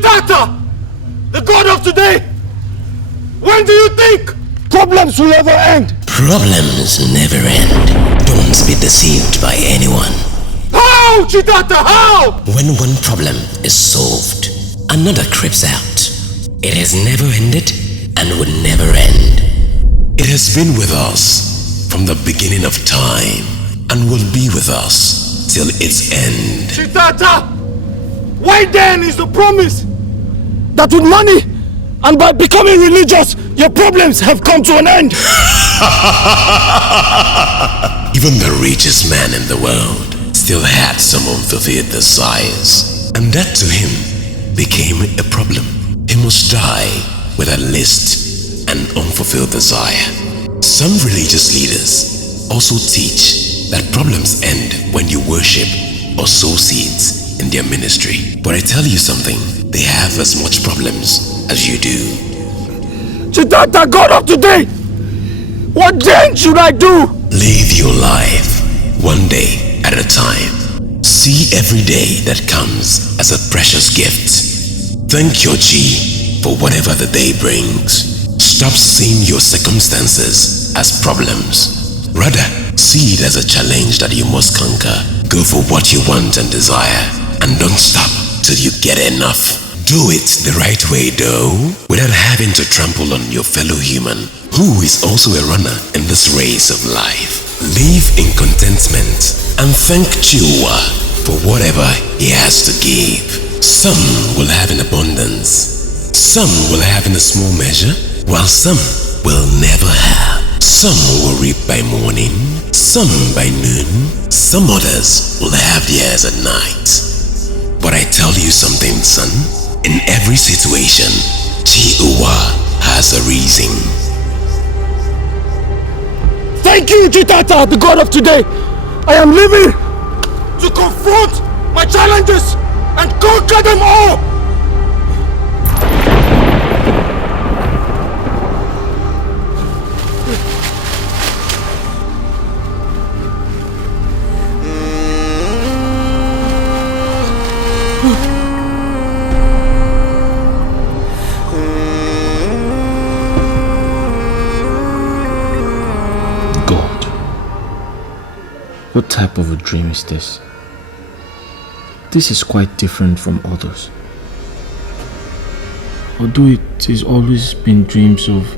Chitata, the god of today, when do you think problems will ever end? Problems never end. Don't be deceived by anyone. How, Chitata, how? When one problem is solved, another creeps out. It has never ended and will never end. It has been with us from the beginning of time and will be with us till its end. Chitata, why then is the promise that with money and by becoming religious, your problems have come to an end? Even the richest man in the world still had some unfulfilled desires, and that to him became a problem. He must die with at least an unfulfilled desire. Some religious leaders also teach that problems end when you worship or sow seeds in their ministry. But I tell you something, they have as much problems as you do. Chitata, God of today, what then should I do? Live your life one day at a time. See every day that comes as a precious gift. Thank your G for whatever the day brings. Stop seeing your circumstances as problems. Rather, see it as a challenge that you must conquer. Go for what you want and desire, and don't stop till you get enough. Do it the right way though, without having to trample on your fellow human, who is also a runner in this race of life. Live in contentment and thank Chiwa for whatever he has to give. Some will have in abundance, some will have in a small measure, while some will never have. Some will reap by morning, some by noon, some others will have theirs at night. But I tell you something, son, in every situation, Chiwa has a reason. Thank you, Chitata, the god of today. I am living to confront my challenges and conquer them all. What type of a dream is this? This is quite different from others. Although it has always been dreams of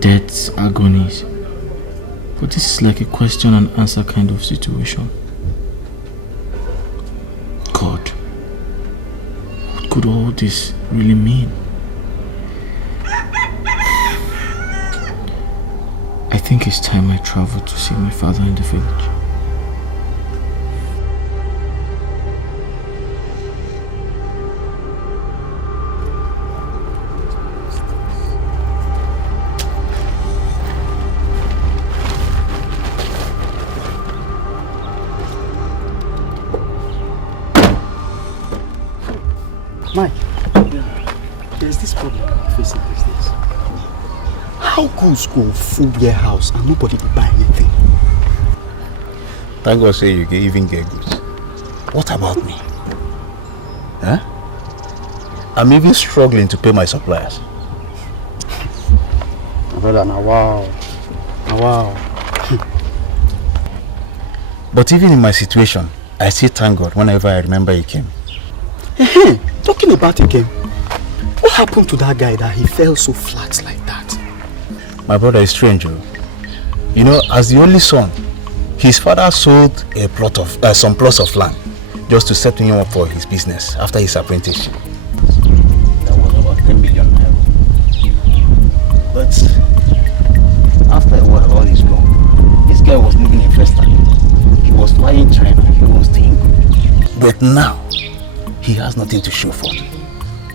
death's agonies, but this is like a question and answer kind of situation. God, what could all this really mean? I think it's time I travel to see my father in the village. Mike, there's this problem facing these days. How goods go full warehouse and nobody will buy anything? Thank God say you can even get goods. What about me? Huh? I'm even struggling to pay my suppliers. My brother, now wow. But even in my situation, I still thank God whenever I remember He came. Talking about again, what happened to that guy that he fell so flat like that? My brother is strange. You know, as the only son, his father sold a plot of some plots of land just to set him up for his business after his apprenticeship. That was about 10 million naira. But after a while, all is gone. This guy was living in Festa. He was flying China. He was doing good. But now, he has nothing to show for it.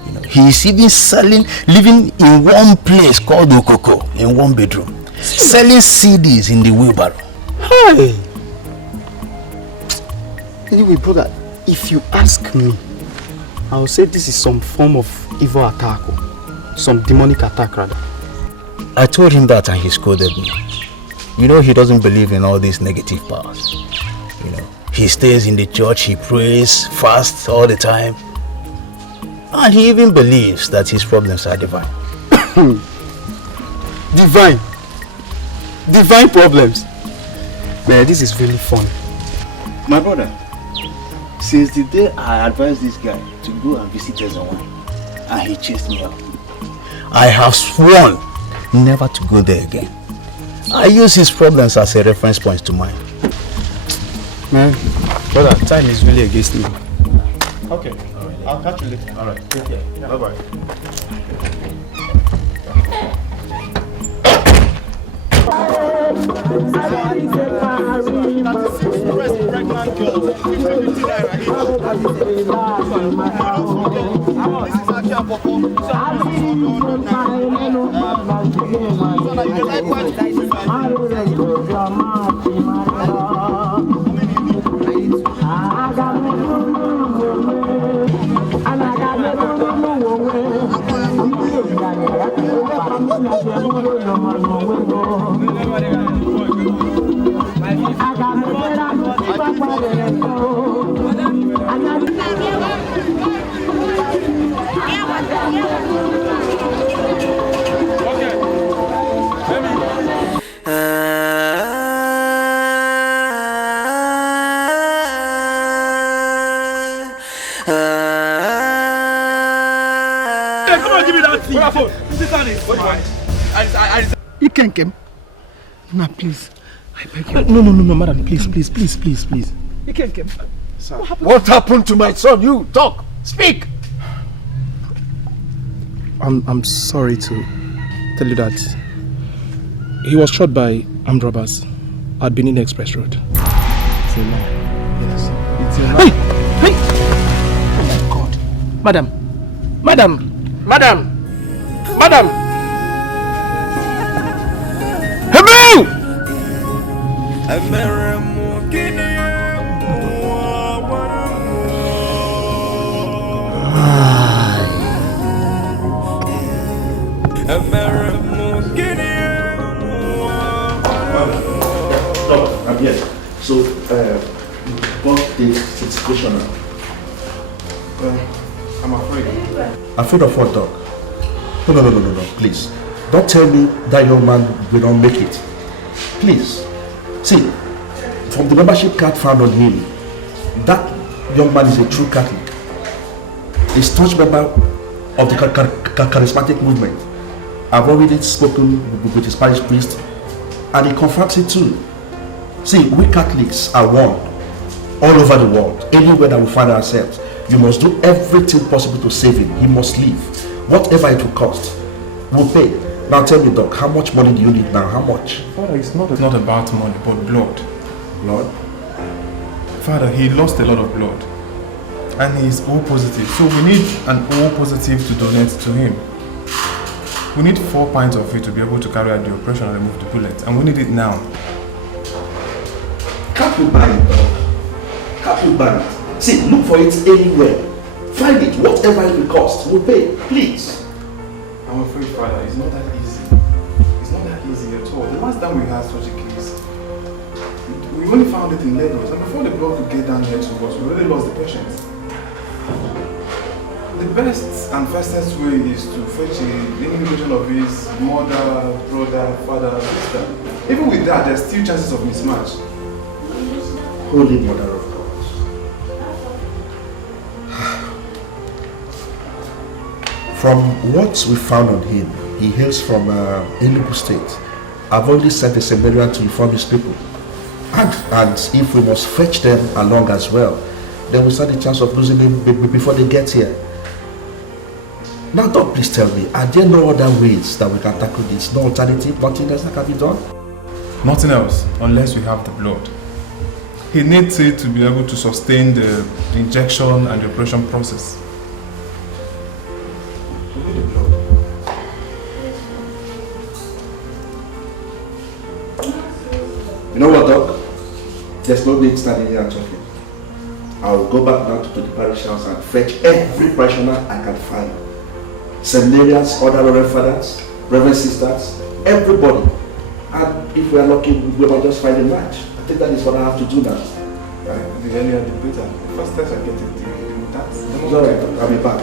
You know, he is even living in one place called Okoko, in one bedroom, selling CDs in the wheelbarrow. Hey! Anyway, brother, if you ask me, I will say this is some form of evil attack, some demonic attack rather. I told him that and he scolded me. You know, he doesn't believe in all these negative powers. You know, he stays in the church, he prays, fasts all the time. And he even believes that his problems are divine. Divine? Divine problems? Man, this is really fun. My brother, since the day I advised this guy to go and visit Ezewan, and he chased me out, I have sworn never to go there again. I use his problems as a reference point to mine. Man, brother, time is really against me. Okay, I'll catch you later. Alright, take care. Bye-bye. You can't come. No, please. I beg you. No, madam. Please. You can't come. Sir. What happened to my son? You talk. Speak. I'm sorry to tell you that he was shot by armed robbers at Benin Express Road. It's a lie. Yes. It's a lie. Hey! Oh my God. Madam. Hello! I'm here. So, what is the situation now? I'm afraid. Afraid of what, Doc? No, please. Don't tell me that young man will not make it. Please. See, from the membership card found on him, that young man is a true Catholic. He's a staunch member of the charismatic movement. I've already spoken with his parish priest, and he confirms it too. See, we Catholics are one all over the world. Anywhere that we find ourselves, you must do everything possible to save him. He must leave. Whatever it will cost, we'll pay. Now tell me, Doc, how much money do you need now? How much? Father, it's not about money, but blood. Blood? Father, he lost a lot of blood. And he's O positive. So we need an O positive to donate to him. We need 4 pints of it to be able to carry out the operation and remove the bullet. And we need it now. Can't we buy it, Doc? Can't we buy it? See, look for it anywhere. Find it, whatever it will cost. We'll pay, please. I'm afraid, Father, it's not that easy. It's not that easy at all. The last time we had such a case, we only found it in Lagos. And before the blood could get down here to us, we already lost the patient. The best and fastest way is to fetch an indication of his mother, brother, father, sister. Even with that, there's still chances of mismatch. Holy Mother of God. From what we found on him, he hails from Enugu State. I've already sent a seminarian to inform his people. And if we must fetch them along as well, then we stand the chance of losing him before they get here. Now, Doc, please tell me, are there no other ways that we can tackle this? No alternative? Nothing else that can be done? Nothing else, unless we have the blood. He needs it to be able to sustain the injection and the operation process. You know what, Doc? There's no need standing here and talking. I'll go back now to the parish house and fetch every parishioner I can find. Seminarians, other reverend fathers, reverend sisters, everybody. And if we are lucky, we might just find a match. I think that is what I have to do now. The earlier the better. First test I get it, that's the most Sorry, I'll be back.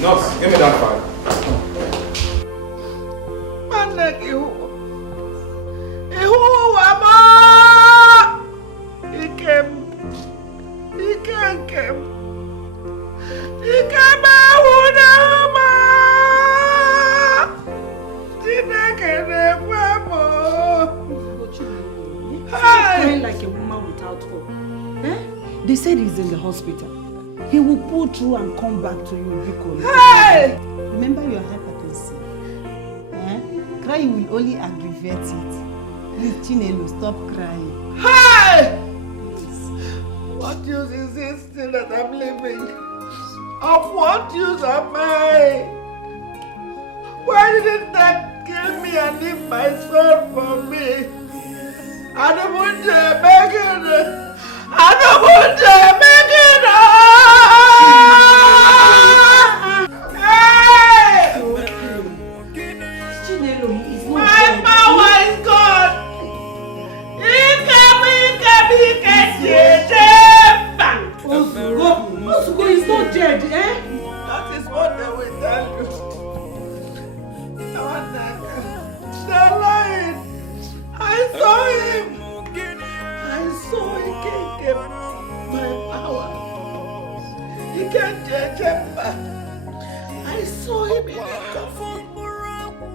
Nurse, give me that file. Like a woman without hope. They said he's in the hospital. He will pull through and come back to you, Biko. Hey! Remember your hypertension. Crying will only aggravate it. Please, Chinelo, stop crying. Hey! What use is it still that I'm living? Of what use am I? Why didn't that kill me and leave my soul for me? I don't want to make it. I don't want to make it. Hey! My power is gone. He can't Osugo is not dead, eh? That is what they will tell you. They're lying. I saw him. I saw he can't get my power. He can't change him back. I saw him in a coffin,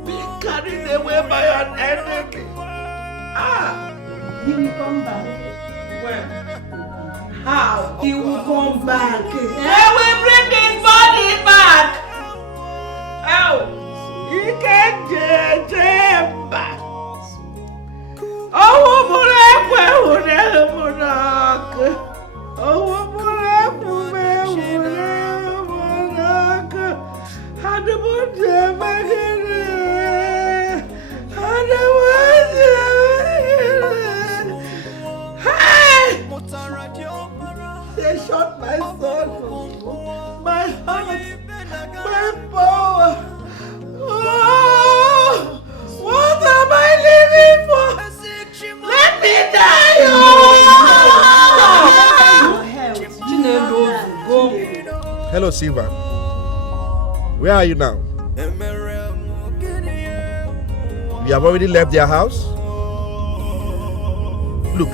being carried away by an enemy. He will come back. When? How? He will come back. They will bring his body back. Oh, he can't change him back. Oh, they shot my soul, my heart, my power. Oh, what am I living for? Let me die! Oh! Hello, Silva. Where are you now? You have already left their house? Look.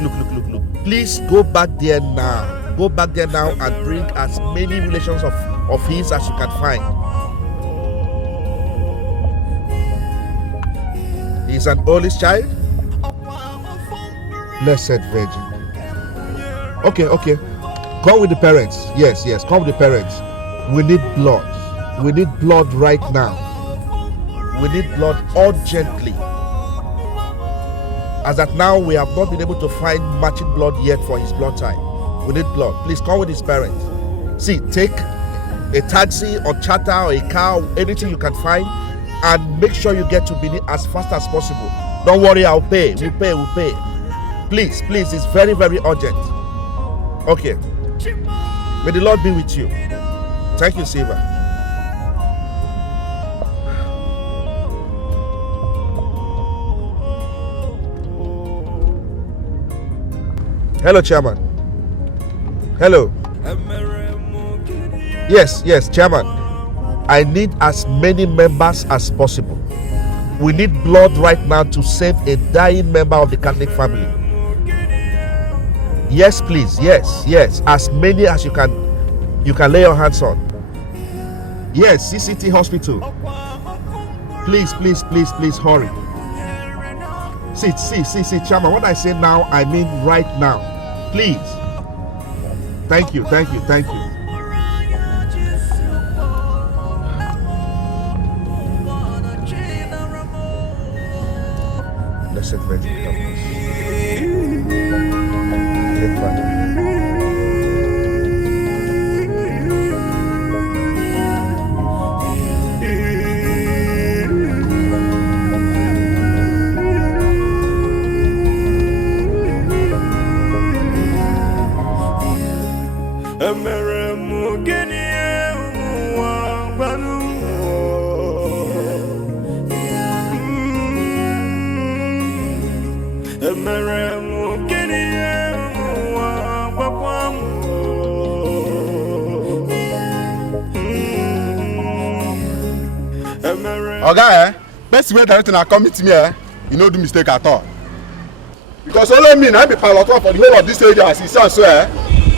Please go back there now. Go back there now and bring as many relations of his as you can find. He's an oldest child? Blessed Virgin. Okay. Come with the parents. Yes, come with the parents. We need blood. We need blood right now. We need blood urgently. As at now, we have not been able to find matching blood yet for his blood type. We need blood. Please come with his parents. See, take a taxi or charter or a car, anything you can find, and make sure you get to Benin as fast as possible. Don't worry, I'll pay. We'll pay. Please, it's very, very urgent. Okay. May the Lord be with you. Thank you, Silva. Hello, Chairman. Hello. Yes, Chairman. I need as many members as possible. We need blood right now to save a dying member of the Catholic family. Yes, please. Yes. As many as you can lay your hands on. Yes, CCT Hospital. Please, hurry. See, Chairman, what I say now, I mean right now. Please. Thank you. Blessed Virgin, help us. Take Father. Oga, best way directing I come meet me, you no do mistake at all. Because only me, I be pilot for the whole of this area as he says so,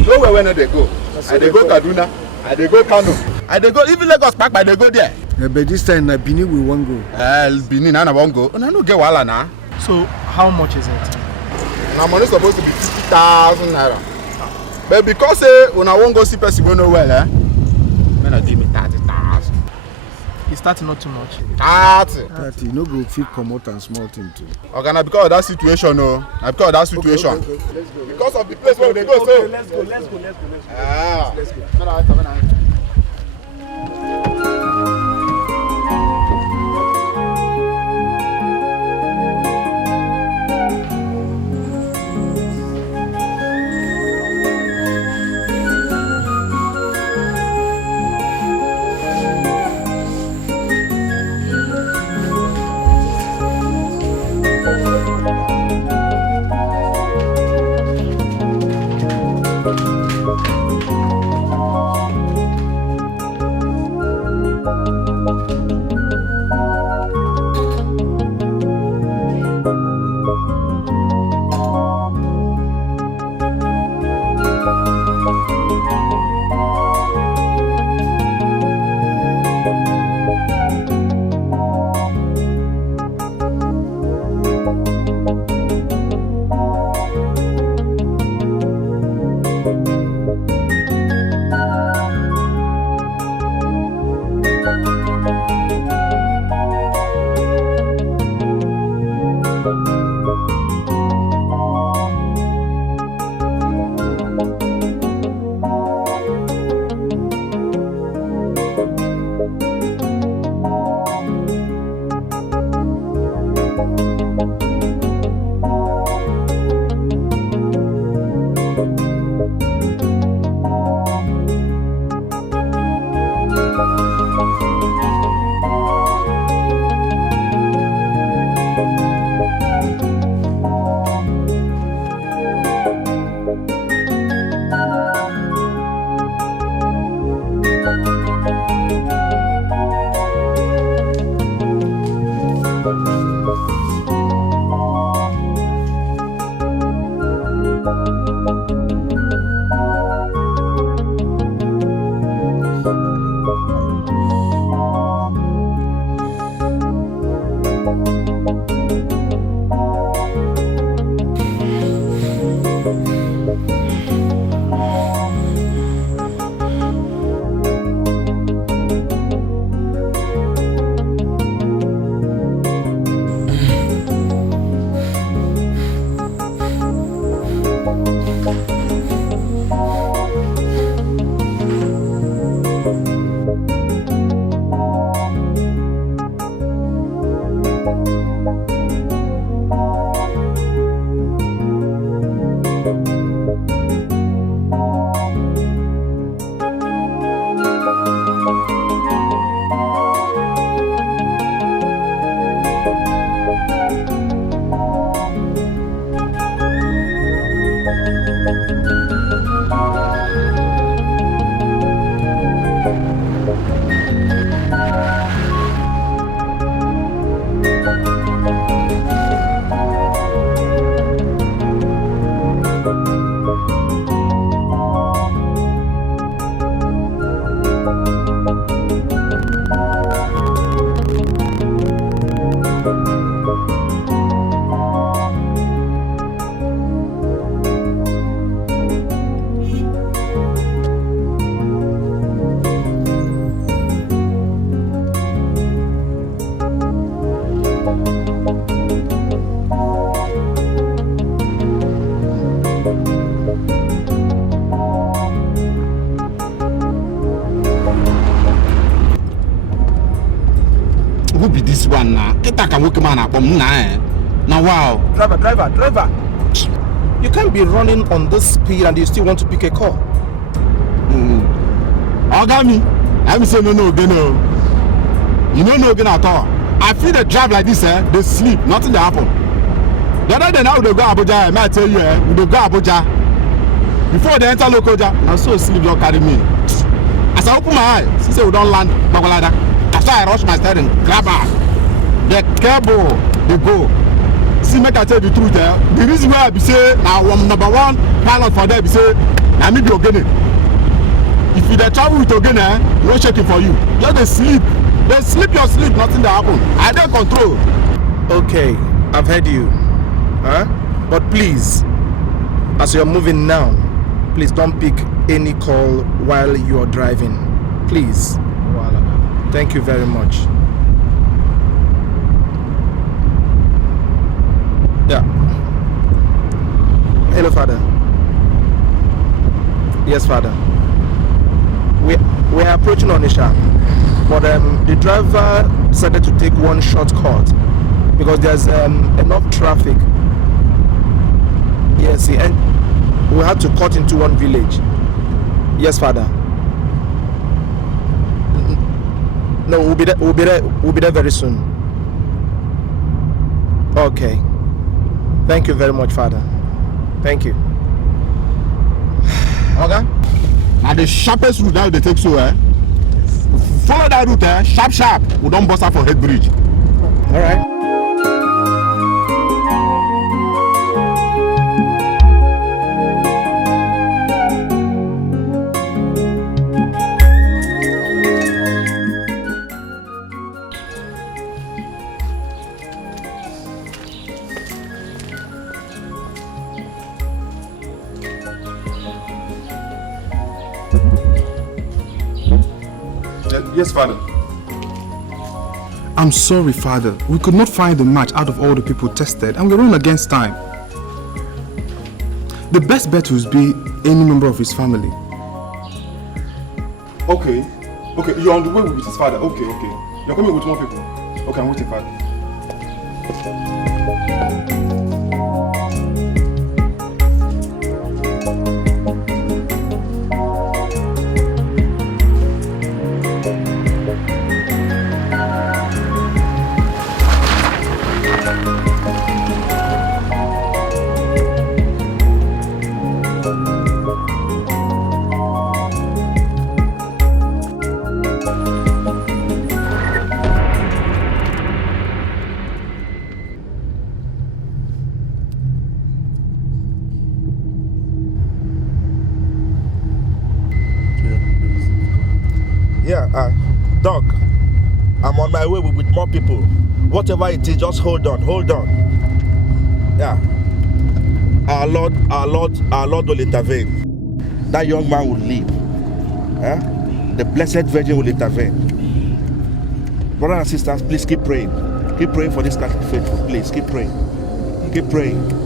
nowhere when they go. I they go Kaduna, I they go Kano, I they go even Lagos Park, I they go there. Yeah, but this time na Benin we won't go. Benin I won't go. And I no get wahala now. So how much is it? My money supposed to be 50,000 naira. But because when I won't go see person go nowhere, when I give me 30,000. It's starting not too much. 30. No go fit come out and small thing too. Okay, now because of that situation, no. Because of that situation. Okay. Let's go. Because of the place where they go, so. Let's go. Let's go. Let's go. Who be this one now? Kita can work man up now wow. Driver. You can't be running on this speed and you still want to pick a call. Ogami, I'm saying no again. You don't know again at all. I feel they drive like this, they sleep, nothing happen. The other day now they go Abuja, I might tell you, we go Abuja. Before they enter Lokoja, I saw sleep don't carry me. As I open my eyes, she said we don't land Bagwalada. After I rush my steering, grab her. The cable, they go. See, make I tell you the truth, the reason why I be say, now I'm number one pilot for them, be say, now me be Ogene. If you travel with Ogene, no shaking for you. Just they sleep. They sleep your sleep, nothing that happen. I don't control. Okay, I've heard you. Huh? But please, as you're moving now, please don't pick any call while you're driving. Please. Thank you very much. Yeah. Hello, Father. Yes, Father. We are approaching Onisha, but the driver decided to take one shortcut because there's enough traffic. Yes, and we had to cut into one village. Yes, Father. No, we'll be there very soon. Okay. Thank you very much, Father. Thank you. Okay. Now the sharpest route that they take so, follow that route, sharp. We don't bust out for Head Bridge. All right. Yes, Father. I'm sorry, Father. We could not find the match out of all the people tested, and we're running against time. The best bet would be any member of his family. Okay, you're on the way with his father. Okay. You're coming with more people. Okay, I'm waiting, Father. Doc, I'm on my way with more people. Whatever it is, just hold on. Yeah. Our Lord will intervene. That young man will live. The Blessed Virgin will intervene. Brothers and sisters, please keep praying. Keep praying for this Catholic faithful. Please, keep praying. Keep praying.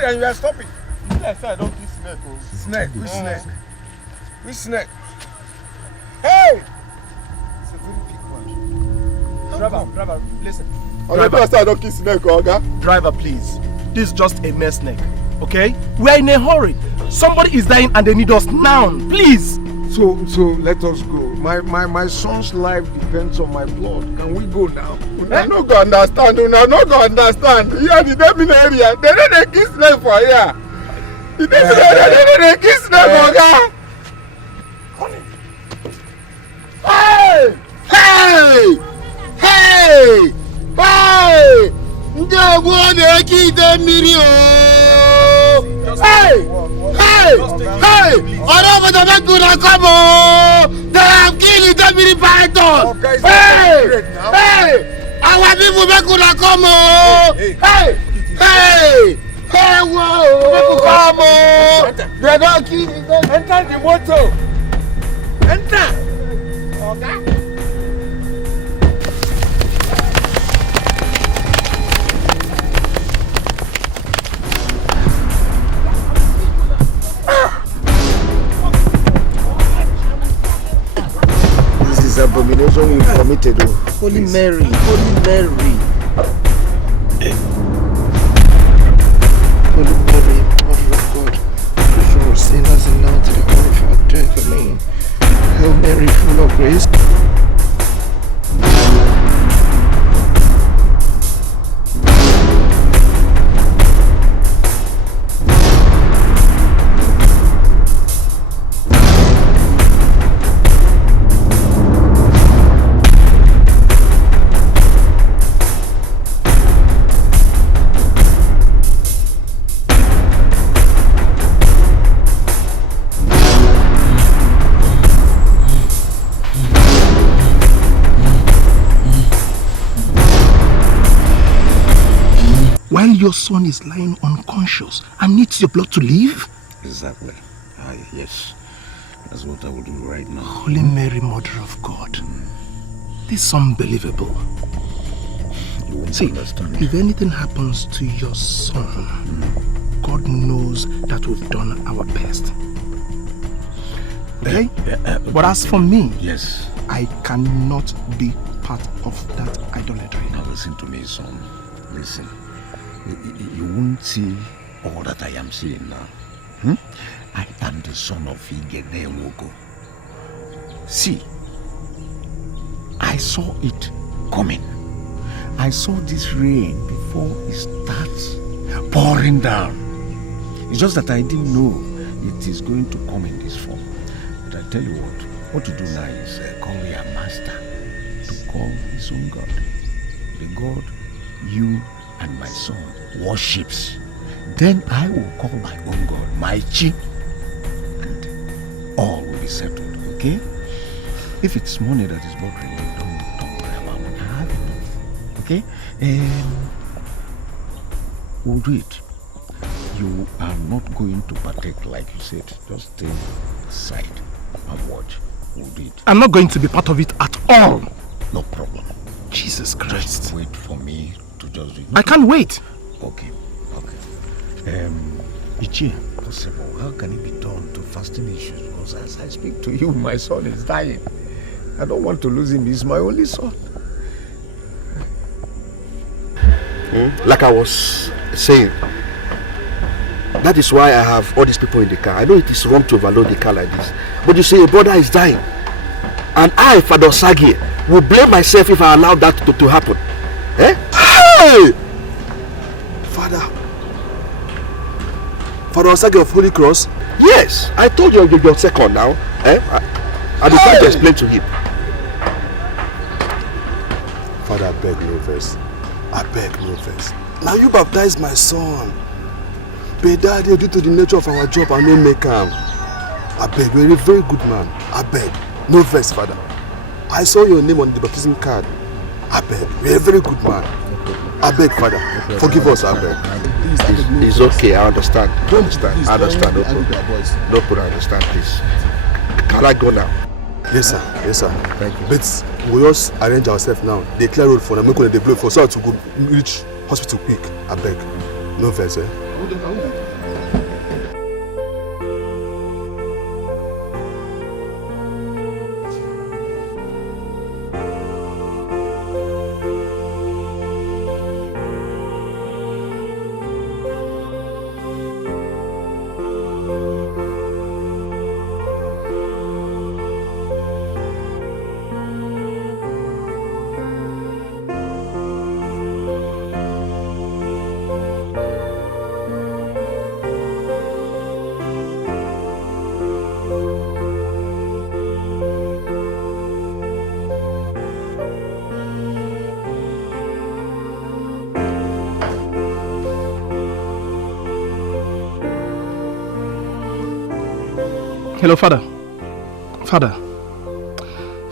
And you are stopping. Yes, I don't kiss snake. Snake? Which snake? Which snake? Hey! It's a very big one. Driver, listen. Driver, I don't kiss snake, Oga. Driver, please. This is just a mere snake, okay? We are in a hurry. Somebody is dying and they need us now. Please. So let us go. My son's life depends on my blood. Can we go now? I no go understand. Here the Devil area, they don't kiss snake for here. The Devil area, they don't kiss snake, Oga. Hey! kí Dẹ́mírí o. Hey! Hey! Hey! Ọ̀rọ̀ bàtà fẹ́ kúrò kọ́mọ. They have killed Dẹ́mírí python. Hey! Hey! Our people fẹ́ kúrò kọ́mọ. Hey! Hey! Hey! Whoa! People kọ́mọ. They don't kill Dẹ́mírí. Enter the motor. Enter. Okay. Abomination you committed. Holy Mary, Holy Mary. Holy Mary, Mother of God, pray for us sinners and now to the hour of our death. Amen. Hail Mary, full of grace. While your son is lying unconscious and needs your blood to live? Exactly. Yes. That's what I will do right now. Holy Mary, Mother of God. This is unbelievable. You won't See, understand. if anything happens to your son, God knows that we've done our best. Okay? But as for me, yes, I cannot be part of that idolatry. Now listen to me, son. Listen. You won't see all that I am seeing now. I am the son of Igede Nwoko. See, I saw it coming. I saw this rain before it starts pouring down. It's just that I didn't know it is going to come in this form. But I tell you what to do now is call your master to call his own God. The God you and my son worships. Then I will call my own God, my Chi, and all will be settled, okay? If it's money that is bothering you, don't worry about it. I have enough, okay? We'll do it. You are not going to partake like you said. Just stay aside and watch. We'll do it. I'm not going to be part of it at all. No problem. Jesus Christ. Just wait for me to just do it. I can't wait. Okay. Uche, possible. How can it be done to fasting issues? Because as I speak to you, my son is dying. I don't want to lose him. He's my only son. Like I was saying, that is why I have all these people in the car. I know it is wrong to overload the car like this. But you see, a brother is dying. And I, Father Sagi, will blame myself if I allow that to happen. Eh? Hey! Father Sagi of Holy Cross? Yes, I told you you're second now. Eh? I decided to explain to him. Father, I beg no verse. I beg no verse. Now you baptize my son. But daddy, due to the nature of our job, I no make him. I beg, we're a very good man. I beg, no verse, Father. I saw your name on the baptism card. I beg, we're a very good man. I beg, Father, forgive us, I beg. It's okay, I understand. I understand. I understand. No problem, I understand, please. Can I go now? Yes, sir. Yes, sir. Thank you. But we just arrange ourselves now. They clear road for them. Make sure they blow for so to go reach hospital quick. I beg. No verse, eh? Hello, Father. Father,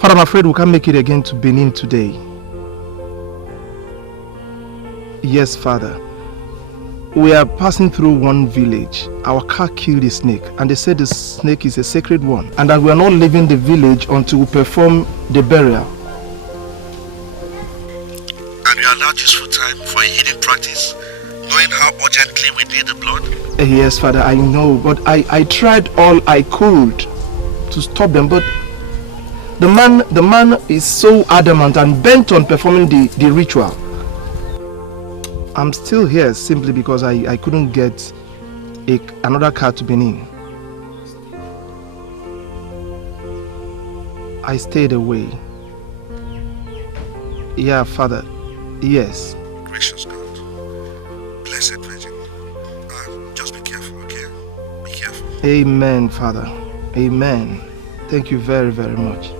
I'm afraid we can't make it again to Benin today. Yes, Father. We are passing through one village. Our car killed a snake, and they said the snake is a sacred one, and that we are not leaving the village until we perform the burial. And you allowed useful time for a healing practice, knowing how urgently we need the blood? Yes, Father, I know, but I tried all I could to stop them, but the man is so adamant and bent on performing the ritual. I'm still here simply because I couldn't get another car to Benin. I stayed away. Yeah, Father. Yes. Gracious God. Blessed Virgin. Just be careful, okay? Be careful. Amen, Father. Amen. Thank you very, very much.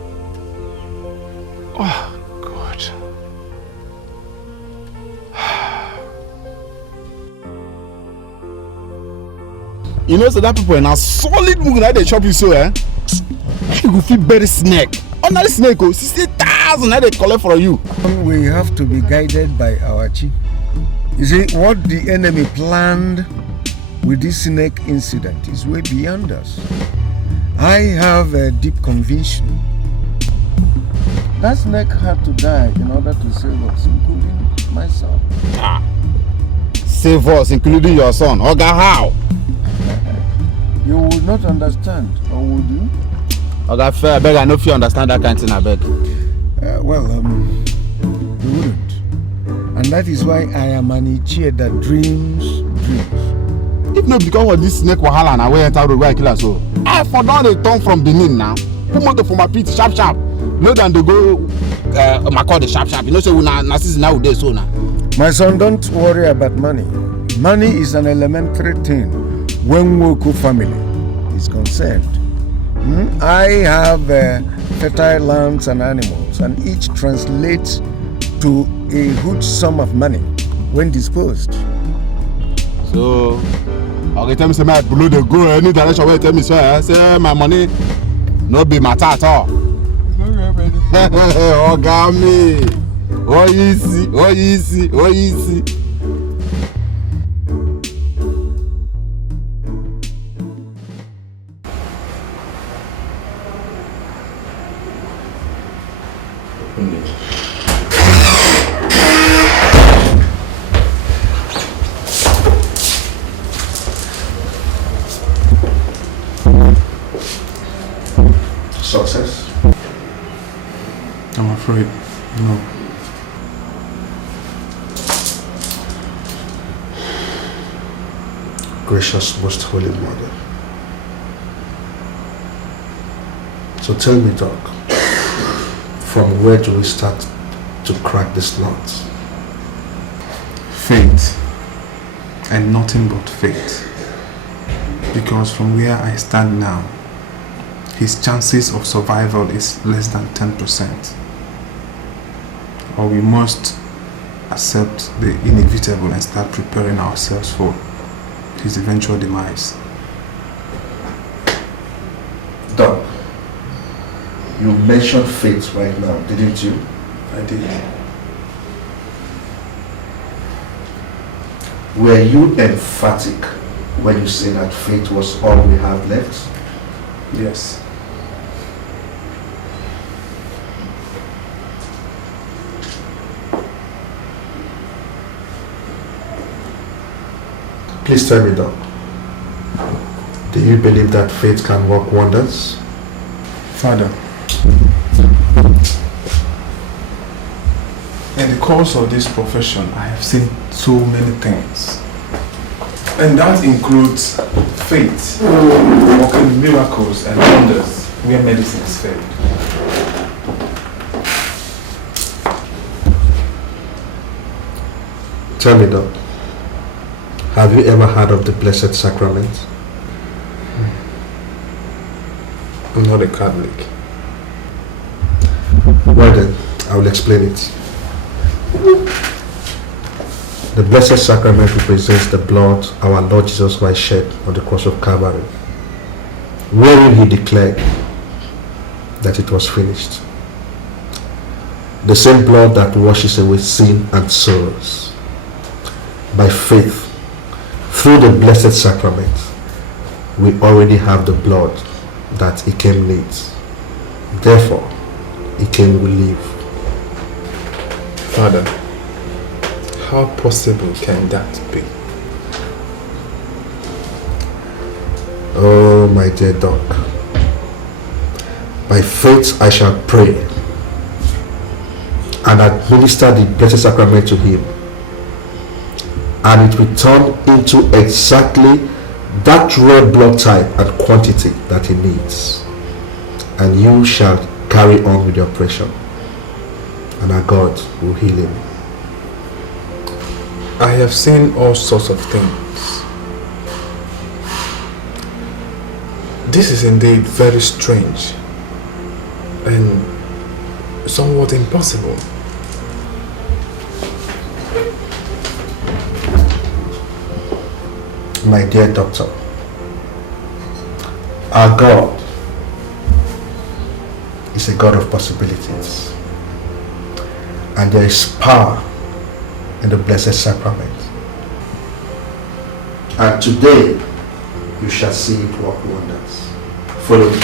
Oh, God. You know, so that people are solid moving like they chop you so, eh? You go feel very snake. Under the snake, 60,000 they collect for you. We have to be guided by our chief. You see, what the enemy planned with this snake incident is way beyond us. I have a deep conviction. That snake had to die in order to save us, including my son. Save us, including your son. Oga, how? You would not understand, or would you? Oga, fair, I beg, I know if you understand that kind of thing, I beg. You wouldn't. And that is why I am an Uche that dreams. If not because of this snake wahala na we enter road where I kill us so. I for don dey turn from Benin now. Put motor for my pit sharp. No than they go call the sharp. You know say na season now dey so now. My son, don't worry about money. Money is an elementary thing when Woko family is concerned. I have fertile lands and animals, and each translates to a good sum of money when disposed. So, okay, tell me say my below the go any direction where tell me say my money no be matter at all. Oh, got me. Oh, easy. Success? I'm afraid, no. Gracious Most Holy Mother. So tell me, Doc, from where do we start to crack this nut? Faith, and nothing but faith. Because from where I stand now, his chances of survival is less than 10%. Or we must accept the inevitable and start preparing ourselves for his eventual demise. Doc, you mentioned faith right now, didn't you? I did. Were you emphatic when you say that faith was all we have left? Yes. Please tell me, Doc, do you believe that faith can work wonders? Father, in the course of this profession, I have seen so many things. And that includes faith, working miracles and wonders where medicine is failed. Tell me, Doc, have you ever heard of the Blessed Sacrament? I'm not a Catholic. Well then, I will explain it. The Blessed Sacrament represents the blood our Lord Jesus Christ shed on the cross of Calvary. wherein he declared that it was finished. The same blood that washes away sin and sorrows. By faith, through the blessed sacrament, we already have the blood that Ikem needs. Therefore, Ikem will live. Father, how possible can that be? Oh, my dear dog. By faith I shall pray and administer the blessed sacrament to him, and it will turn into exactly that red blood type and quantity that he needs, and you shall carry on with the operation, and our God will heal him. I have seen all sorts of things. This is indeed very strange and somewhat impossible. My dear doctor, our God is a God of possibilities, and there is power in the blessed sacrament, and today you shall see it work wonders. Follow me.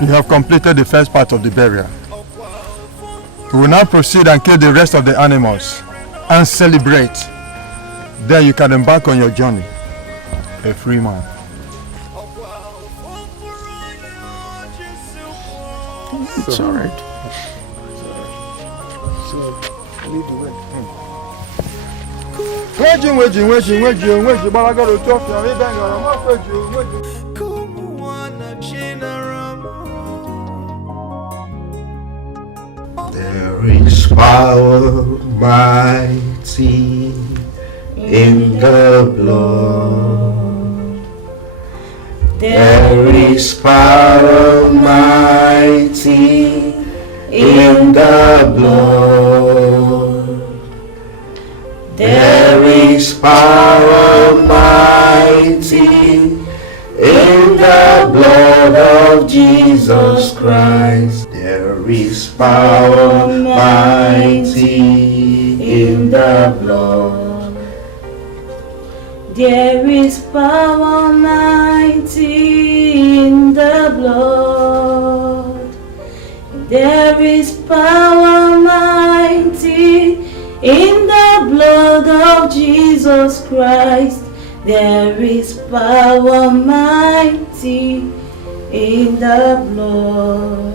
You have completed the first part of the burial. We will now proceed and kill the rest of the animals and celebrate. Then you can embark on your journey, a free man. It's all right. There is power mighty in the blood. There is power mighty in the blood. There is power mighty in the blood of Jesus Christ. There is power mighty in the blood. There is power mighty in the blood. There is power mighty in the blood of Jesus Christ. There is power mighty in the blood.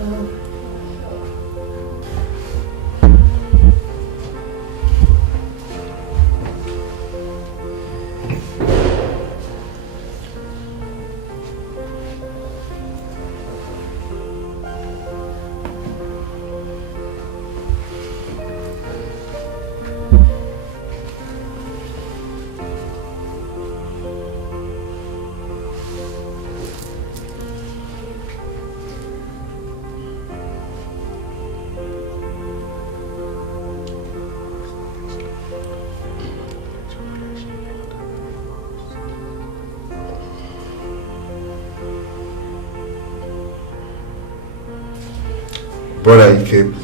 Brother Ikem,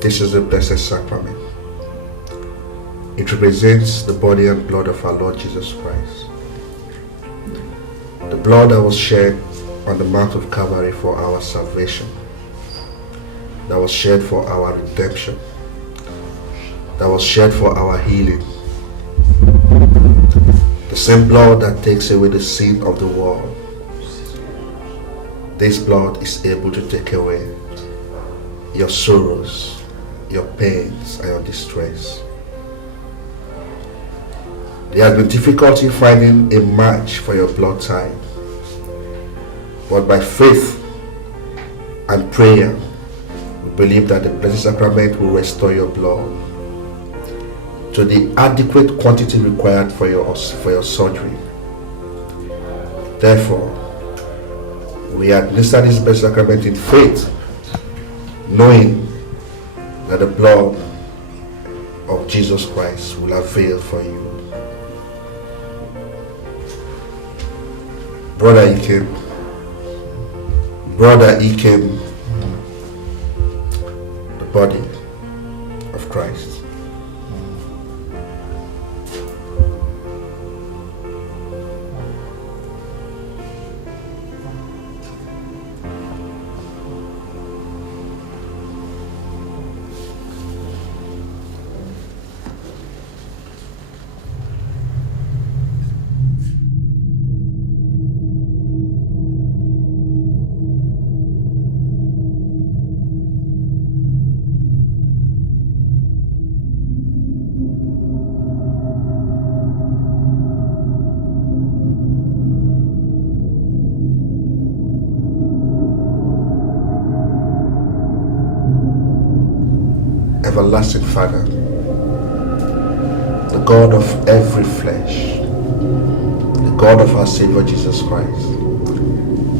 this is the Blessed Sacrament. It represents the body and blood of our Lord Jesus Christ. The blood that was shed on the Mount of Calvary for our salvation, that was shed for our redemption, that was shed for our healing. The same blood that takes away the sin of the world. This blood is able to take away your sorrows, your pains, and your distress. There has been difficulty finding a match for your blood type, but by faith and prayer, we believe that the Blessed Sacrament will restore your blood to the adequate quantity required for your surgery. Therefore, we administer this Blessed Sacrament in faith, knowing that the blood of Jesus Christ will avail for you. Brother Ikem, the body of Christ. Everlasting Father, the God of every flesh, the God of our Savior Jesus Christ,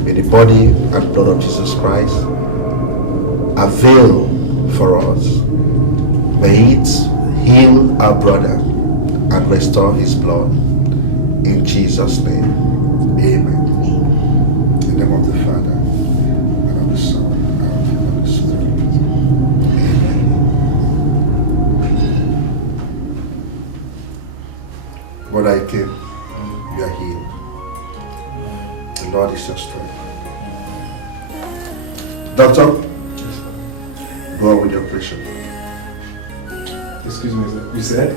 may the body and blood of Jesus Christ avail for us. May it heal our brother and restore his blood. In Jesus' name, amen. In the name of the Father, and of the Son, and of the Holy Spirit. But I came, you are healed. The Lord is your strength. Doctor, go on with your operation. Excuse me, sir. You said?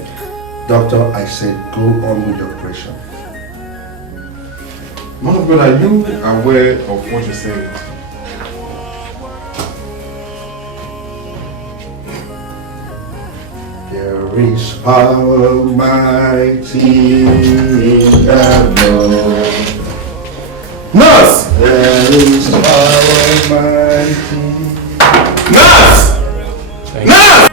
Doctor, I said go on with your operation. Man of God, are you aware of what you said? There is power mighty in the Lord. Nurse! There is power mighty. Nurse! Nurse!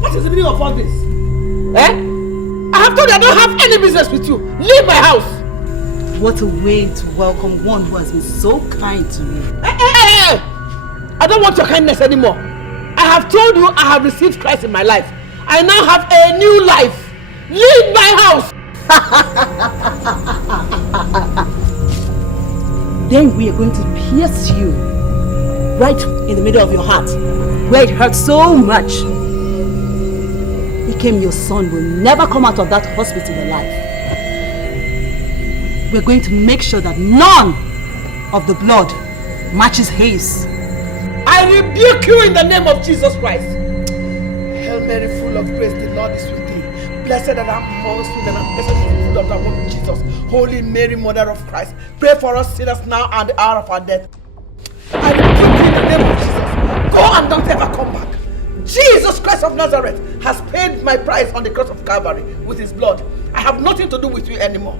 What is the meaning of all this? Eh? I have told you I don't have any business with you. Leave my house. What a way to welcome one who has been so kind to me. Hey! I don't want your kindness anymore. I have told you I have received Christ in my life. I now have a new life. Leave my house. Then we are going to pierce you right in the middle of your heart, where it hurts so much. Your son will never come out of that hospital alive. We're going to make sure that none of the blood matches his. I rebuke you in the name of Jesus Christ. Hail Mary, full of grace, the Lord is with thee. Blessed are thou amongst women, and blessed is the fruit of thy womb, Jesus. Holy Mary, Mother of Christ, pray for us sinners now and the hour of our death. I rebuke you in the name of Jesus. Go and don't ever come back. Jesus Christ of Nazareth has paid my price on the cross of Calvary with his blood. I have nothing to do with you anymore.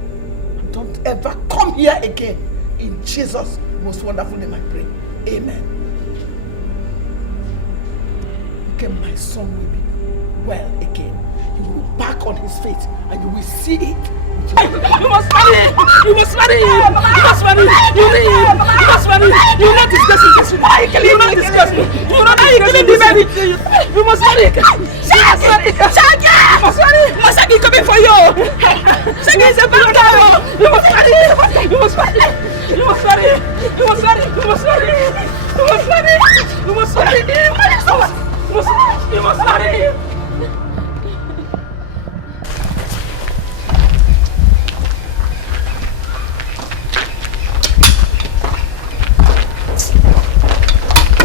Don't ever come here again. In Jesus' most wonderful name I pray. Amen. Okay, my son will be well again. He will be back on his feet and you will see it. You must marry him! You must marry him! You must marry him! You need him! You must marry him! You will not discuss it this week! You will not discuss it! You will not discuss it! You must marry! Shaggy! Shaggy! You must marry! Shaggy coming for you! Shaggy is a bad guy! You must marry! You must marry! You must marry! You must marry! You must marry! You must marry! You must marry! You must marry!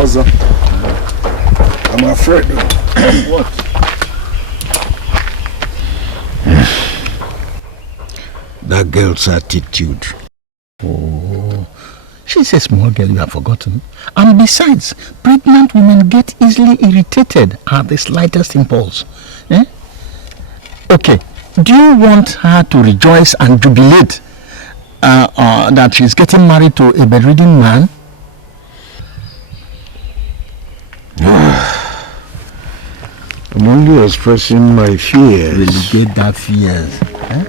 Oza, I'm afraid. What? That girl's attitude. Oh, she's a small girl you have forgotten. And besides, pregnant women get easily irritated at the slightest impulse. Eh? Okay, do you want her to rejoice and jubilate that she's getting married to a bedridden man? I'm only expressing my fears. Relegate that fears. Eh?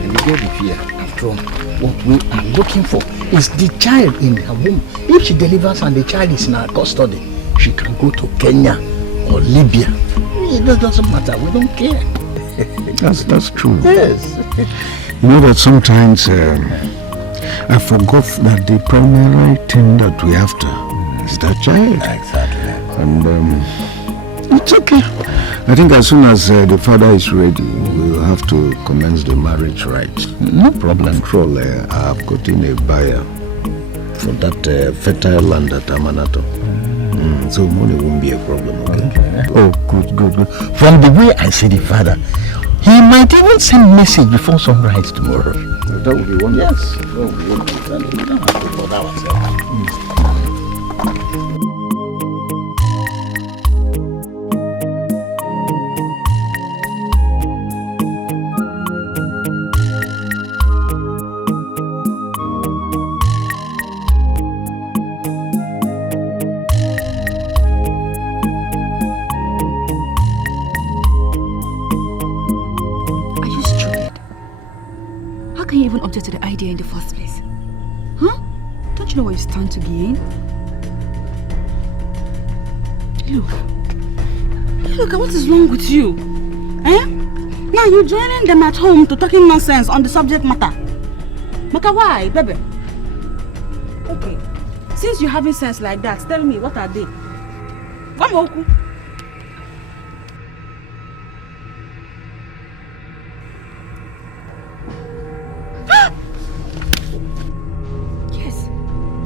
Relegate the fear. After all, what we are looking for is the child in her womb. If she delivers and the child is in her custody, she can go to Kenya or Libya. It doesn't matter. We don't care. That's true. Yes. You know that sometimes I forgot that the primary thing that we after is that child. Exactly. And it's okay. I think as soon as the father is ready, we'll have to commence the marriage rites. No problem. Control, I've gotten a buyer for that fertile land at Amanato. So money won't be a problem, okay? Oh, good. From the way I see the father, he might even send message before sunrise tomorrow. That would be wonderful. Yes. That would be wonderful. We don't have to bother ourselves. Object to the idea in the first place? Huh? Don't you know what you stand to gain? Look, what is wrong with you? Eh? Now you're joining them at home to talking nonsense on the subject matter. Maka, why, baby? Okay, since you're having sense like that, tell me, what are they? One more.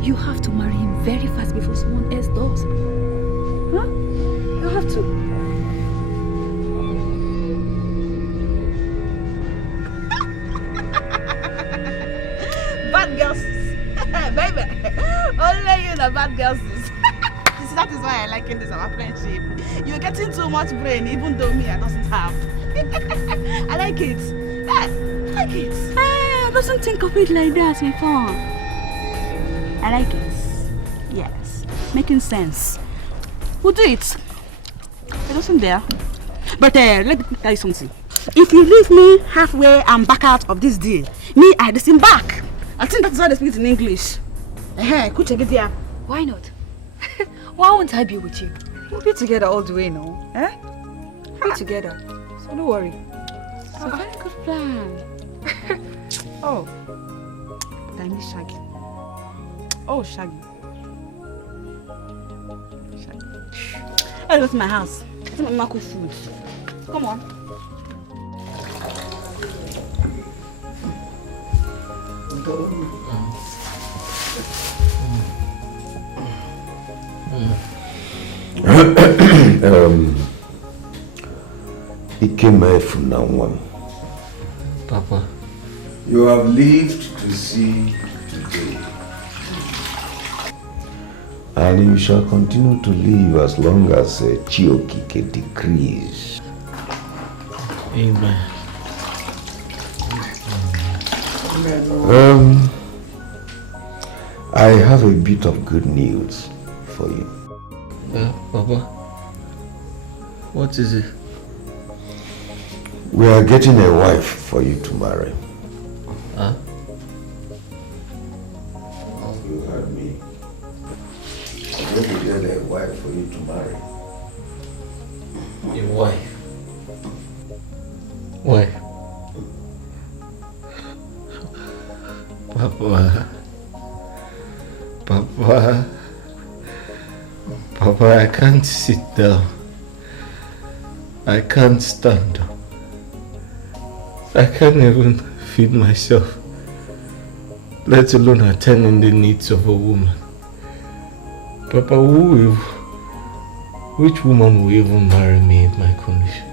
You have to marry him very fast before someone else does. Huh? You have to. Bad girls. Baby. Only you the bad girls. That is why I like this our friendship. You're getting too much brain even though me I doesn't have. I like it. I like it. I doesn't think of it like that before. I like it. Yes. Making sense. We'll do it. It wasn't there. But let me tell you something. If you leave me halfway and back out of this deal, me, I disembark. I think that's how they speak in English. Why not? Why won't I be with you? We'll be together all the way now. Eh? We'll be together. So don't worry. It's a very good plan. Oh. Time is Shaggy. Oh, Shaggy. Let's go to my house. Let's make Mako food. Come on. Papa, you have lived to see today. And you shall continue to live as long as Chiokike decrees. Amen. I have a bit of good news for you. Papa, what is it? We are getting a wife for you to marry. Huh? You heard me. We will get a wife for you to marry. wife. Wife. Papa, I can't sit down. I can't stand up. I can't even feed myself, let alone attending the needs of a woman. Papa, which woman will even marry me in my condition?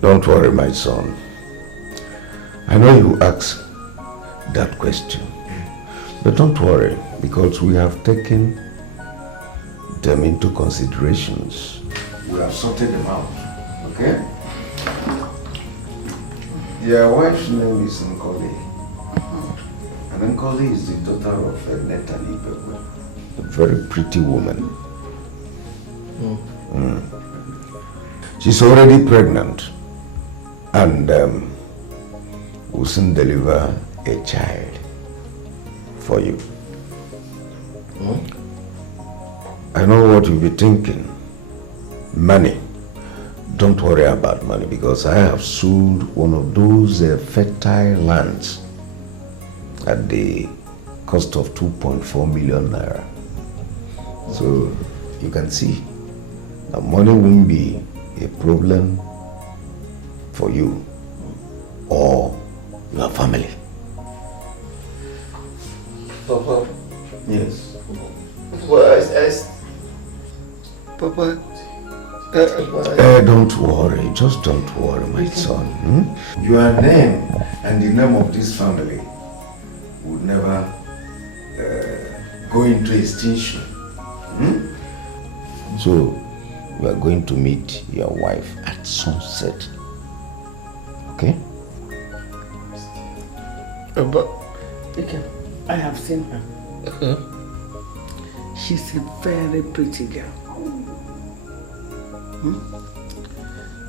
Don't worry, my son. I know you ask that question, but don't worry, because we have taken them into considerations. We have sorted them out, okay? Your wife's name is Nkoli. And Nkoli is the daughter of Netali Pepe, a very pretty woman. She's already pregnant and will soon deliver a child for you. I know what you'll be thinking. Money. Don't worry about money, because I have sold one of those fertile lands at the cost of 2.4 million naira. So you can see that money won't be a problem for you or your family. Papa. Yes. Papa. Don't worry, just don't worry, my son. Your name and the name of this family would never go into extinction. So, we are going to meet your wife at sunset. Okay? But I have seen her. She's a very pretty girl.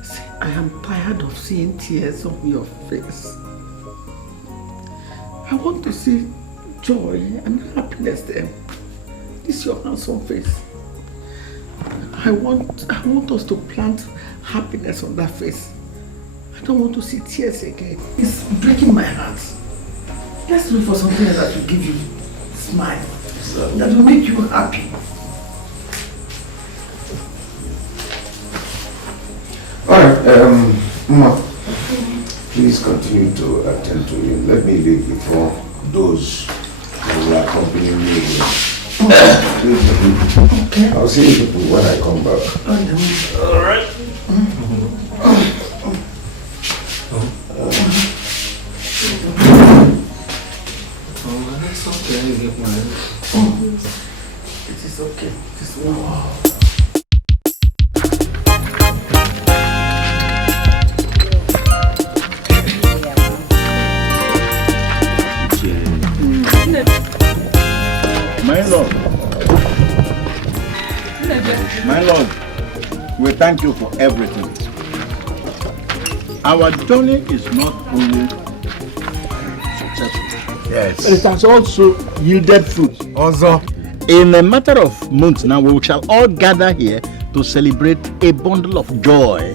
See, I am tired of seeing tears on your face. I want to see joy and happiness there. This is your handsome face. I want us to plant happiness on that face. I don't want to see tears again. It's breaking my heart. Let's look for something that will give you a smile, that will make you happy. Alright, Ma, please continue to attend to him. Let me leave before those who will accompany me. Okay. I'll see you people when I come back. Alright. That's okay. It is okay. It is wow. My Lord, we thank you for everything. Our journey is not only successful, yes, but it has also yielded fruit. Also, in a matter of months now, we shall all gather here to celebrate a bundle of joy.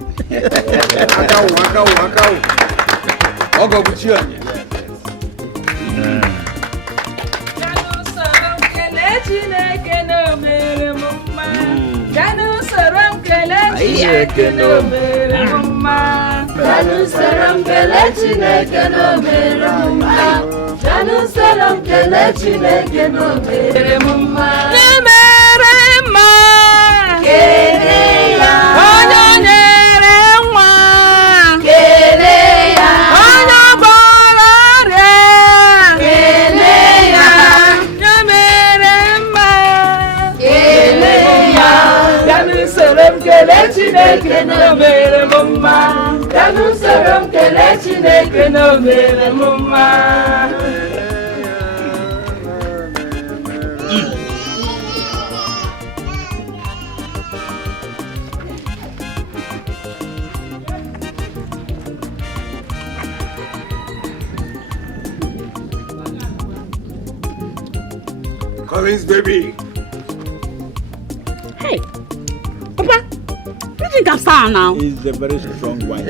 Danu saram kele chineke no mere mumma. Danu saram kele chineke no mere mumma. Danu saram kele chineke no mere mumma. Ne mere ma kele ya. Onyo nyere nwa kele ya. Onyo bọrọ ọrịa kele ya. Ne mere ma kele ya. Danu saram kele chineke no mere mumma. Danu saram kele chineke no mere mumma. Collins, baby. Hey, understand now? It's a very strong wine.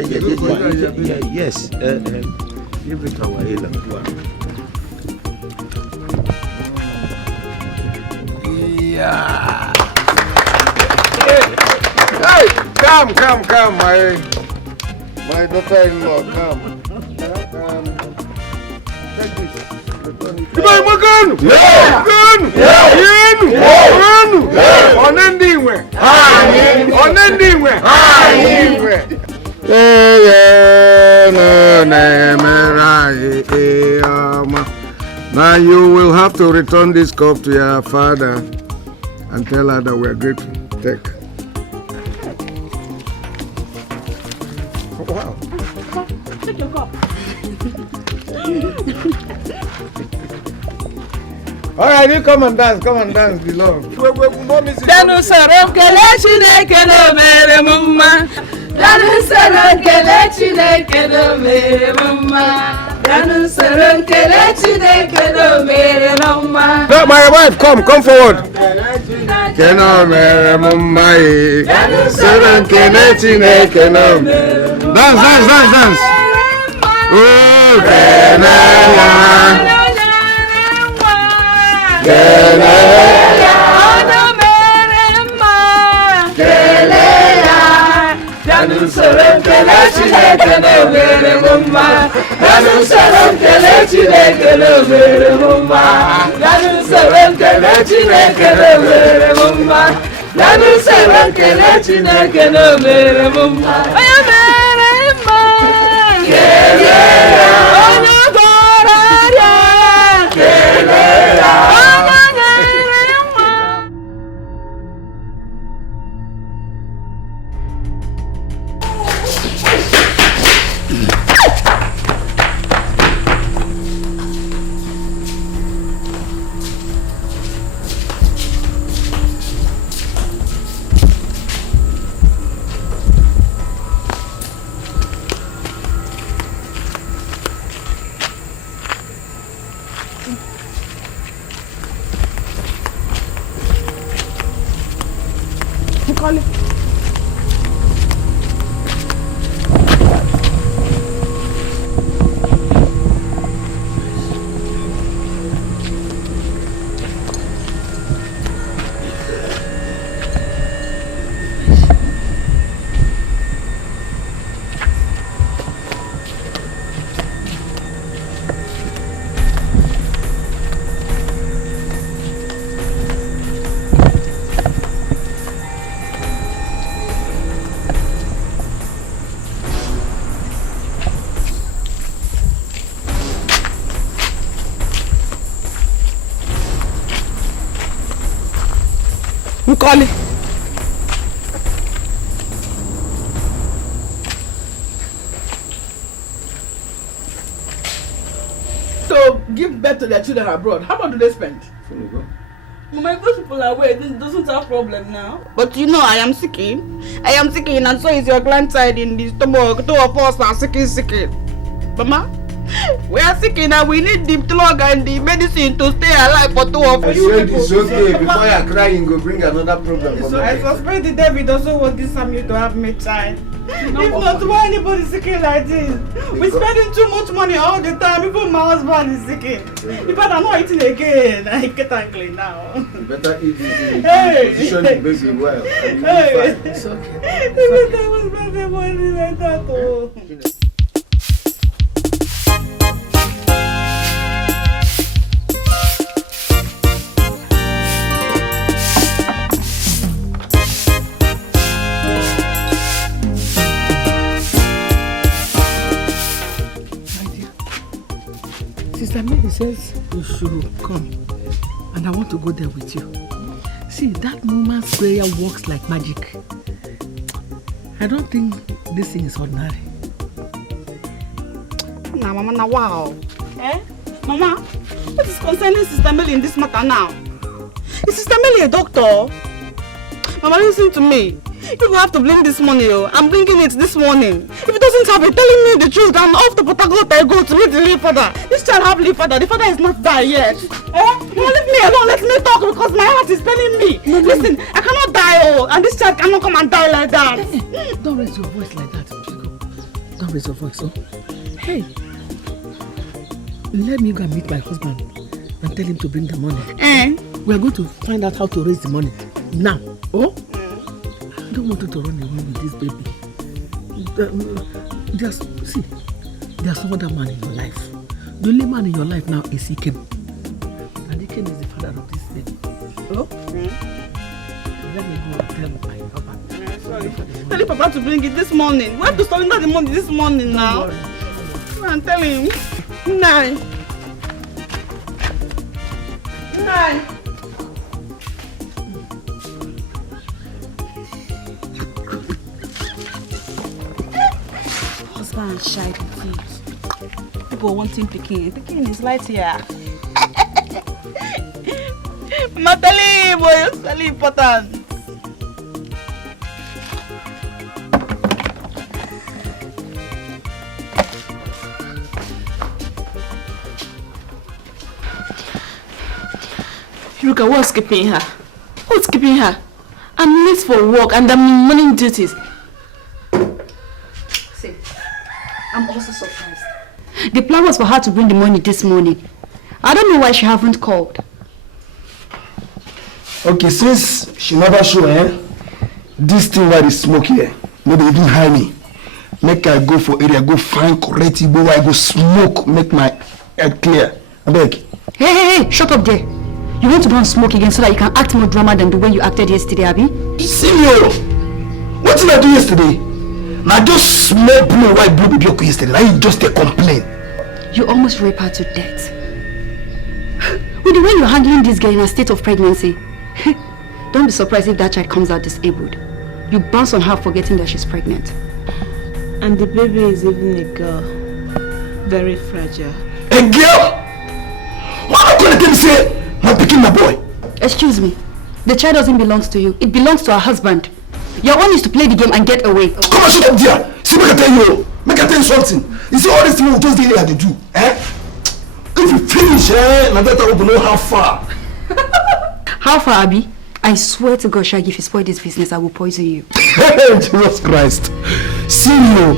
Yes. Give it our Yeah. Hey, come, my daughter-in-law, come. Take this. Now you will have to return this cup to your father and tell her that we are grateful. Take. Wow. Take your cup. All right, you come and dance, beloved. Danu soro kele Chineke no mere mumma. Danu soro kele Chineke no mere mumma. Danu soro kele Chineke no mere mumma. No, my wife, come forward. Keno mere mumma. Danu soro kele Chineke no mere mumma. Dance. Oh, kele. Keleya, ono meremma. Keleya, danu soro kele Chineke no mere mumma. Danu soro kele Chineke no mere mumma. Danu soro kele Chineke no mere mumma. Danu soro kele Chineke no mere mumma. Oya meremma. Keleya, ono goraria. Keleya. Nkoli. To give birth to their children abroad, how much do they spend? Mama, if those people are away, it doesn't have problem now. But you know, I am sicking, and so is your grandside in the stomach. Two of us are sicking. Mama, we are sicking and we need the plug and the medicine to stay alive for 2 of us. I said it's okay. Before you're crying, go bring another problem. So I suspect the David also want this family to have me child. If not, why anybody sicking like this? We're spending too much money all the time. Even my husband is sicking. In fact, I'm not eating again. I get angry now. You better eat this. Hey. Position the baby well. Hey. It's okay. Even I was spending money like that. Oh. Sister Mary says you should come, and I want to go there with you. See, that woman's prayer works like magic. I don't think this thing is ordinary. Nah, Mama, now wow. Eh? Mama, what is concerning Sister Mary in this matter now? Is Sister Mary a doctor? Mama, listen to me. You will have to bring this money. I'm bringing it this morning. If it doesn't have it, telling me the truth. I'm off to Port Harcourt I go to meet the late father. This child have late father. The father is not there yet. You leave me alone. Let me talk because my heart is telling me. Listen, I cannot die, and this child cannot come and die like that. Don't raise your voice like that, Chico. Don't raise your voice, oh. Hey, let me go and meet my husband and tell him to bring the money. We are going to find out how to raise the money now. Oh? I don't want you to run away with this baby. There's no other man in your life. The only man in your life now is Ikem. And Ikem is the father of this baby. Oh? Let me go and tell my papa. Sorry. Tell Papa to bring it this morning. We have to surrender the money this morning now. Go and tell him. Nine. Husband shy thieves. People wanting picking. Picking is light here. Matali, boy, it's very important. Look at what's keeping her. What's keeping her? I'm late for work and I'm morning duties. See, I'm also surprised. The plan was for her to bring the money this morning. I don't know why she haven't called. Okay, since she never show, this thing where is smoke here, maybe even hide me. Make I go for area, go find correct Igbo where I go smoke, make my head clear. I beg. Hey, shut up there. You want to go and smoke again so that you can act more drama than the way you acted yesterday, Abby? Senior, what did I do yesterday? Now just small blue white blue baby yesterday. Now you just a complain. You almost raped her to death. With the way you're handling this girl in a state of pregnancy, don't be surprised if that child comes out disabled. You bounce on her forgetting that she's pregnant. And the baby is even a girl. Very fragile. A girl? Why not gonna tell me say I'm picking my boy? Excuse me. The child doesn't belong to you. It belongs to her husband. Your own is to play the game and get away. Come on, shut up there. See, make I tell you. Make I tell you something. You see all these things we just did here they do. If you finish, now that I will know how far. How far, Abby? I swear to God, Shaggy, if you spoil this business, I will poison you. Jesus Christ. See you.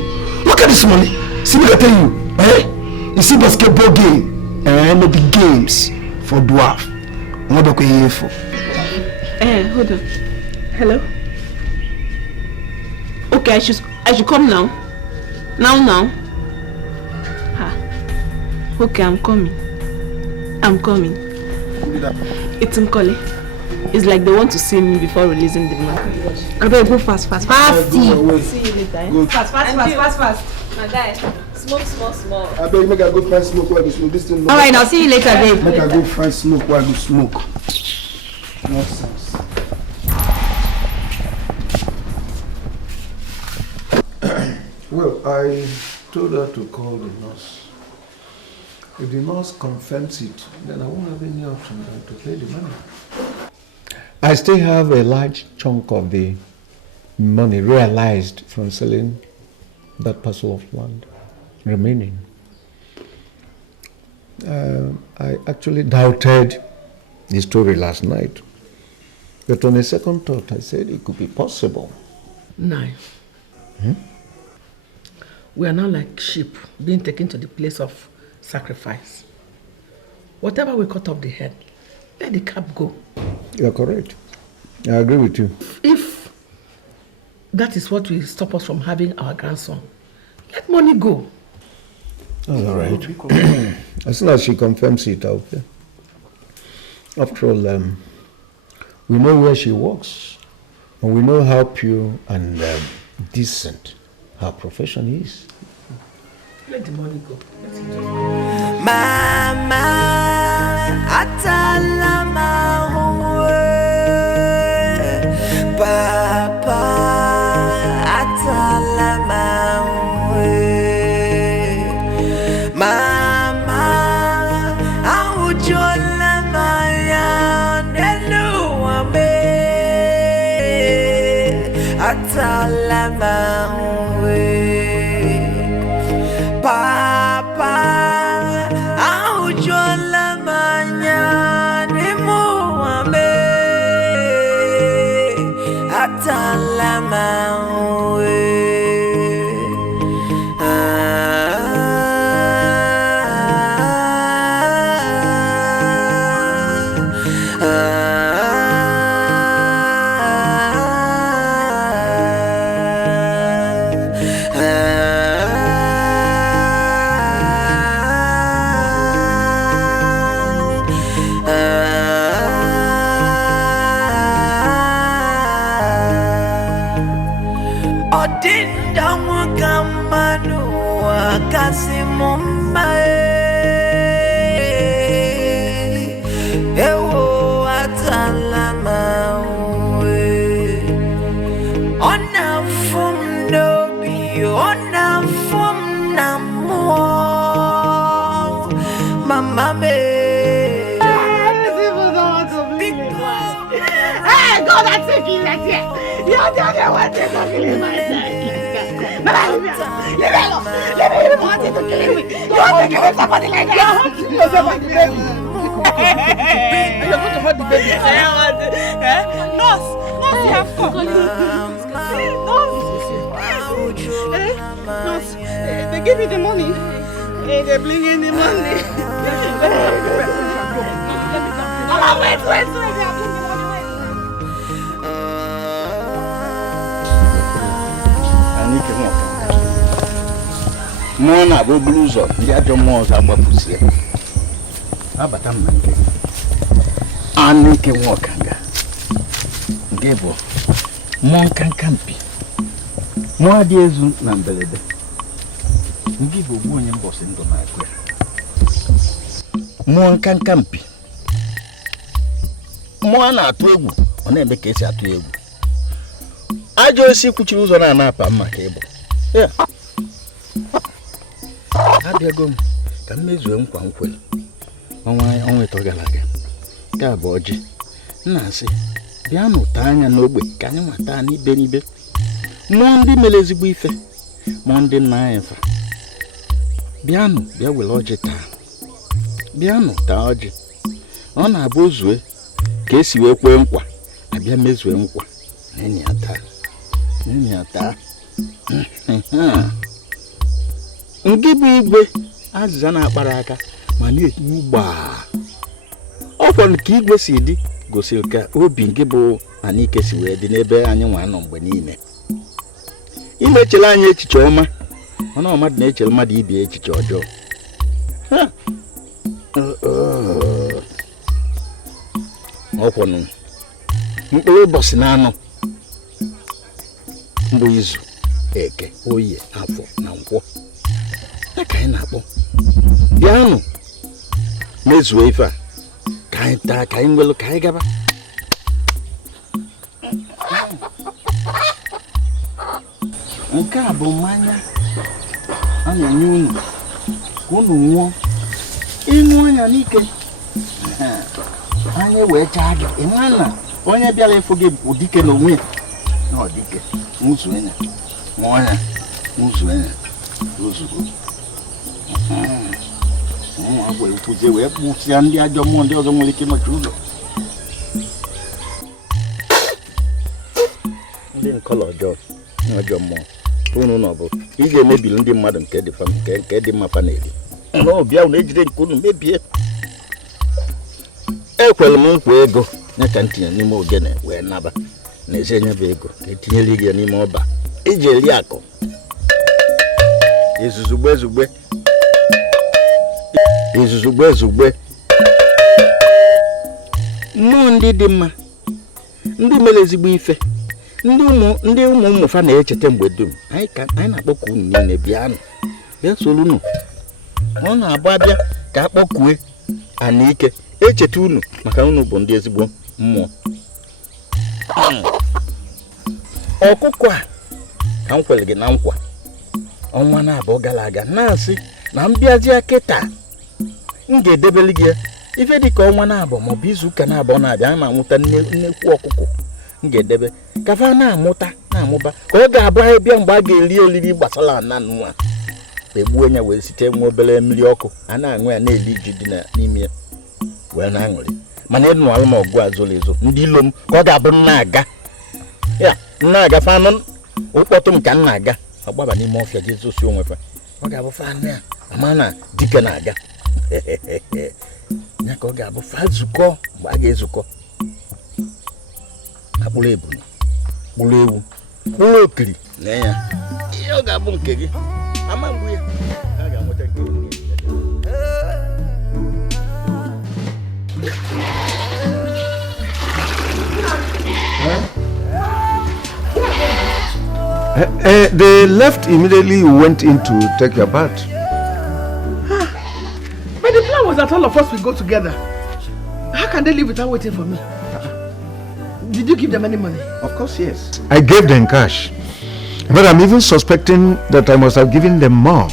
Look at this money. See, make I tell you. You see basketball game. No big games for dwarf. What are you here for? Hold on. Hello? Okay, I should come now. Now. Okay, I'm coming. It's Nkoli. It's like they want to see me before releasing the man. I better go fast. See you later. Good. Fast. My guy, smoke small. I better make I go find smoke while I go smoke. This thing. Alright, I'll see you later, babe. Make I go find smoke while I go smoke. Nonsense. Well, I told her to call the nurse. If the nurse confirms it, then I won't have any option than to pay the money. I still have a large chunk of the money realized from selling that parcel of land remaining. I actually doubted the story last night, but on a second thought, I said it could be possible. Nine. We are now like sheep being taken to the place of sacrifice. Whatever we cut off the head, let the cap go. You are correct. I agree with you. If that is what will stop us from having our grandson, let money go. That's all right. As soon as she confirms it out there. After all, we know where she works, and we know how pure and decent her profession is. Let the money go. Mama, atalama Papa, atalama Mama, aujola maya nelu ame atalama manu akasimumba ewo atalama ona fum dobi ona fum namo mama me. Hey, God, I'm taking that here. You're the only one that's not killing myself. Mama, leave me alone. Leave me alone. You wanted to kill me. You want to kill somebody like that. You're hurting yourself like the baby. You're going to hurt the baby. Nurse, you have fun. Nurse, they give you the money. They bring in the money. Mama, wait. Mmụọ na-abụ buru ụzọ ndị ajọ mmụọ ọzọ agbapụsie abata mma nke anụ ike nwa ọkanga nke bụ mmụọ nkanka mpi mmụọ adị ezu na mberede nke bụ ogbu onye mbọsị ndụ na-akụ ya mmụọ nkanka mpi mmụọ na-atụ egwu ọ na-eme ka esi atụ egwu ajọ osi kwuchiri ụzọ na-anapa mma ka ịbụ ya abịago m ka m mezue nkwa nkwere ọnwa ịtọ gara aga nke a bụ ọjị nna-asị bịa nụta anya n'ogbe ka anyị nwata n'ibe n'ibe mmụọ ndị mere ezigbo ife mmụọ ndị nna anyị fa bịanụ bịa were ọjị taa bịanụ taa ọjị ọ na-abụ ozue ka esi wee kwee nkwa abịa mezue nkwa na enyi ya taa nke bụ igwe azịza na-akpara aka ma na-etinye gbaa ọkwara ka igwe si dị gosiri ka obi nke bụ Anike si wee dị n'ebe anyị nwa nọ mgbe niile imechere anyị echiche ọma mana mmadụ na-echere mmadụ ibi echiche ọjọọ ọkwọnụ mkpụrụ ụbọchị na anọ mbụ izu eke oye afọ na nkwọ ka anyị na-akpọ bịanụ mezuo ife a ka anyị taa ka anyị nwelu ka anyị gaba nke a bụ mmanya a na-enye unu ka unu nwụọ ịṅụọ ya n'ike anyị wee chaa gị ịma na onye bịara ịfụ gị bụ dike n'onwe ya na ọ dike nwụzuo ya ṅụọ ya nwụzuo ya ozugbo wee kwuzie wee kpụsịa ndị ajọ mmụọ ndị ọzọ nwere ike nọchi ụzọ ndị nkọlọ ọjọọ ajọ mmụọ unu nọ bụ ị ga-emebili ndị mmadụ nke dị mma fa na-eri n'ọbịa unu ejide nke unu mebie ekwere m nkwa ego nye ka m tinye n'ime ogene wee naba na ezi enyebe ego ka etinyere gị n'ime ọba iji eri akụ izuzugbe mmụọ ndị dị mma ndị mere ezigbo ife ndị ụmụ fa na-echeta mgbe dum anyị na-akpọku unu niile bịa soro unu ọ na-abụ abịa ka akpọkue Anike echeta unu maka unu bụ ndị ezigbo mmụọ ọkụkọ a ka m kwere gị na nkwa ọnwa na-abụọ gara aga na-asị na mbịazi kịta m ga-edebeli gị ife dịka ọnwa na-abụ maọbụ izu ụka na-abụọ na-abịa ma nwụta nnekwu ọkụkọ m ga-edebe ka fa na-amụba ka ọ ga-abụ anyị bịa mgbe a ga-eri olili gbasara ana nwa egbuo ya wee site nwa obere mmiri ọkụ a na-aṅụ ya na-eli ji dị n'ime ya wee na-aṅụrị mana ịdụ n'ala ma ọgụ azụrụ ezo ndị ilo m ka ọ ga-abụ nna-aga fanụ ụkpọtụ m ka m na-aga agbaba n'ime ọfịa gị zosi onwe fa ọ ga-abụ fanụ ya ama na dike na-aga ya ka ọ ga-abụ fa zukọ mgbe a ga-ezukọ akpụrụ ebunu kpụrụ ewu kpụrụ okiri na ya ihe ọ ga-abụ nke gị ama mgbe ya a ga-amụta nke unu They left immediately. Went in to take your bath. But the plan was that all of us will go together. How can they leave without waiting for me? Did you give them any money? Of course, yes. I gave them cash. But I'm even suspecting that I must have given them more.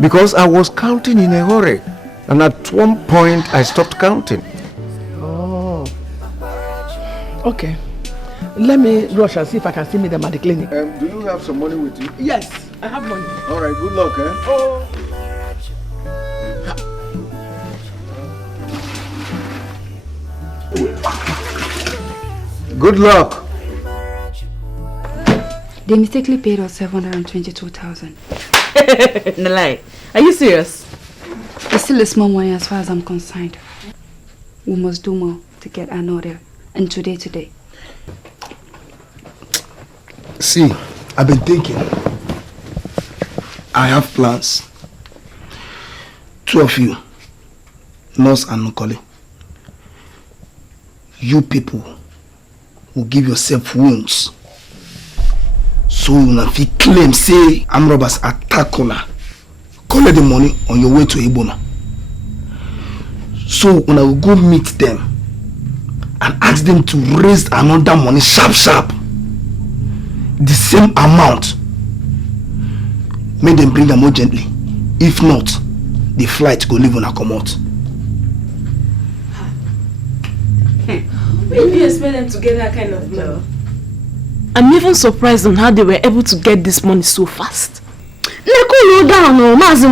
Because I was counting in a hurry. And at one point, I stopped counting. Oh. Okay. Let me rush and see if I can see them at the clinic. Do you have some money with you? Yes, I have money. All right, good luck, eh? Oh. Good luck. They mistakenly paid us 722,000. No lie. Are you serious? It's still a small money as far as I'm concerned. We must do more to get an order. And today. See, I've been thinking. I have plans. Two of you, Nurse and Nkoli. You people will give yourself wounds. So you will feel claim, say, armed robbers attack on her. Collect the money on your way to Ibona. So when I will go meet them and ask them to raise another money sharp. The same amount. Make them bring them more gently. If not, the flight go leave on a commot. When do you expect them to get that kind of money? I'm even surprised on how they were able to get this money so fast. Cool down, Mazi.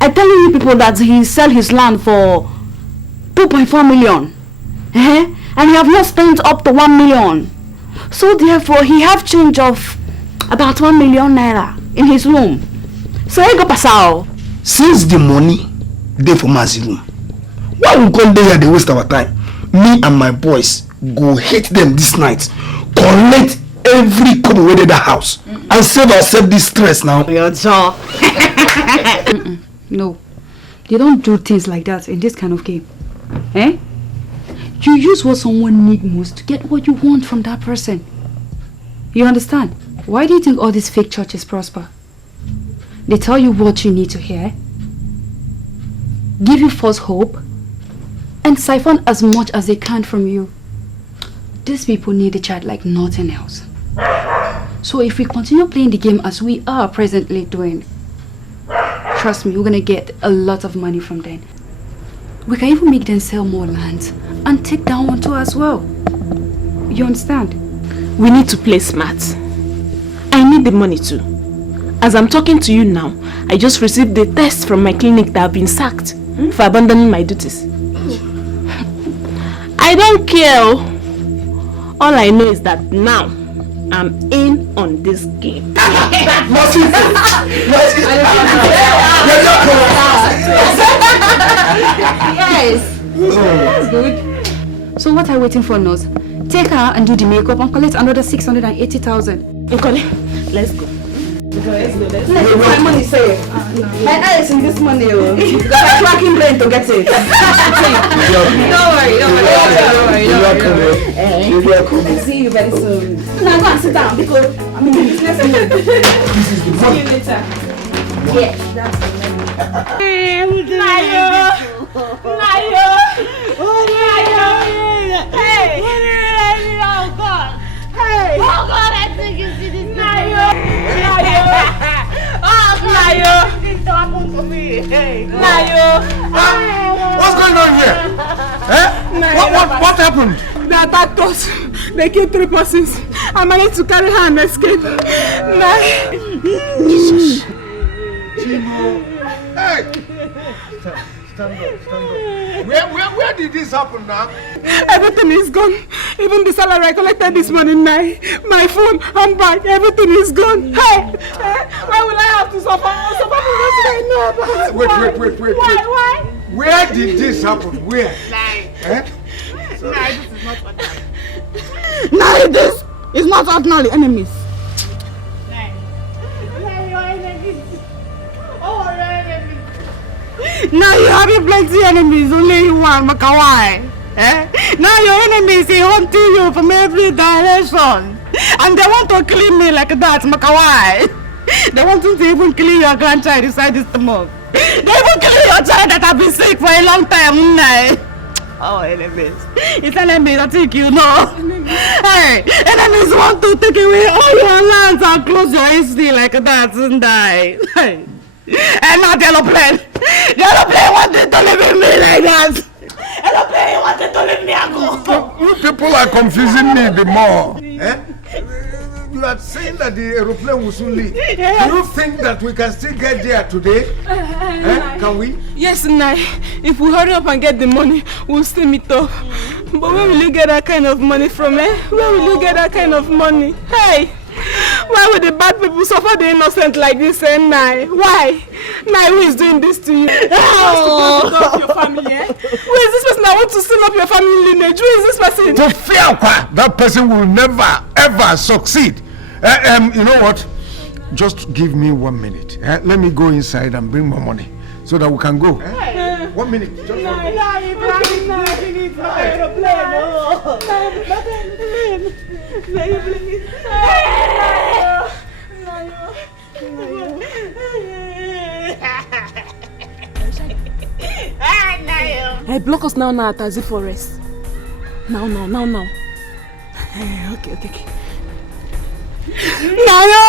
I tell you people that he sell his land for 2.4 million. And he have not spent up to 1 million. So therefore he have change of about 1 million naira in his room. So he go pass out. Since the money there for Mazi room, why we come there they waste our time? Me and my boys go hit them this night, collect every couple within the house, and save ourselves this stress now. Your jaw. No, you don't do things like that in this kind of game. You use what someone needs most to get what you want from that person. You understand? Why do you think all these fake churches prosper? They tell you what you need to hear, give you false hope, and siphon as much as they can from you. These people need a child like nothing else. So if we continue playing the game as we are presently doing, trust me, we're gonna get a lot of money from them. We can even make them sell more land and take down one too as well. You understand? We need to play smart. I need the money too. As I'm talking to you now, I just received the test from my clinic that I've been sacked for abandoning my duties. I don't care. All I know is that now I'm in on this game. Yes. That's good. So what are you waiting for, Nose? Take her and do the makeup and collect another 680,000. Nkoli, let's go. Let's go. My money safe. My eyes in this money. Because I'm tracking brain to get it. Don't worry. I'll see you very soon. Now go and sit down because I'm in the business. See you later. Yeah, that's it. Nayo! Hey! Oh God! Hey! Oh God, I think you see this Nayo! Oh Nayo! This happened to me. Hey! Nayo! What's going on here? What happened? They attacked us. They killed 3 persons. I managed to carry her and escape. Jesus. Hey! Stand up. Where did this happen now? Everything is gone. Even the salary I collected this morning, my phone, handbag, everything is gone. Hey! Why will I have to suffer? Wait. Why? Where did this happen? Where? This is not ordinary. This is not ordinary enemies. Now you have plenty enemies, only one, Makawai. Now your enemies, they hunt you from every direction. And they want to kill me like that, Makawai. They want to even kill your grandchild inside this month. They even kill your child that have been sick for a long time. Oh, enemies. It's enemies, I think you know. Hey, enemies want to take away all your lands and close your history like that and die. Hey. And not the aeroplane. The aeroplane wanted to live in me like that. Aeroplane wanted to leave me and go. You people are confusing me the more. Eh? You are saying that the aeroplane will soon leave. Yes. Do you think that we can still get there today? Can we? Yes, Nai. If we hurry up and get the money, we'll still meet up. But where will you get that kind of money from, eh? Where will you get that kind of money? Hey! Why would the bad people suffer the innocent like this, eh, Nai? Why? Nai, who is doing this to you? Oh! Your family, eh? Who is this person that wants to seal up your family lineage? Who is this person? To fear, that person will never ever succeed. You know what? Just give me 1 minute. Let me go inside and bring more money so that we can go. 1 minute. Just 1 minute. Hey, block us now at Tazi Forest. Now. Okay. Nayo!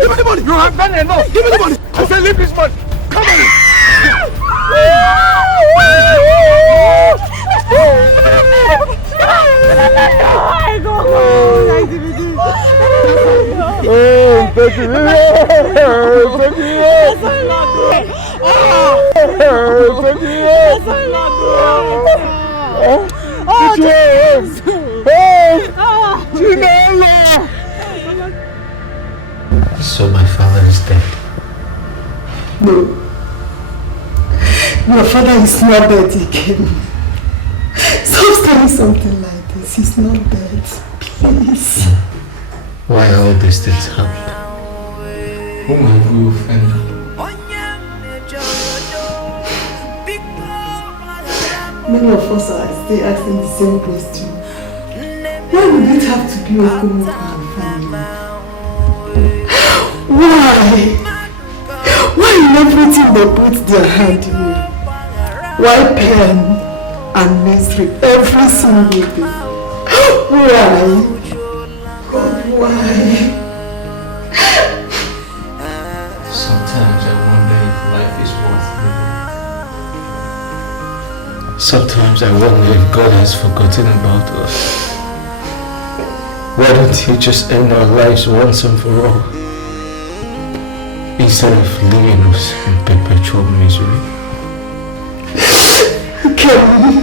Give me the money! You have done enough! Give me the money! I said leave this money! Come on! So my father is dead. No. Your father is not dead again. Stop saying something like this. He's not dead. Please. Why all these things happen? Whom have we offended? Many of us are still asking the same question. Why would it have to be Okomo and family? Why? Why in everything they put their hand in? Why pain and misery every single day? Why? God, why? Sometimes I wonder if life is worth living. Sometimes I wonder if God has forgotten about us. Why don't He just end our lives once and for all, instead of leaving us in perpetual misery? Kevin,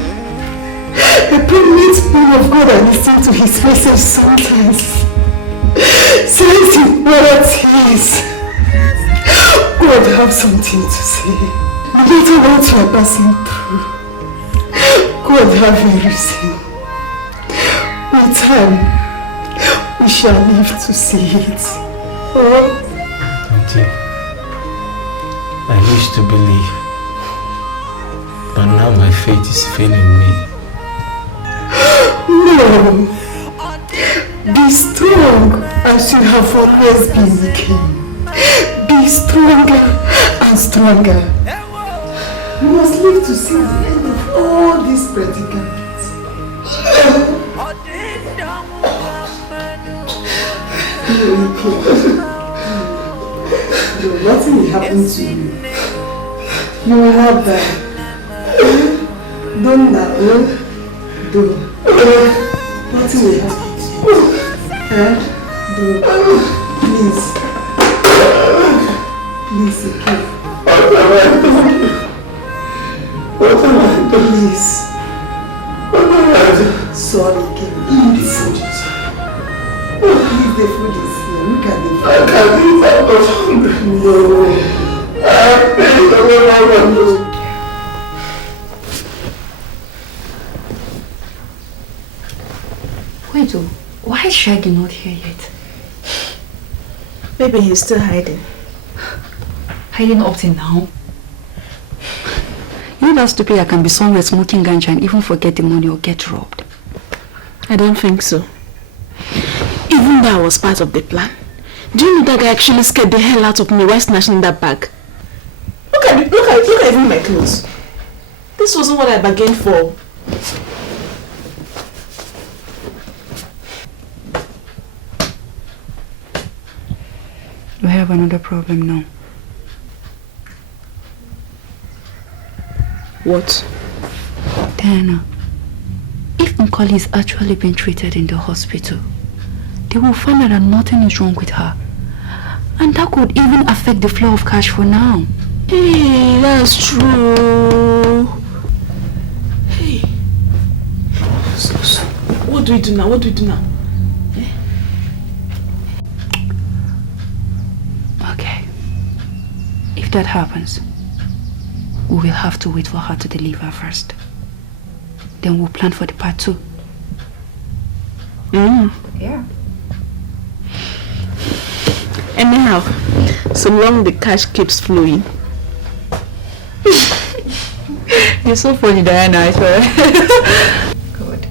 a permanent man of God, I listen to his message sometimes. Says the word is. God have something to say. No matter what you are passing through, God have a reason. With time, we shall live to see it. Oh. Auntie, I used to believe, but now my faith is failing me. No. Be strong as you have always been, King. Be stronger and stronger. You must live to see the end of all these predicaments. Nothing will happen to you. You will not die. Don't now. Don't. Nothing will happen to you. Don't. Please. Please, okay. Please. Sorry, King. Eat. Please, the food is here. Look at the fact that it's out of 100 million. I paid the Wait, why is Shaggy not here yet? Maybe he's still hiding. Hiding up till now? You know that stupid I can be somewhere smoking ganja and even forget the money or get robbed. I don't think so. Even though I was part of the plan. Do you know that guy actually scared the hell out of me while snatching that bag? Look at even my clothes. This wasn't what I bargained for. We have another problem now. What? Diana, if Nkoli is actually being treated in the hospital, they will find out that nothing is wrong with her. And that could even affect the flow of cash for now. Hey, that's true. Hey. So, what do we do now? Okay. If that happens, we will have to wait for her to deliver first. Then we'll plan for the part 2. Yeah. Anyhow, so long the cash keeps flowing. You're so funny, Diana, I swear. Good.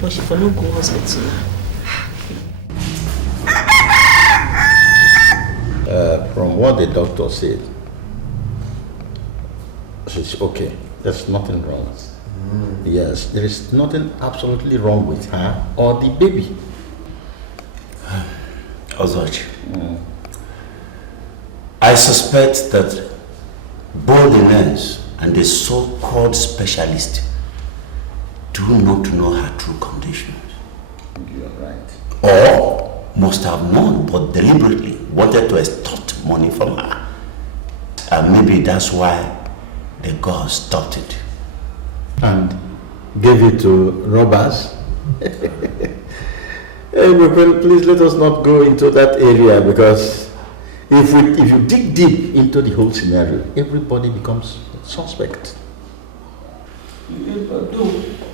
But she for no go hospital now. From what the doctor said, she's okay. There's nothing wrong. Yes, there is nothing absolutely wrong with her or the baby. Ozoch, I suspect that both the nurse and the so-called specialist do not know her true conditions. You're right. Or must have known but deliberately wanted to extort money from her. And maybe that's why the god stopped it. And gave it to robbers? Hey, please let us not go into that area, because if you dig deep into the whole scenario, everybody becomes suspect.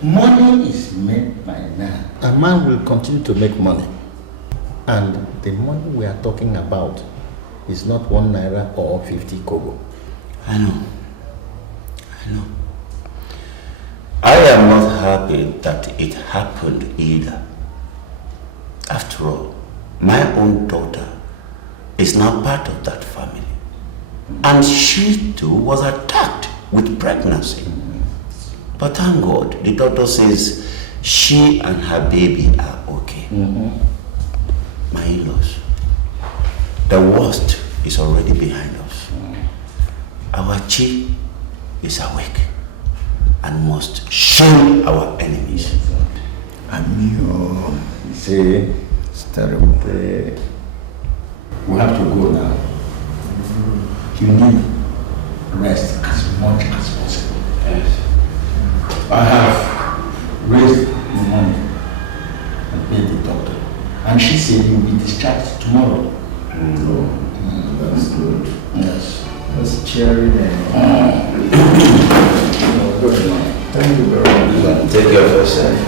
Money is made by man. A man will continue to make money. And the money we are talking about is not 1 naira or 50 kobo. I know. I am not happy that it happened either. After all, my own daughter is now part of that family. And she too was attacked with pregnancy. But thank God, the doctor says she and her baby are okay. My in-laws, the worst is already behind us. Our chief is awake and must shame our enemies. Amigo, see, it's terrible. We have to go now. You need rest as much as possible. Yes. I have raised the money and paid the doctor. And she said you will be discharged tomorrow. That's good. Yes. That's cheering and good. Thank you very much. Take care of yourself.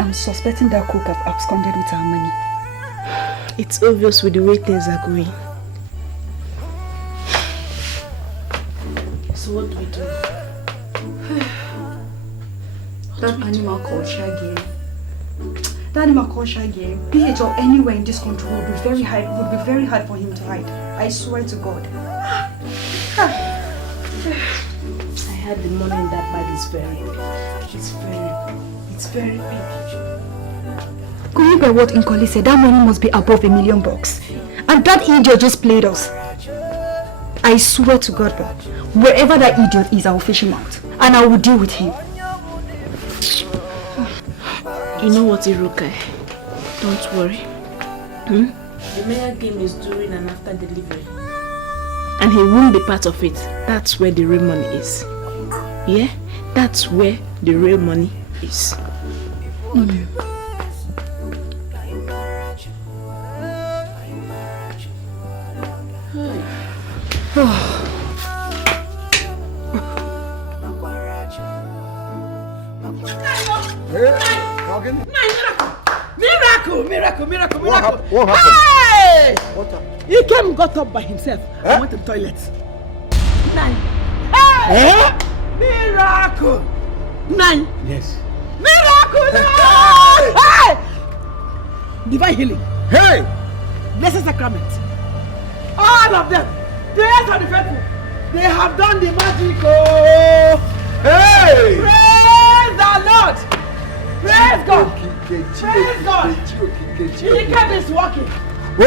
I'm suspecting that cook have absconded with our money. It's obvious with the way things are going. So what do we do? That animal called Shaggy. PH or anywhere in this country would be very hard for him to hide. I swear to God. I heard the money in that bag is very big. It's very big. Going by what Nkoli said, that money must be above $1 million. And that idiot just played us. I swear to God, bro, wherever that idiot is, I will fish him out. And I will deal with him. You know what, Iruka? Don't worry. The mayor game is during and after delivery. And he won't be part of it. That's where the real money is. Yeah? That's where the real money is. Miracle! What happened? Hey! What happened? He came and got up by himself. I went to the toilet. Nine. Hey! Miracle! Nine. Yes. Miracle! No! Hey! Divine healing. Hey! Blessed sacrament. All of them. The rest of the faithful. They have done the magic. Oh! Hey! Praise the Lord! Praise God! Praise God! The camp is working. I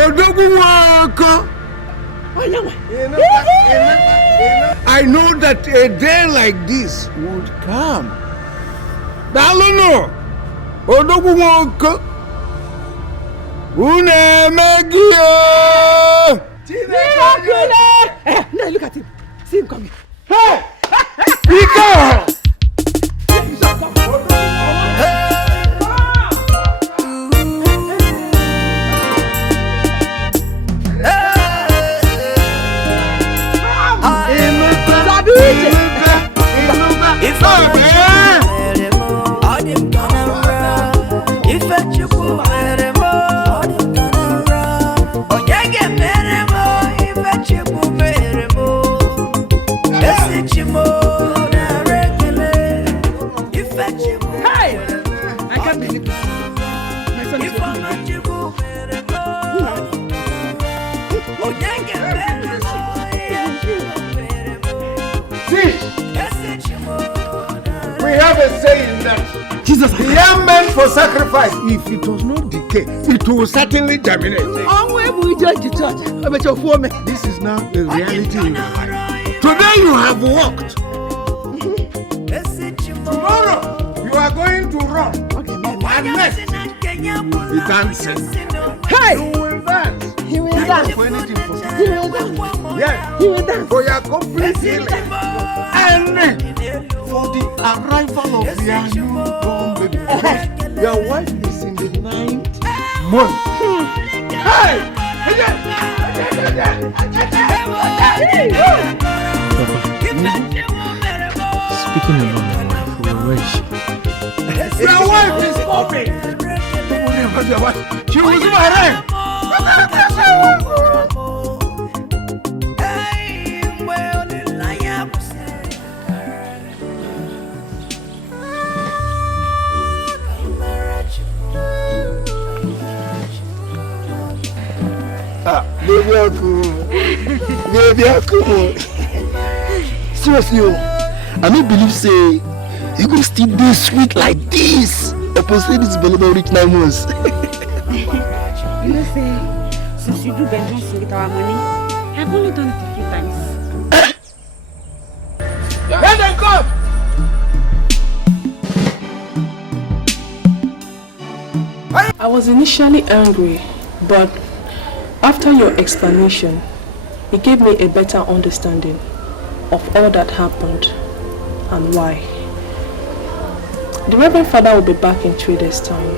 know that a day like this would come. Dalono! Odoguwoko! Unemegia! Miraculous! Now look at him. See him coming. Hey! Ika! We have a saying that Jesus, the young man for sacrifice, if it does not decay, it will certainly germinate. This is now the reality. Today you have walked. Tomorrow you are going to run. And next you will be dancing. Hey! You will dance. He will dance. For anything for He will dance. Yes. He will dance. For your complete healing. And for the arrival of your newborn baby. Your wife is in the 9th month. Hey! Speaking about my wife, where is she? Your wife is popping. She was my friend. Baby, seriously, I don't believe say you could still be sweet like this. Opposite this believer rich 9 months. You know, say, since you do vengeance with our money, I've only done it a few times. Let them come! I was initially angry, but after your explanation, it gave me a better understanding of all that happened and why. The Reverend Father will be back in 3 days' time,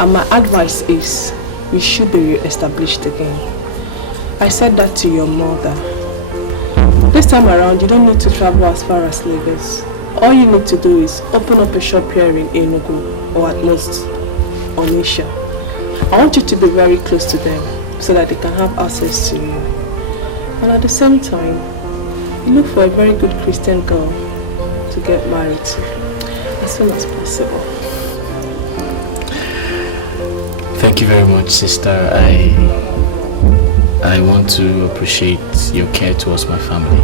and my advice is we should be re-established again. I said that to your mother. This time around, you don't need to travel as far as Lagos. All you need to do is open up a shop here in Enugu, or at most Onitsha. I want you to be very close to them so that they can have access to you. And at the same time, you look for a very good Christian girl to get married to as soon as possible. Thank you very much, sister. I want to appreciate your care towards my family.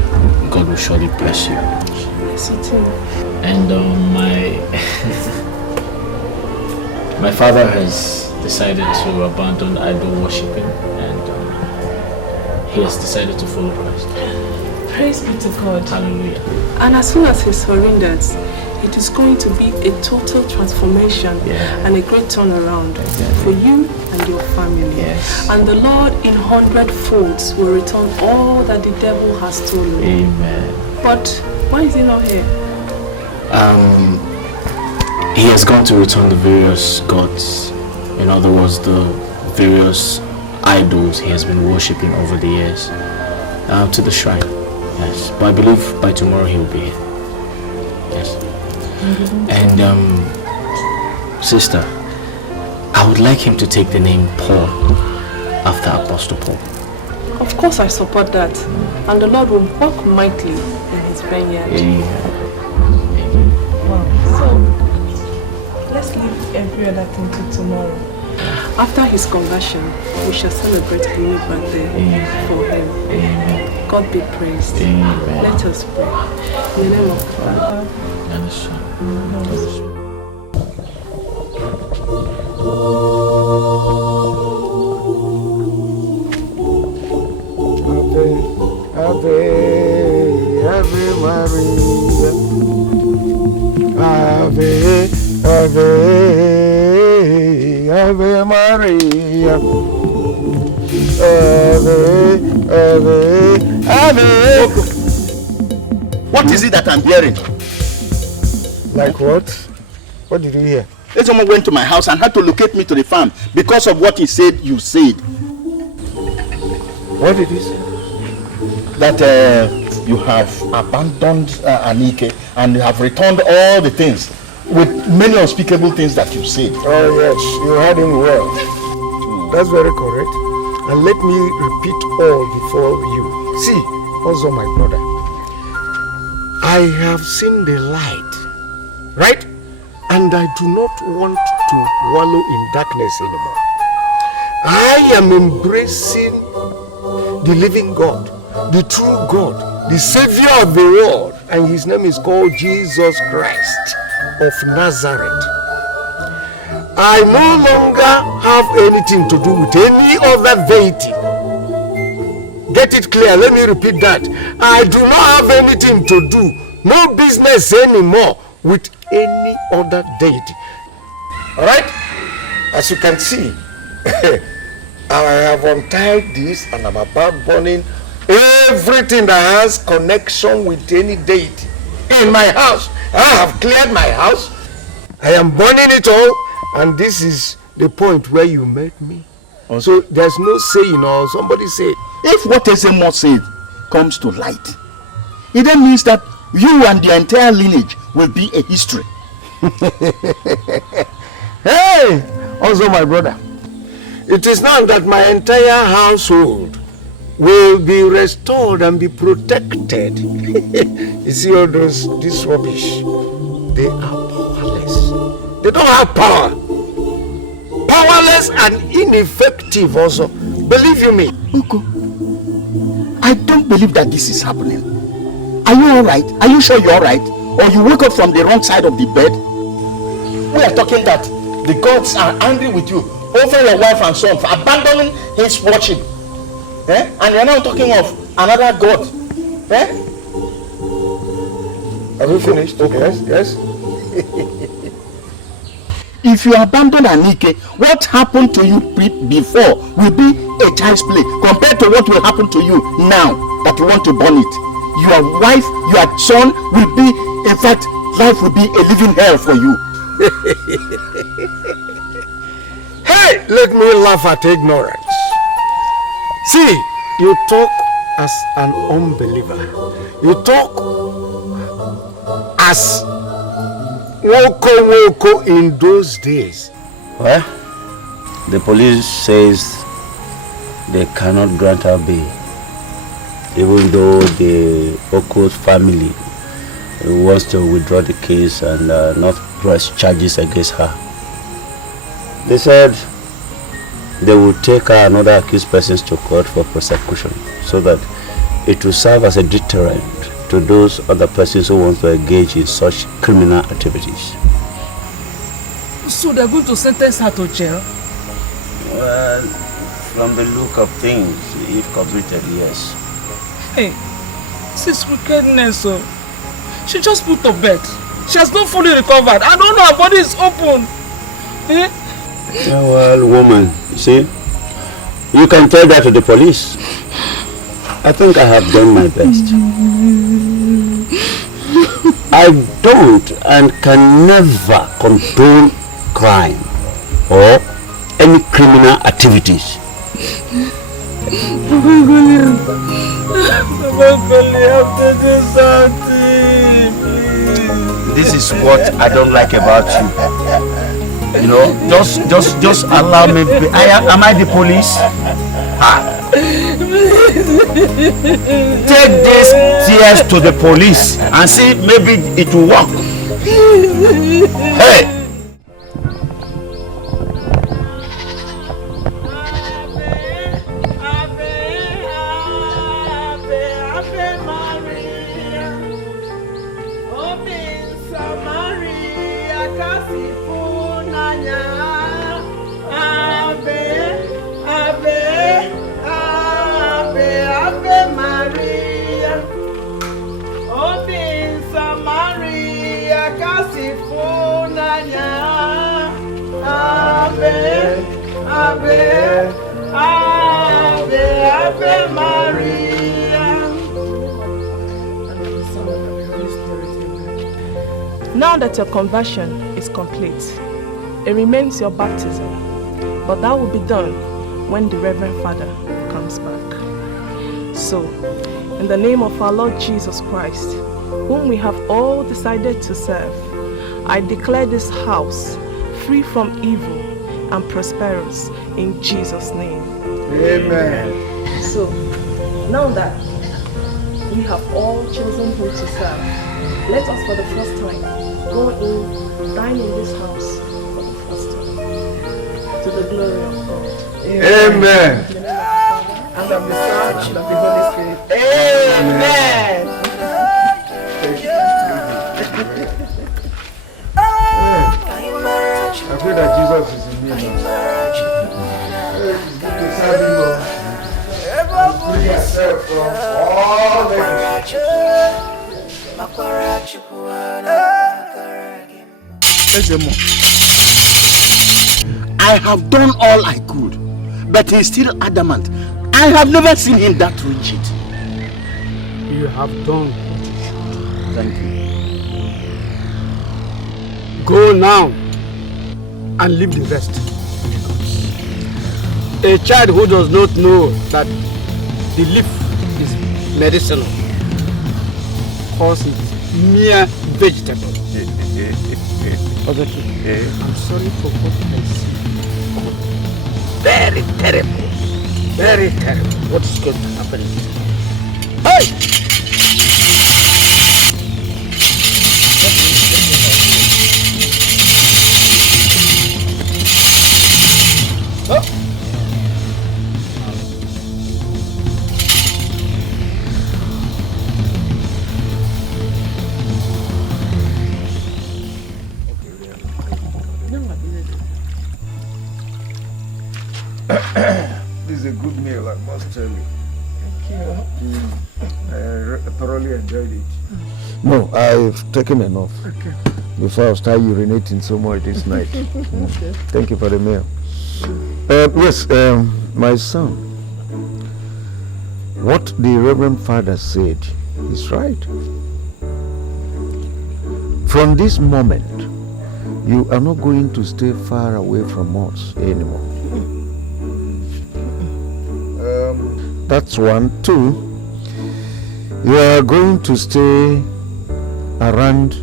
God will surely bless you. Yes, you too. And my father has decided to abandon idol worshipping, and he has decided to follow Christ. Praise be to God. Hallelujah. And as soon as he surrenders, it is going to be a total transformation and a great turnaround for you and your family. Yes. And the Lord in 100-folds will return all that the devil has stolen. Amen. But why is he not here? He has gone to return the various gods. In other words, the various idols he has been worshipping over the years to the shrine. Yes. But I believe by tomorrow he will be here. Yes. And sister, I would like him to take the name Paul after Apostle Paul. Of course I support that. And the Lord will work mightily in his vineyard. Wow. So, let's leave every other thing till tomorrow. After his conversion, we shall celebrate a new birthday for him. God be praised. Let us pray. In the name of the Father and the Son and the Holy Spirit. Ave, Ave Maria. Ave, Ave, Ave Maria. Ave, Ave, Ave. What is it that I'm hearing? Like what? What did you hear? Someone went to my house and had to locate me to the farm because of what he said you said. What did he say? That you have abandoned Anike and you have returned all the things with many unspeakable things that you said. Oh yes, you heard him well. That's very correct. And let me repeat all before you. See, also my brother, I have seen the light, right? And I do not want to wallow in darkness anymore. I am embracing the living God, the true God, the Savior of the world, and his name is called Jesus Christ of Nazareth. I no longer have anything to do with any other deity. Get it clear, let me repeat that. I do not have anything to do, no business anymore with any other deity. Alright? As you can see, I have untied this and I'm about burning everything that has connection with any deity in my house. I have cleared my house. I am burning it all, and this is the point where you met me. So there's no saying or somebody said. If what Ezemo said comes to light, it then means that you and the entire lineage will be a history. Hey, also my brother, it is now that my entire household will be restored and be protected. You see all this rubbish, they are powerless. They don't have power. Powerless and ineffective also. Believe you me. Uncle, I don't believe that this is happening. Are you alright? Are you sure you're alright? Or you woke up from the wrong side of the bed? We are talking that the gods are angry with you over your wife and son for abandoning his worship. And you're now talking of another god. Have you finished? Okay. Yes. If you abandon Anike, what happened to you before will be a child's play compared to what will happen to you now that you want to burn it. Your wife, your son will be, in fact, life will be a living hell for you. Hey, let me laugh at ignorance. See, you talk as an unbeliever. You talk as woko in those days. Well, the police says they cannot grant her bail, even though the Oko's family wants to withdraw the case and not press charges against her. They said they will take her and other accused persons to court for prosecution so that it will serve as a deterrent to those other persons who want to engage in such criminal activities. So they're going to sentence her to jail? Well, From the look of things, if committed, yes. Hey, this is wickedness, so she just put to bed. She has not fully recovered. I don't know, her body is open. Eh? Yeah, well, woman, see, you can tell that to the police. I think I have done my best. I don't and can never condone crime or any criminal activities. This is what I don't like about you. You know, just allow me. Am I the police? Take these tears to the police and see maybe it will work. Hey! Now that your conversion is complete, it remains your baptism, but that will be done when the Reverend Father comes back. So, in the name of our Lord Jesus Christ, whom we have all decided to serve, I declare this house free from evil and prosperous in Jesus' name. Amen. So, now that we have all chosen who to serve, let us for the first time go in, dine in this house for the first time, to the glory of God. Amen. In the name of the Father, and of the Son, and of the Holy Spirit. Amen. I pray that Jesus is in me now. It's good to serve you, Lord. Free yourself from all I have done all I could, but he's still adamant. I have never seen him that rigid. You have done what you should. Thank you. Go now and leave the rest. A child who does not know that the leaf is medicinal calls it mere vegetable. I'm sorry for what I see. Very terrible. Very terrible. What is going to happen? Hey! Oh. This is a good meal, I must tell you. Thank you. I thoroughly enjoyed it. No, I've taken enough. Okay. Before I start urinating so much this night. Okay. Thank you for the meal. Yes, my son. What the Reverend Father said is right. From this moment, you are not going to stay far away from us anymore. That's one. Two, you are going to stay around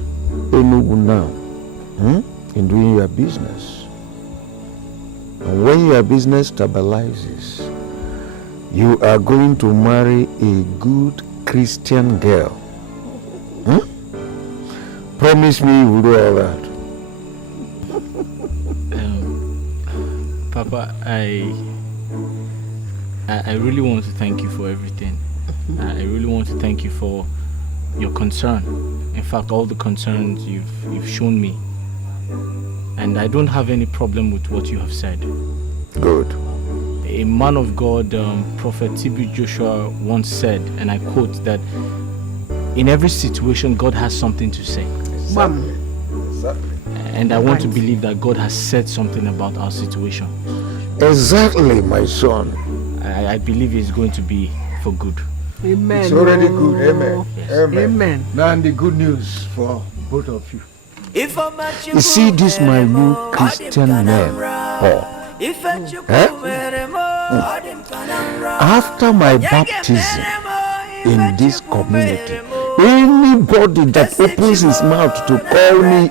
Enugu now in doing your business. And when your business stabilizes, you are going to marry a good Christian girl. Promise me you will do all that. Papa, I really want to thank you for everything. I really want to thank you for your concern. In fact, all the concerns you've shown me. And I don't have any problem with what you have said. Good. a man of God, Prophet T.B. Joshua, once said, and I quote, that in every situation, God has something to say. Exactly. And I want to believe that God has said something about our situation. Exactly, my son. I believe it's going to be for good. Amen. It's already good. Amen. Yes. Amen. Amen. Now the good news for both of you. You see this my new Christian name, Paul. After my baptism in this community, anybody that opens his mouth to call me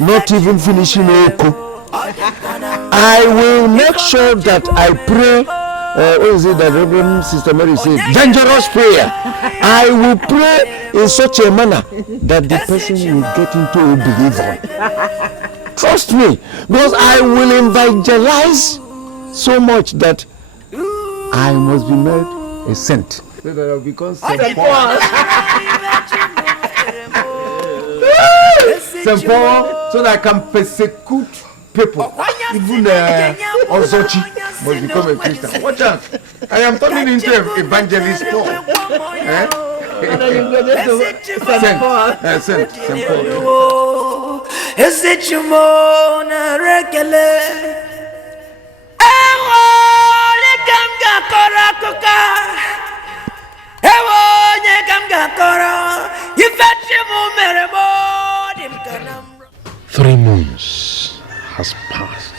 not even finishing Oko, I will make sure that I pray. What is it that Reverend Sister Mary said? Dangerous prayer. I will pray in such a manner that the person will get into a believer. Trust me, because I will evangelize so much that I must be made a saint. So that I'll become St. Paul, so that I can persecute people. Even Ozochi must become a Christian. Watch out. I am turning into an evangelist Paul. Saint Paul. Three months has passed,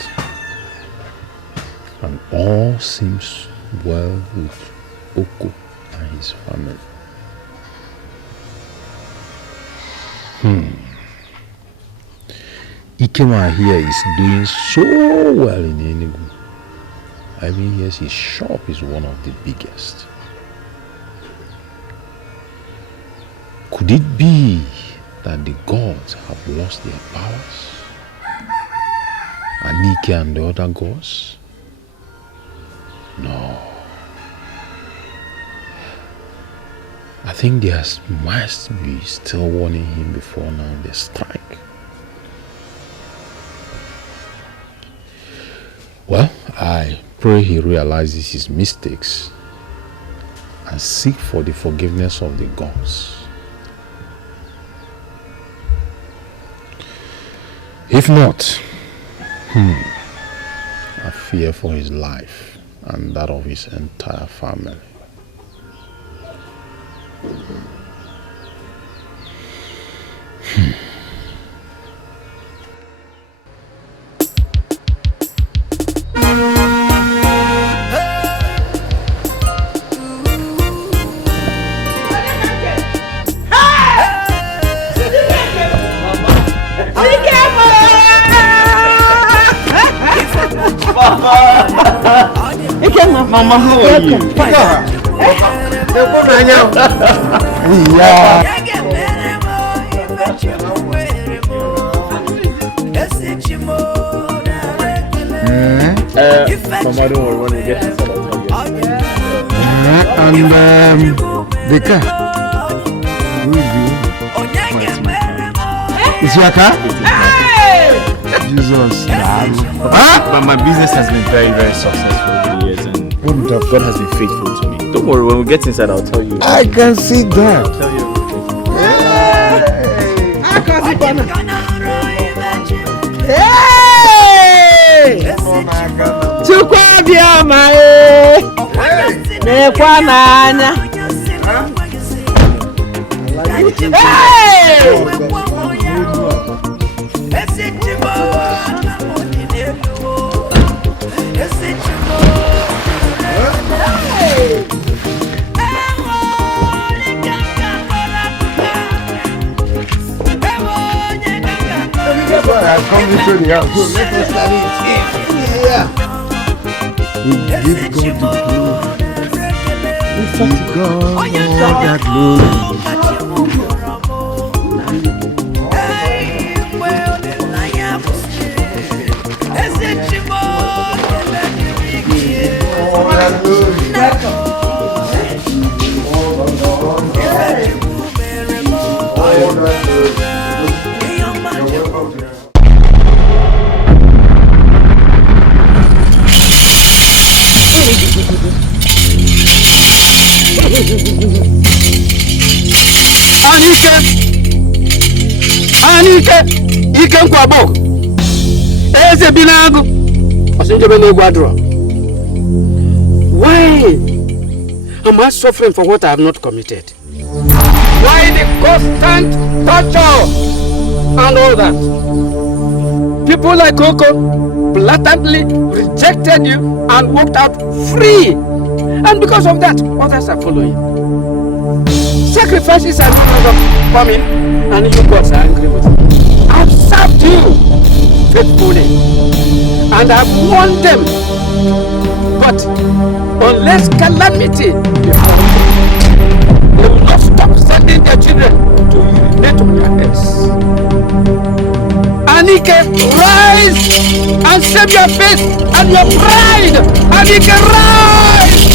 and all seems well with Oko and his family. Ikema here is doing so well in Enugu. I mean, yes, his shop is one of the biggest. Could it be that the gods have lost their powers? Anike and the other gods? No. I think there must be still warning him before now they strike. Well, I pray he realizes his mistakes and seek for the forgiveness of the gods. If not, I fear for his life and that of his entire family. Mama, how are you? Mama, don't worry, when we get inside, I'll tell you. And the car. Who is you? Is your car? Jesus. But my business has been very, very successful over the years, and God has been faithful to me. Don't worry, when we get inside, I'll tell you. I can see that. I'll tell you I'm coming to the house. So let us start it. Yeah. We give God the glory. Give God all that glory. All that glory. Ike Nkwabo. Eze Binago. Osinjebe Guadro. Why am I suffering for what I have not committed? Why the constant torture and all that? People like Coco blatantly rejected you and walked out free. And because of that, others are following. Sacrifices are no longer coming, and you gods are angry with me. I've served you faithfully, and I've warned them. But unless calamity befalls them, they will not stop sending their children to urinate on their heads. Anike, rise and save your faith and your pride. Anike, rise!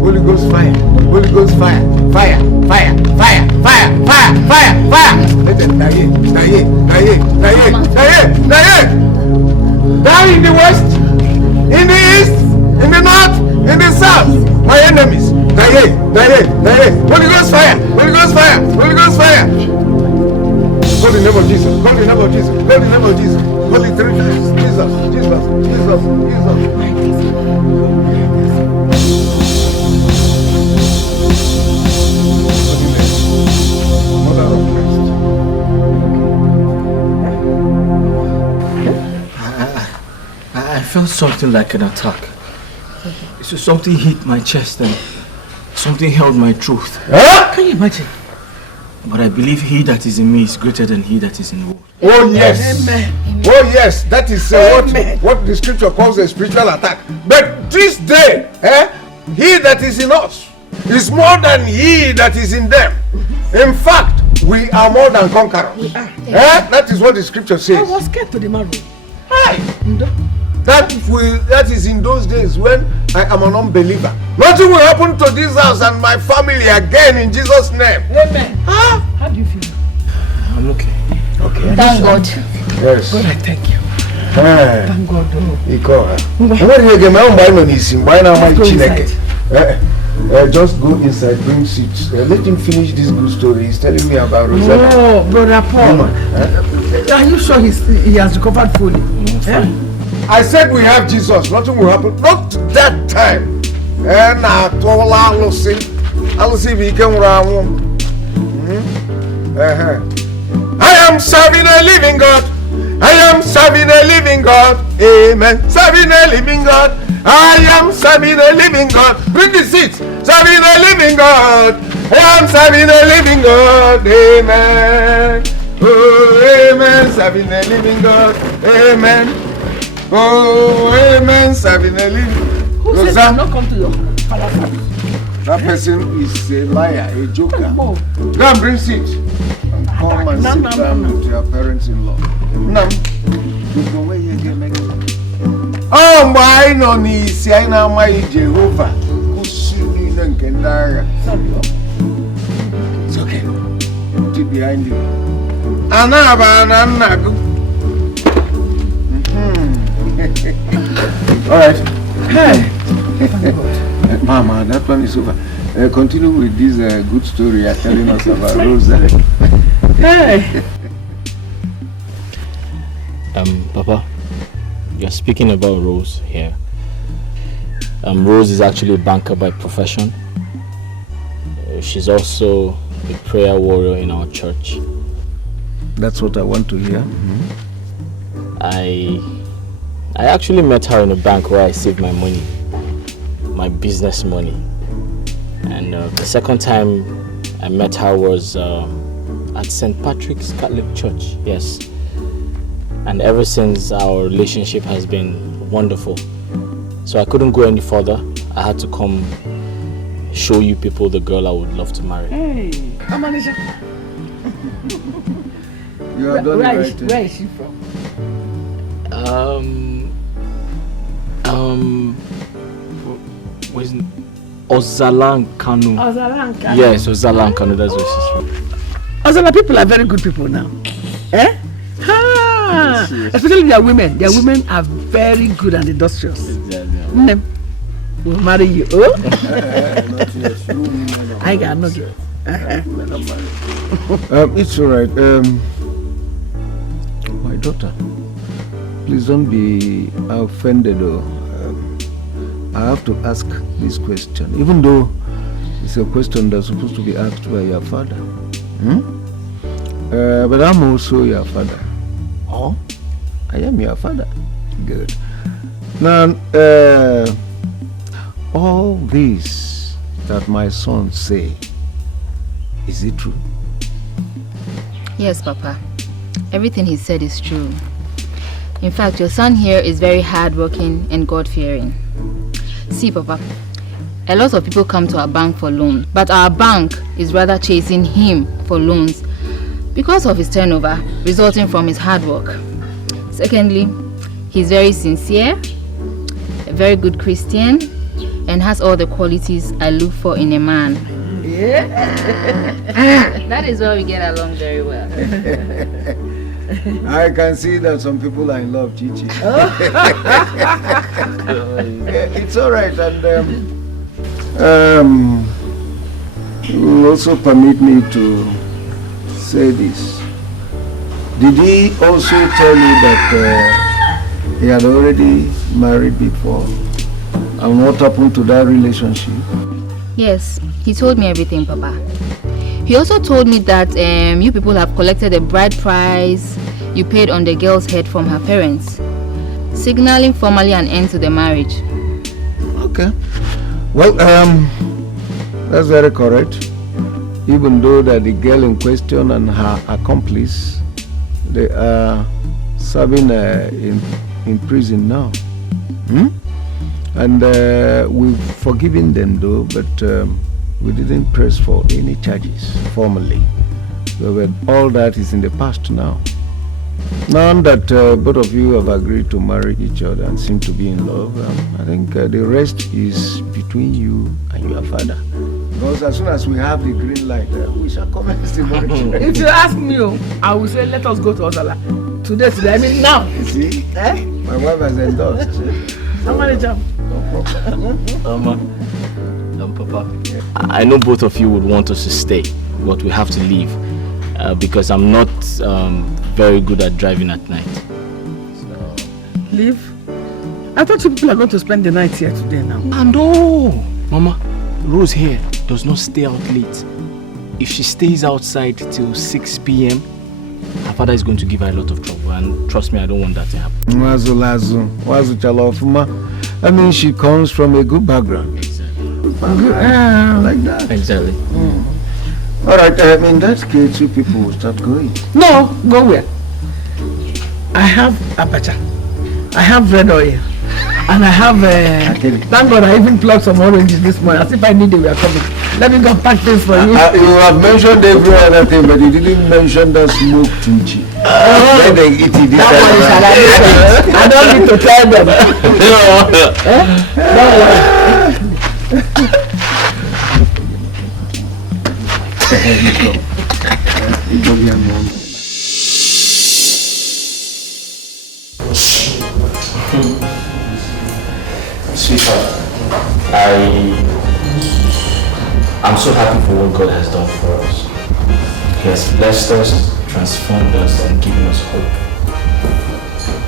Holy Ghost fire, Holy Ghost fire, fire, fire, fire, fire, fire, fire, fire. Let them die, down in the west, in the east, in the north, in the south. My enemies, die. Holy Ghost fire, Holy Ghost fire, Holy Ghost fire. Call the name of Jesus, call the name of Jesus, call the name of Jesus, call the three names. Jesus, Jesus, Jesus, Jesus. I felt something like an attack. So something hit my chest and something held my throat. Can you imagine? But I believe he that is in me is greater than he that is in the world. Oh yes. Amen. Oh yes. That is what the scripture calls a spiritual attack. But this day, he that is in us is more than he that is in them. In fact, we are more than conquerors. That is what the scripture says. I was scared to the marrow. That is in those days when I am an unbeliever. Nothing will happen to this house and my family again in Jesus' name. Amen. How do you feel? I'm okay. Okay. Thank God. Yes. God, I thank you. Thank God. Just go inside, bring seats. Let him finish this good story. He's telling me about Roadside. Oh, Brother Paul. Are you sure he has recovered fully? I said we have Jesus. Nothing will happen. Not that time. I am serving a living God. I am serving a living God. Amen. Serving a living God. I am serving a living God. Bring the seat. Serving a living God. I am serving a living God. Amen. Oh, amen. Serving a living God. Amen. Oh, amen. Serving a living. Who says I not come to your father's house? That person is a liar, a joker. Go and bring seat. And come and sit down with your parents-in-law. Oh, my no ni si aina mai Jehovah. Kusini nkendara. It's okay. Keep behind you. Anaba nanaku. All right. Hey. Mama, that one is over. Continue with this good story you're telling us about Roadside. Hey. Papa, you're speaking about Rose here. Rose is actually a banker by profession. She's also a prayer warrior in our church. That's what I want to hear. I actually met her in a bank where I saved my money, my business money. And the second time I met her was at St. Patrick's Catholic Church, yes. And ever since, our relationship has been wonderful. So I couldn't go any further. I had to come show you people the girl I would love to marry. Hey, Amanisha. You have done Where the right thing. Where is she from? Where's Ozalan Kanu? Ozalan Kanu. Yes, Ozalan Kanu, that's where she's from. Ozala people are very good people now. Eh? Ha! Especially their women. Their women are very good and industrious. Them will marry you. Oh? I got no girl. It's alright. My daughter, please don't be offended. I have to ask this question, even though it's a question that's supposed to be asked by your father. But I'm also your father. Oh, I am your father. Good. Now, all this that my son say, is it true? Yes, Papa. Everything he said is true. In fact, your son here is very hardworking and God-fearing. See, Papa, a lot of people come to our bank for loans, but our bank is rather chasing him for loans because of his turnover resulting from his hard work. Secondly, he's very sincere, a very good Christian, and has all the qualities I look for in a man. Yeah. That is why we get along very well. I can see that some people are in love, Chichi. It's all right, and you will also permit me to say this. Did he also tell you that he had already married before? And what happened to that relationship? Yes, he told me everything, Papa. He also told me that you people have collected a bride price you paid on the girl's head from her parents, signaling formally an end to the marriage. Okay. Well, that's very correct. Even though that the girl in question and her accomplice, they are serving in prison now. And we've forgiven them though, but we didn't press for any charges formally. So all that is in the past now. Now that both of you have agreed to marry each other and seem to be in love, I think the rest is between you and your father. Because as soon as we have the green light, we shall commence the marriage. If you ask me, I will say let us go to Ozala. Today, I mean now. You see? Eh? My wife has endorsed. Somebody jump. Papa, I know both of you would want us to stay, but we have to leave because I'm not very good at driving at night. So... Leave? I thought you people are going to spend the night here today now. No! Mama, Rose here does not stay out late. If she stays outside till 6 p.m, her father is going to give her a lot of trouble, and trust me, I don't want that to happen. I mean, she comes from a good background. Like that. Exactly. All right, in that case, you people will start going. No, go where? I have apacha, I have red oil, and I have, thank God I even plucked some oranges this morning, as if I knew they were coming. Let me go pack things for you. You have mentioned every other thing, but you didn't mention the smoked kimchi. Then they eat it. That one is I don't need to tell them. Sweetheart, I'm so happy for what God has done for us. He has blessed us, transformed us, and given us hope.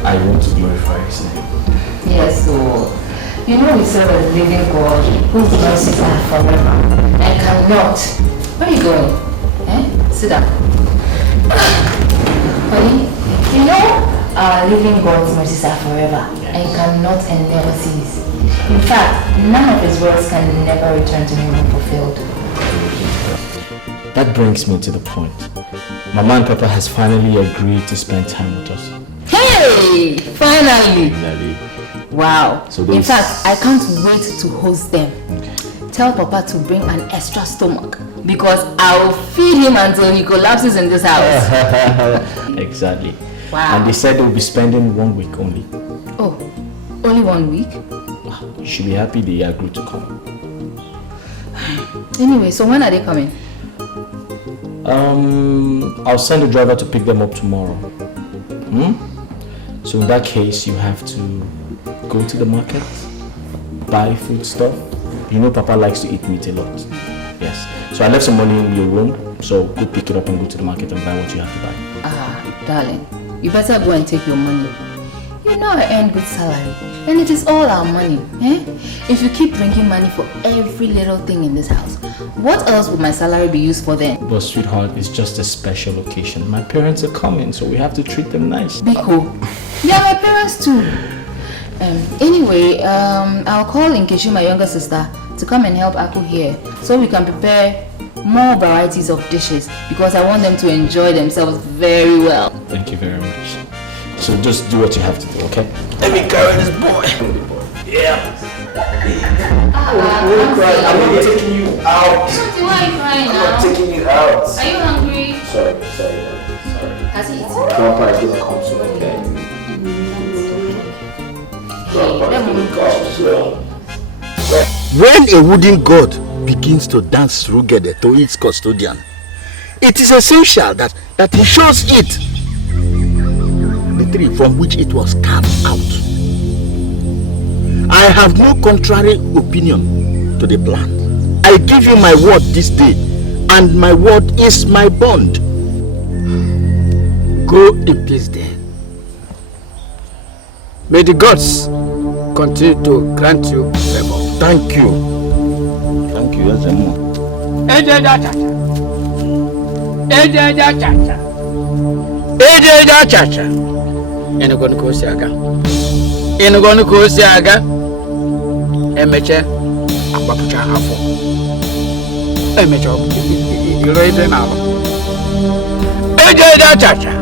I want to glorify His name. Yes, Lord. You know we serve a living God whose mercies are forever and cannot. Where are you going? Sit down. Honey, you know our living God's mercies are forever and cannot and never cease. In fact, none of His words can never return to Him unfulfilled. That brings me to the point. Mama and Papa has finally agreed to spend time with us. Hey! Hey, finally. Wow. So in fact, I can't wait to host them. Tell Papa to bring an extra stomach because I'll feed him until he collapses in this house. Exactly. Wow. And they said they'll be spending 1 week only. Oh, only 1 week? You should be happy they agreed to come. Anyway, so when are they coming? I'll send a driver to pick them up tomorrow. So in that case, you have to go to the market, buy food stuff. You know Papa likes to eat meat a lot. Yes. So I left some money in your room, so go pick it up and go to the market and buy what you have to buy. Darling, you better go and take your money. You know I earn good salary, and it is all our money, eh? If you keep bringing money for every little thing in this house, what else would my salary be used for then? But sweetheart, it's just a special occasion. My parents are coming, so we have to treat them nice. Biko, yeah, my parents too. Anyway, I'll call Nkechi, my younger sister, to come and help Aku here, so we can prepare more varieties of dishes, because I want them to enjoy themselves very well. Thank you very much. So just do what you have to do, okay? Let me carry this boy. Yeah. I'm not taking you out. Why are you crying now? I'm not taking you out. Are you hungry? Sorry. Has he eaten? Grandpa is gonna come soon, okay? When a wooden god begins to dance through Gede to its custodian, it is essential that he shows it the tree from which it was carved out. I have no contrary opinion to the plan. I give you my word this day, and my word is my bond. Go in peace then. May the gods continue to grant you favor. Thank you. Thank you, Ezemo. Ejeja chacha. Enugonu kosi aga. Emeche akwapucha afọ. Emeche iro ide na alo. Ejeja chacha.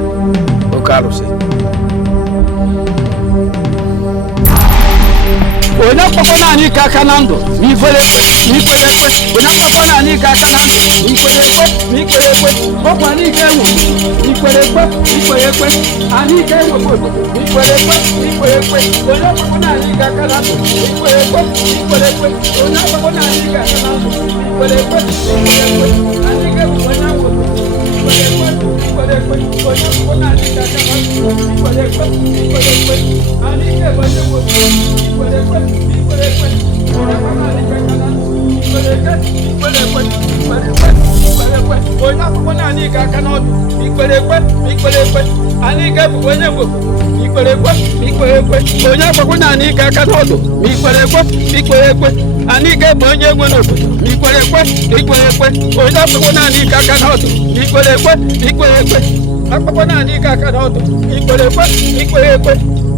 Okarusi. Ona papa na ni kaka nando ni kwere ona papa na ni kaka nando ni kwere papa ni kewo ni kwere ani kewo ni kwere ona papa na ni kaka nando ni kwere ona papa na ni kaka nando ni kwere ani kewo ona wo ni kwere ona papa na ni kaka nando ni kwere ani kewo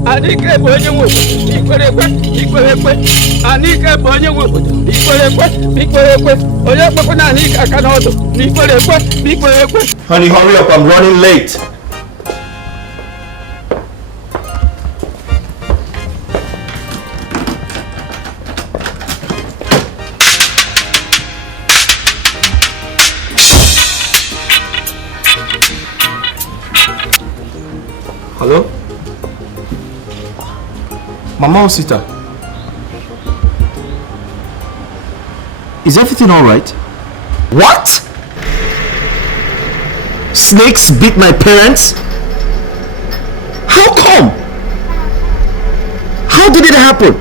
Anike bonye wo ikwerekwe anike bonye wo ikwerekwe oya papa na anike akana odo ikwerekwe. Honey, hurry up, I'm running late. Hello? Mama Osita, is everything all right? What? Snakes beat my parents? How come? How did it happen?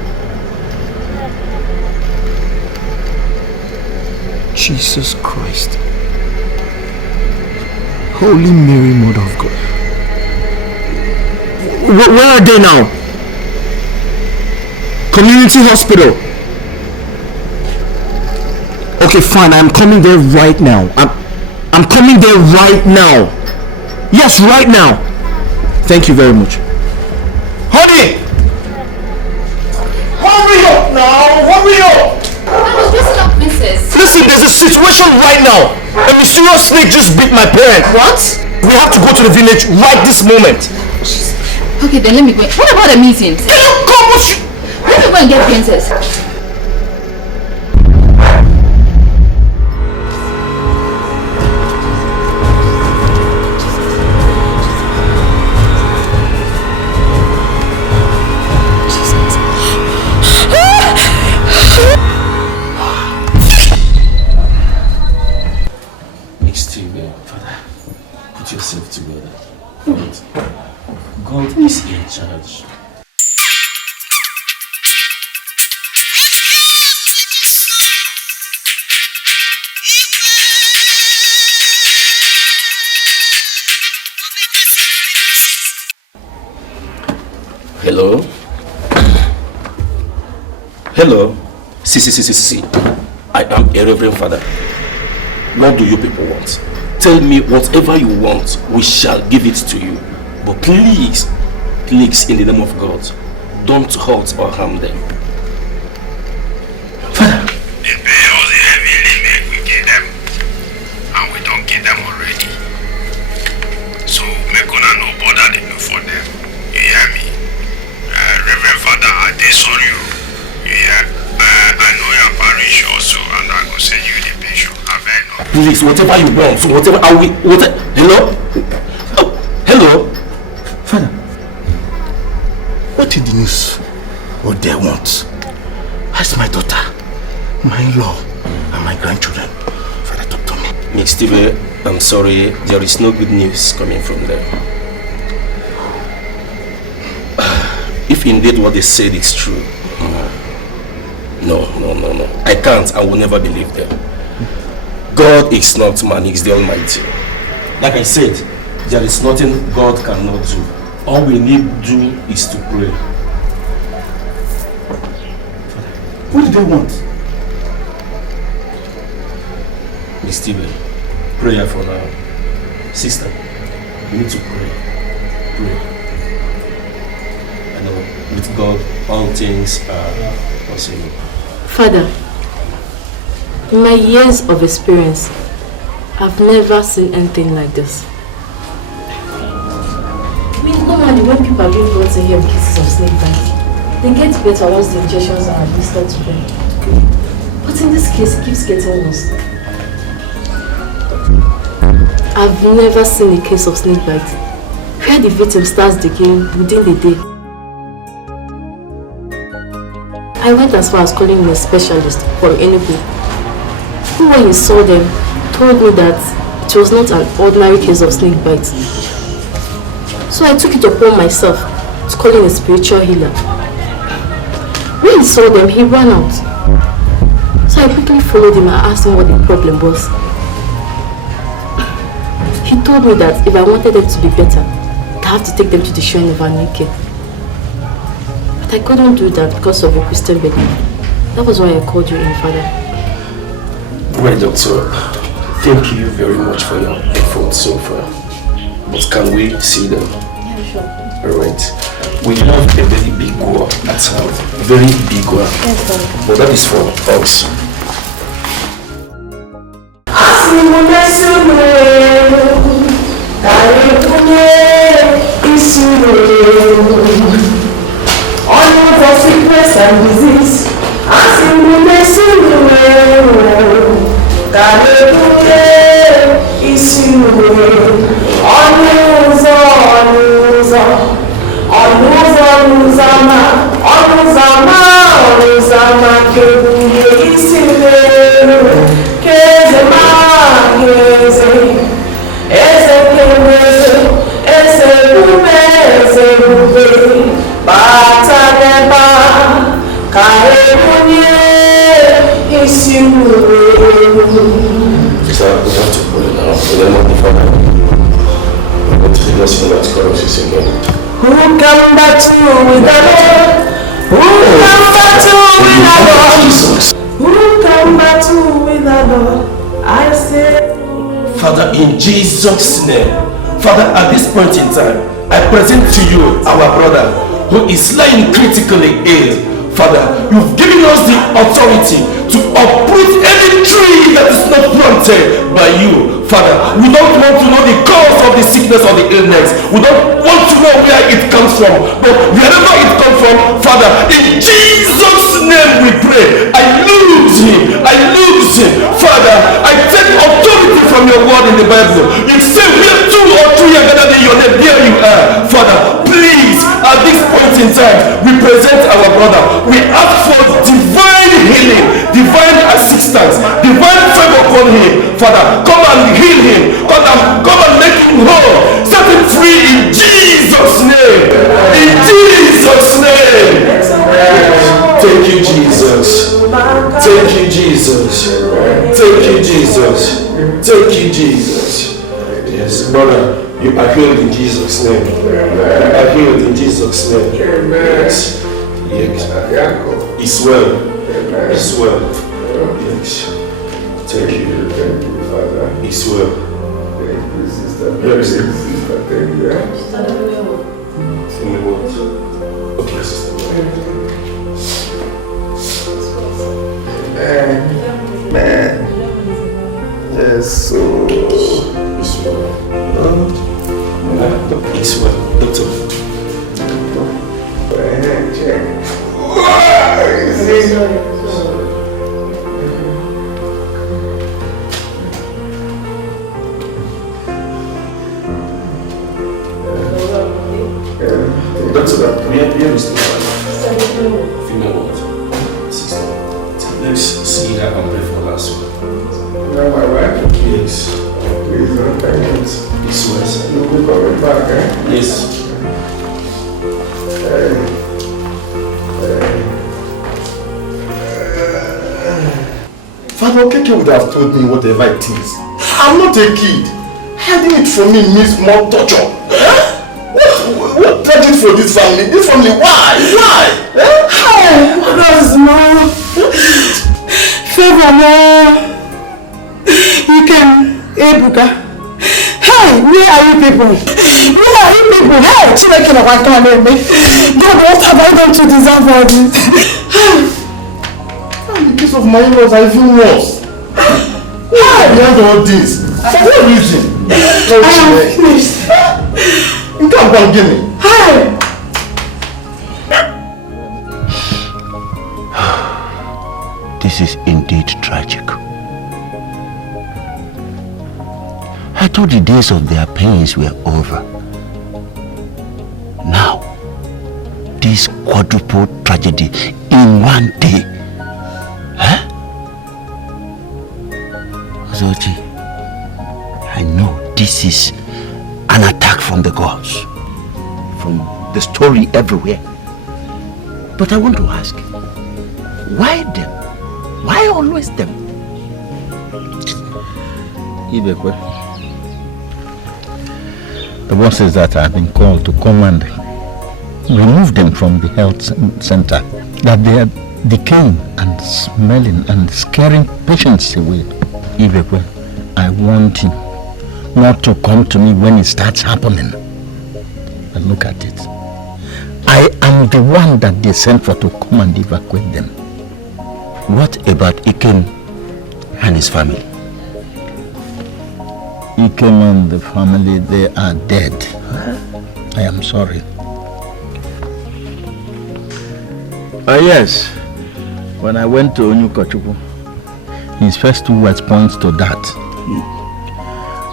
Jesus Christ. Holy Mary, Mother of God. Where are they now? Community hospital. Okay, fine. I'm coming there right now. I'm coming there right now. Yes, right now. Thank you very much. Honey! Hurry up now! Hurry up! I was dressing up, Princess. Listen, there's a situation right now. A mysterious snake just bit my parents. What? We have to go to the village right this moment. Okay, then let me go. What about the meetings? Let me go and get princess. God is in charge. Hello? Hello? See. I am a reverend father. What do you people want? Tell me whatever you want, we shall give it to you. But please, in the name of God, don't hurt or harm them. The bills heavily make we get them, and we don't get them already. So make una no bother to look for them. You hear me? Reverend Father, I disown you. You hear? I know your parish also, and I go send you the pension. Please, whatever you want, so whatever I will. Hello? Oh, hello? Father, what did the news? What they want? Ask my daughter, my in-law, and my grandchildren. Father, talk to me. Miss Steve, I'm sorry, there is no good news coming from them. If indeed what they said is true, no. I can't, I will never believe them. God is not man, He is the Almighty. Like I said, there is nothing God cannot do. All we need to do is to pray. What do they want? Miss Steven, prayer for now. Sister, we need to pray. I know, with God, all things are possible. Father, in my years of experience, I've never seen anything like this. I mean, normally when people are being brought in here with cases of snake bites, they get better once the injections are administered to them. But in this case, it keeps getting worse. I've never seen a case of snake bite where the victim starts the game within the day. I went as far as calling in a specialist for Enugu, who when he saw them told me that it was not an ordinary case of snake bite. So I took it upon myself to call in a spiritual healer. When he saw them, he ran out. So I quickly followed him and asked him what the problem was. He told me that if I wanted them to be better, I have to take them to the shrine of Anike. But I couldn't do that because of a Christian belief. That was why I called you in, Father. Well, Doctor, thank you very much for your efforts so far. But can we see them? Yeah, sure. Alright. We have a very big war at hand. Very big war. Yes, Father. But that is for us. Only for sickness and disease. So we have to pray now. In the name of the Father, we're going to lead us in that chorus again. Who come back to with the Lord? Who come back to with the Lord? Who come back to with the Lord? I say, Father, in Jesus' name, Father, at this point in time, I present to you our brother who is lying critically ill. Father, you've given us the authority to uproot any tree that is not planted anointed by you, Father. We don't want to know the cause of the sickness or the illness. We don't want to know where it comes from. But wherever it comes from, Father, in Jesus' name we pray. I lose him. Father, I take authority from your word in the Bible. You say where 2 or 3 are gathered in your name, there you are. Father, please, at this point in time, we present our brother. We ask for divine healing, divine assistance, divine favor upon him. Father, come and heal him. Come and make him whole. Set him free in Jesus' name. In Jesus' name. Thank you, Jesus. Thank you, Jesus. Thank you, Jesus. Thank you, Jesus. Yes, brother, you are healed in Jesus' name. You are healed in Jesus' name. Yes. Yes. It's well. It's well. Yes. Thank you. Thank you, Father. It's well. Thank you, sister. Thank you. Okay, sister. Man. Yes, so. It's well. It's well. Doctor. Check. Doctor, we have Mr. Female what? Sister. Let's see that and pray for last week. You know my wife? Yes. Please don't thank me. It's well. You'll be coming back, eh? Yes. Father Okeke would have told me whatever it is. I'm not a kid. Hiding it from me means more torture. What tragedy for this family? This family, why? How? What is more? Favor more. You can, Ebuka. Hey, where are you people? Where are you people? Hey, children, I can't hear me. God, what have I done to deserve all this? And the case of my in-laws are even worse. Why behind all this? For what reason? I am finished. You can't go and give me. Hi! This is indeed tragic. I thought the days of their pains were over. Now, this quadruple tragedy in one day. Huh? Ozochi, I know this is an attack from the gods, from the story everywhere. But I want to ask, why them? Why always them? Ibekwe, the boss says that I've been called to come and remove them from the health center, that they are decaying and smelling and scaring patients away. Ibekwe, I want him not to come to me when it starts happening. And look at it. I am the one that they sent for to come and evacuate them. What about Ikem and his family? Ikem and the family, they are dead. I am sorry. Yes. When I went to Onyiialex, his first 2 words points to that.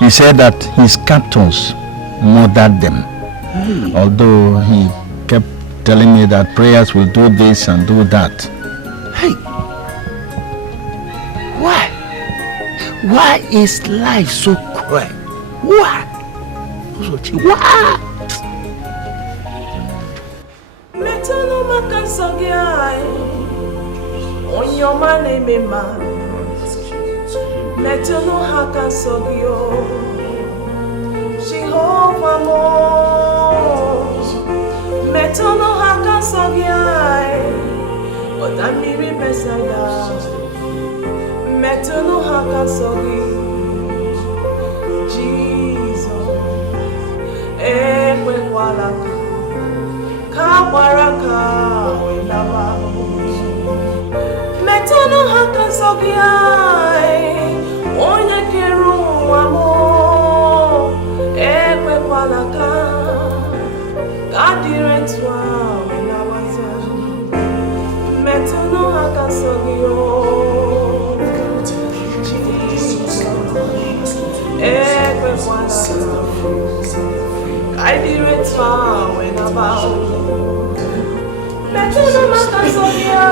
He said that his captors murdered them. Although he kept telling me that prayers will do this and do that. Hey! Why? Why is life so cruel? Why? Why? Metano haka sogio, Jehovah mo. Metano haka sogiai, Otamiri Messiah. Metano haka sogi, Jesus. Ekwe walaka, kawaraka wenaba. Metano haka sogiai. Onye smiling about you. Better no matter so near.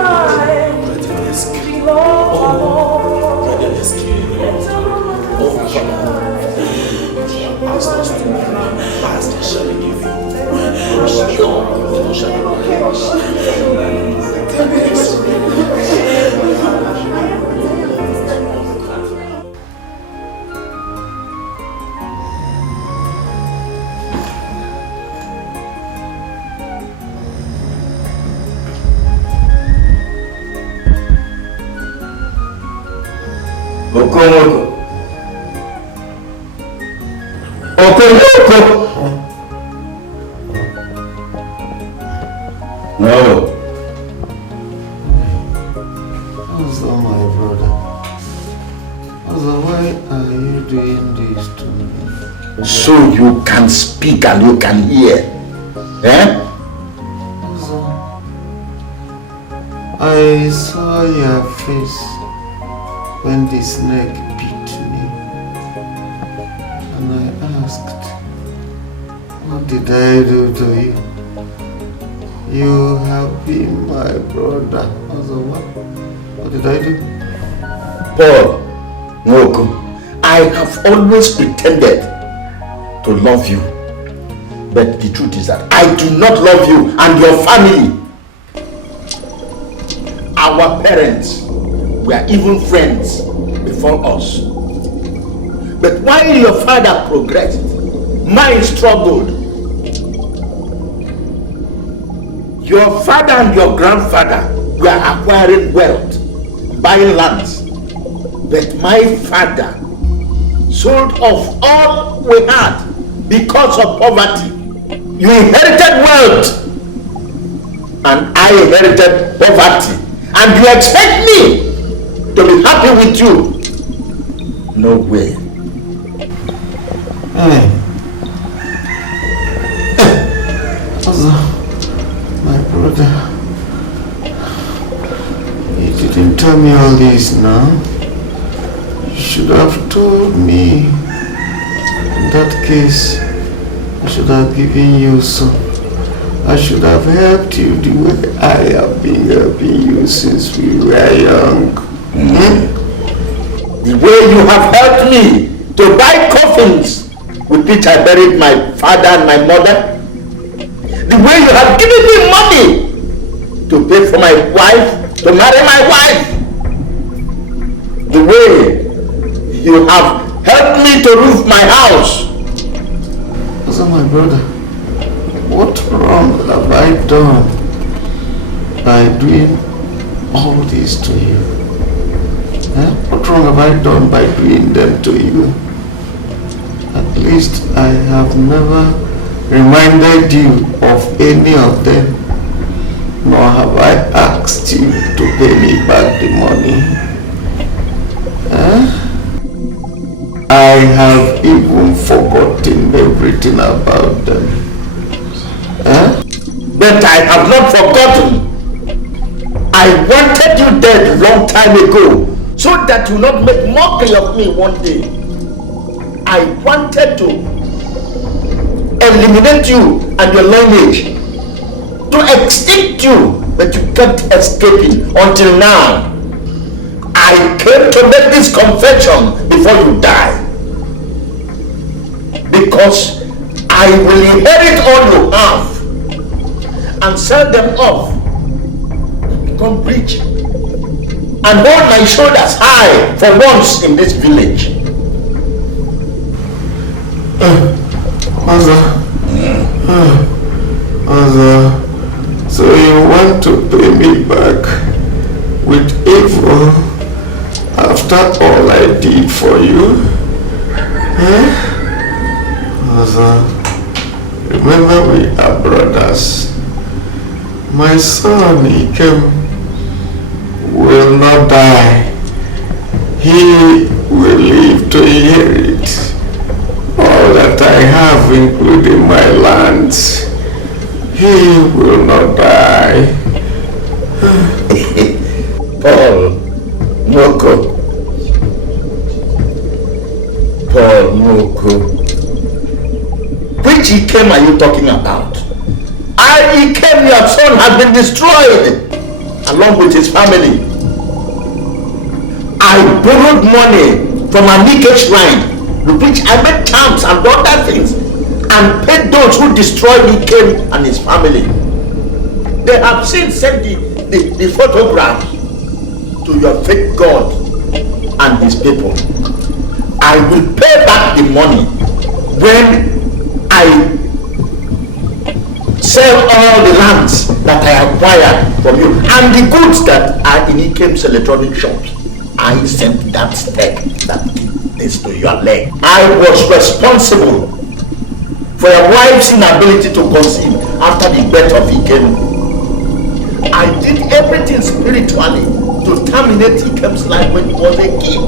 No. Also, my brother. Also, why are you doing this to me? So you can speak and you can hear. Eh? Also, I saw your face when the snake bit me. And I asked, what did I do to you? You have been my brother. Also, what did I do? Paul, Nwoko, I have always pretended to love you. But the truth is that I do not love you and your family. Our parents were even friends before us. But while your father progressed, mine struggled. Your father and your grandfather were acquiring wealth, buying lands. But my father sold off all we had because of poverty. You inherited wealth and I inherited poverty. And you expect me to be happy with you? No way. My brother, you didn't tell me all this now. You should have told me. In that case, I should have given you some. I should have helped you the way I have been helping you since we were young. The way you have helped me to buy coffins with which I buried my father and my mother. The way you have given me money to pay for my wife, to marry my wife. The way you have helped me to roof my house. So my brother, what wrong have I done by doing all this to you? What wrong have I done by doing them to you? At least I have never reminded you of any of them, nor have I asked you to pay me back the money. I have even forgotten everything about them. But I have not forgotten. I wanted you dead long time ago, so that you not make mockery of me one day. I wanted to eliminate you and your lineage, to extinct you, but you kept escaping until now. I came to make this confession before you die, because I will inherit all you have and sell them off and become rich and hold my shoulders high for once in this village. So you want to pay me back with evil after all I did for you? Remember we are brothers. My son, Ikem, will not die. He will live to inherit all that I have, including my lands. He will not die. Paul Nwoko. Paul Nwoko. Which Ikem are you talking about? Ikem, your son, has been destroyed along with his family. I borrowed money from a Nike shrine with which I made charms and other things and paid those who destroyed Ikem and his family. They have since sent the photograph to your fake god and his people. I will pay back the money when I sell all the lands that I acquired from you and the goods that are in Ikem's electronic shops. I sent that step that did this to your leg. I was responsible for your wife's inability to conceive after the birth of Ikem. I did everything spiritually to terminate Ikem's life when he was a kid.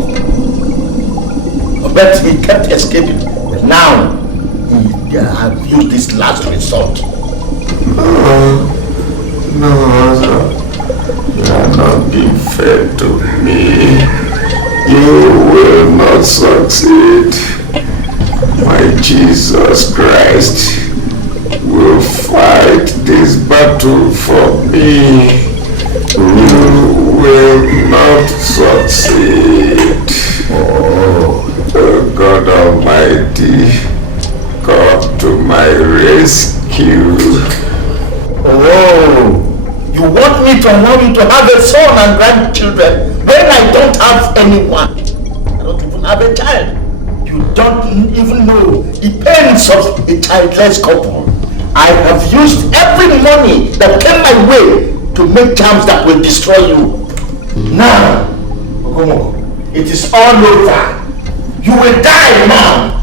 But he kept escaping. But now, he have used this last resort. No, sir. You are not being fair to me. You will not succeed. My Jesus Christ will fight this battle for me. You will not succeed. Oh God Almighty, come to my rescue. Oh, you want me to allow you to have a son and grandchildren when I don't have anyone? I don't even have a child. You don't even know the pains of a childless couple. I have used every money that came my way to make charms that will destroy you. Now, Ogomo, it is all over. You will die now.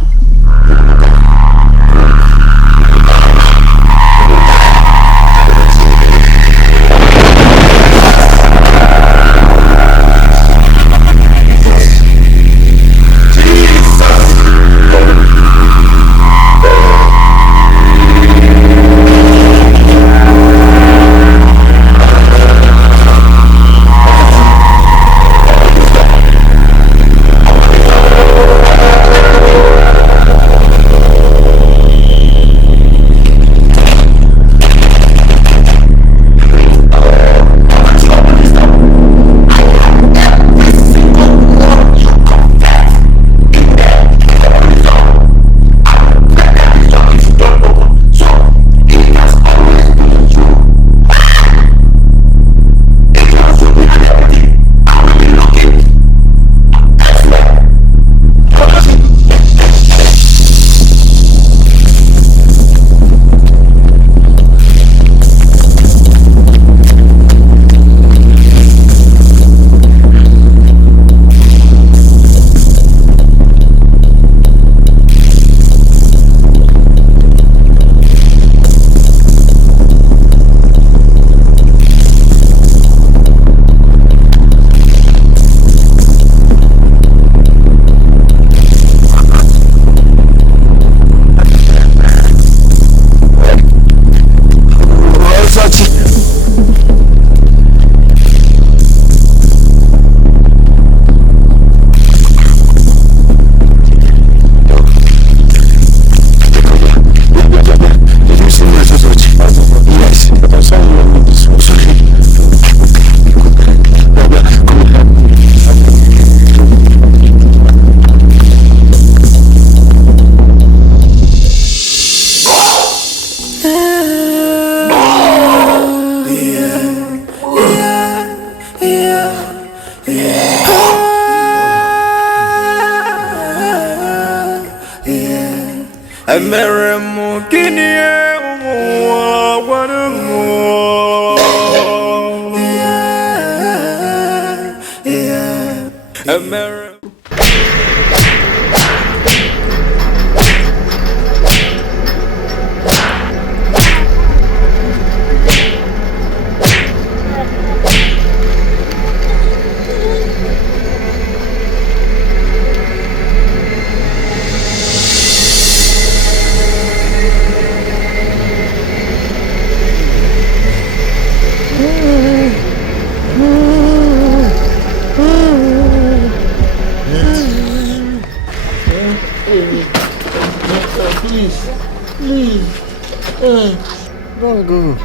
Don't go.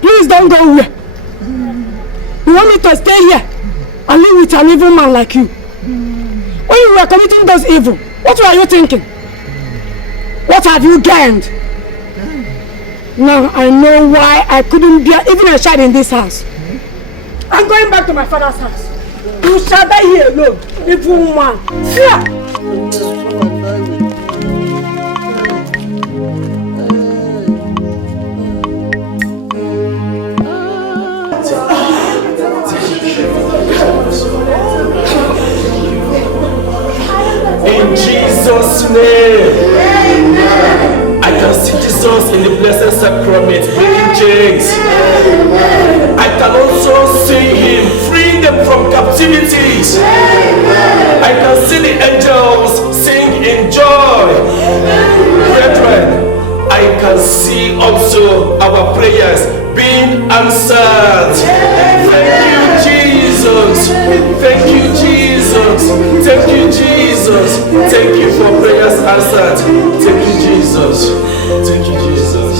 Please don't go away. You want me to stay here and live with an evil man like you? When you were committing those evil, what were you thinking? What have you gained? Now I know why I couldn't bear even a child in this house. I'm going back to my father's house. You shall die here alone, evil man. Fear! In Jesus' name. Amen. I can see Jesus in the blessed sacrament breaking chains. Amen. I can also see him freeing them from captivities. Amen. I can see the angels sing in joy. Brethren, I can see also our prayers being answered. Thank you, Jesus. Thank you, Jesus. Thank you, Jesus. Thank you for prayers answered. Thank you, Jesus. Thank you, Jesus.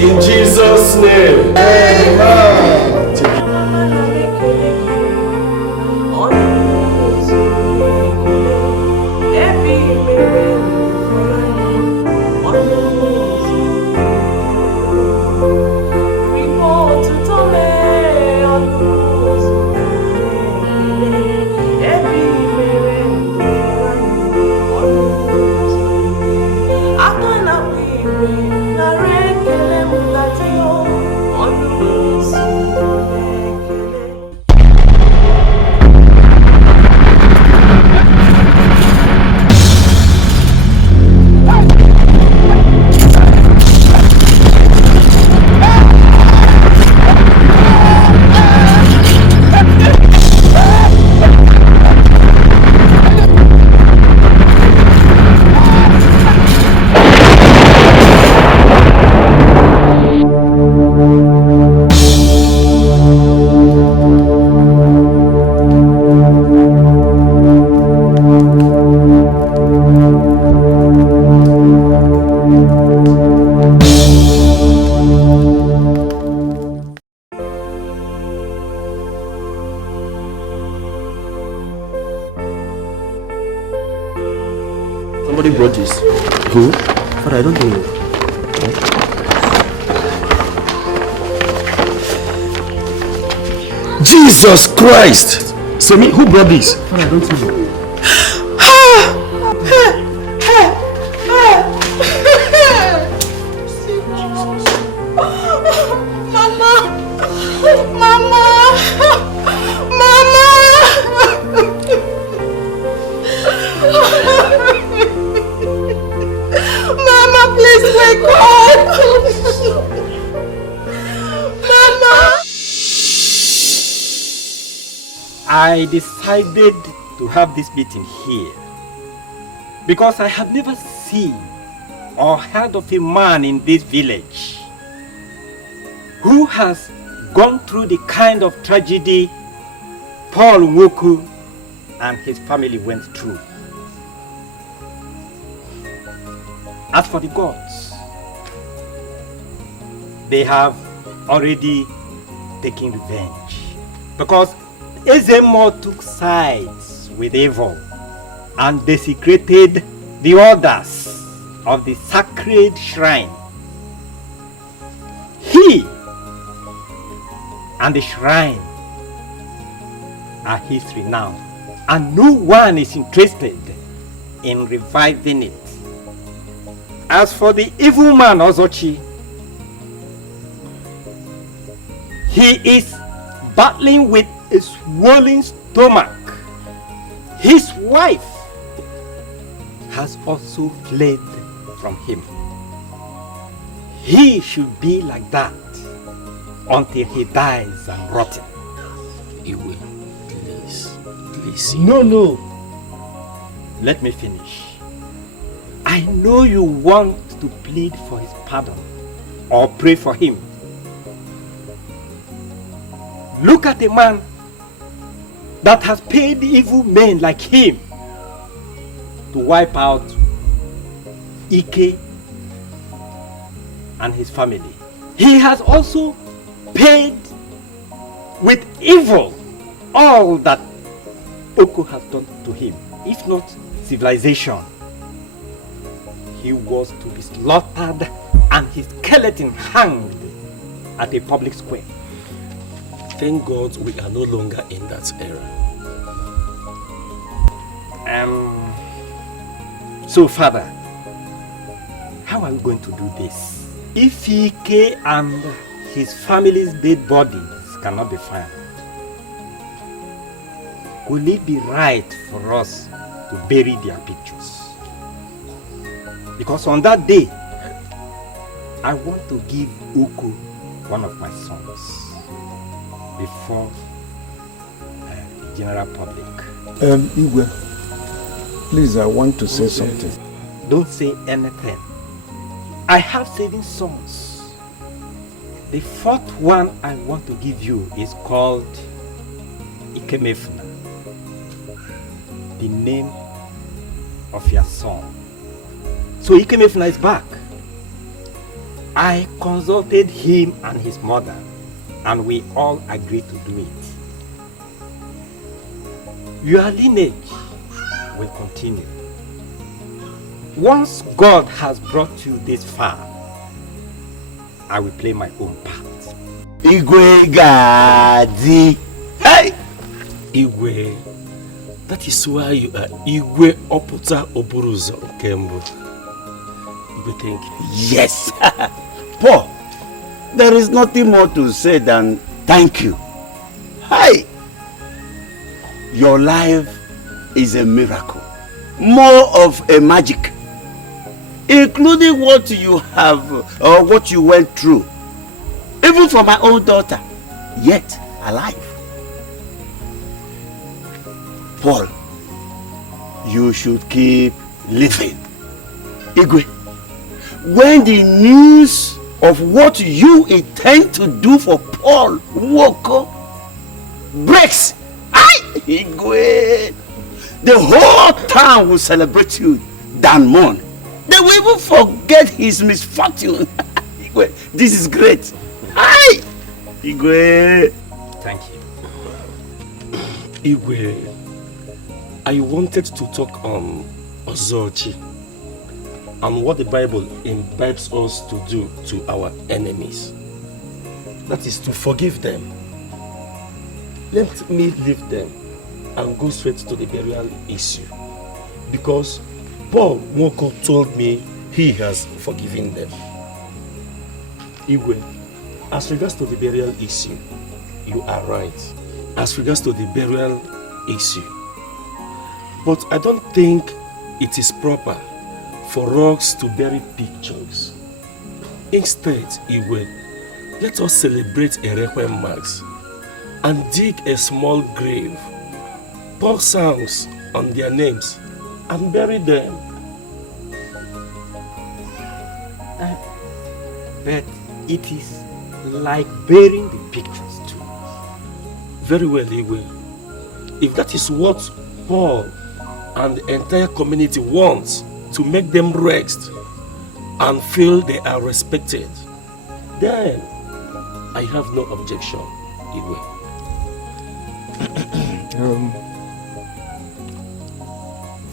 In Jesus' name. Amen. Somebody brought this. Who? But I don't know. Jesus Christ! Semi, who brought this? But I don't know. I decided to have this meeting here because I have never seen or heard of a man in this village who has gone through the kind of tragedy Paul Nwoku and his family went through. As for the gods, they have already taken revenge because Ezemo took sides with evil and desecrated the orders of the sacred shrine. He and the shrine are history now, and no one is interested in reviving it. As for the evil man Ozochi, he is battling with a swollen stomach. His wife has also fled from him. He should be like that until he dies and rotten. Iwe, please. No. Let me finish. I know you want to plead for his pardon or pray for him. Look at a man that has paid evil men like him to wipe out Ike, and his family. He has also paid with evil all that Oko has done to him, if not civilization. He was to be slaughtered and his skeleton hanged at a public square. Thank God we are no longer in that era. So, Father, how are we going to do this? If Ike and his family's dead bodies cannot be found, will it be right for us to bury their pictures? Because on that day, I want to give Oko one of my sons before the general public. Igwe, please, I want to say something. Don't say anything. I have 7 sons. The 4th one I want to give you is called Ikemefuna, the name of your son. So Ikemefuna is back. I consulted him and his mother, and we all agreed to do it. Your lineage will continue. Once God has brought you this far, I will play my own part. Igwe Gadi. Hey! Igwe, that is why you are Igwe Oputa Oburuza Okembo. Igwe, thank you. Yes! Paul, there is nothing more to say than thank you. Hi! Your life is a miracle. More of a magic. Including what you have or what you went through. Even for my own daughter, yet alive. Paul, you should keep living. Igwe, when the news of what you intend to do for Paul Woko breaks, Igwe, the whole town will celebrate you than mourn. They will even forget his misfortune. Igwe, this is great. Hi, Igwe. Thank you. Igwe, I wanted to talk on Ozochi and what the Bible imbibes us to do to our enemies. That is to forgive them. Let me leave them and go straight to the burial issue. Because Paul Woko told me he has forgiven them. Igwe, as regards to the burial issue, you are right. As regards to the burial issue. But I don't think it is proper for us to bury pictures. Instead, Igwe, let us celebrate Erekwe Mass and dig a small grave, pour songs on their names, and bury them. But it is like burying the pictures too. Very well, Igwe. If that is what Paul and the entire community wants, to make them rest and feel they are respected, then I have no objection, Igwe.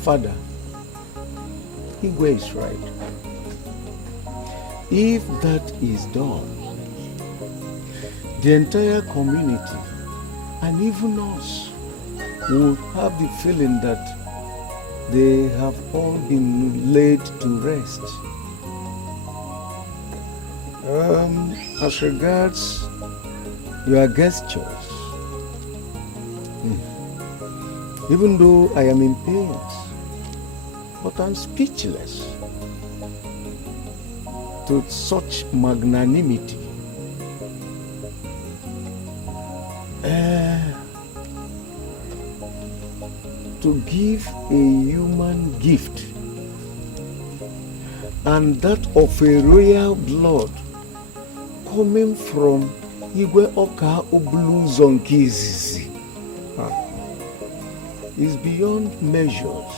Father, Igwe is right. If that is done, the entire community and even us will have the feeling that they have all been laid to rest. As regards your gestures, even though I am in pain, but I'm speechless to such magnanimity. To give a human gift, and that of a royal blood coming from Igwe Oka Oblu Zonkizizi is beyond measures.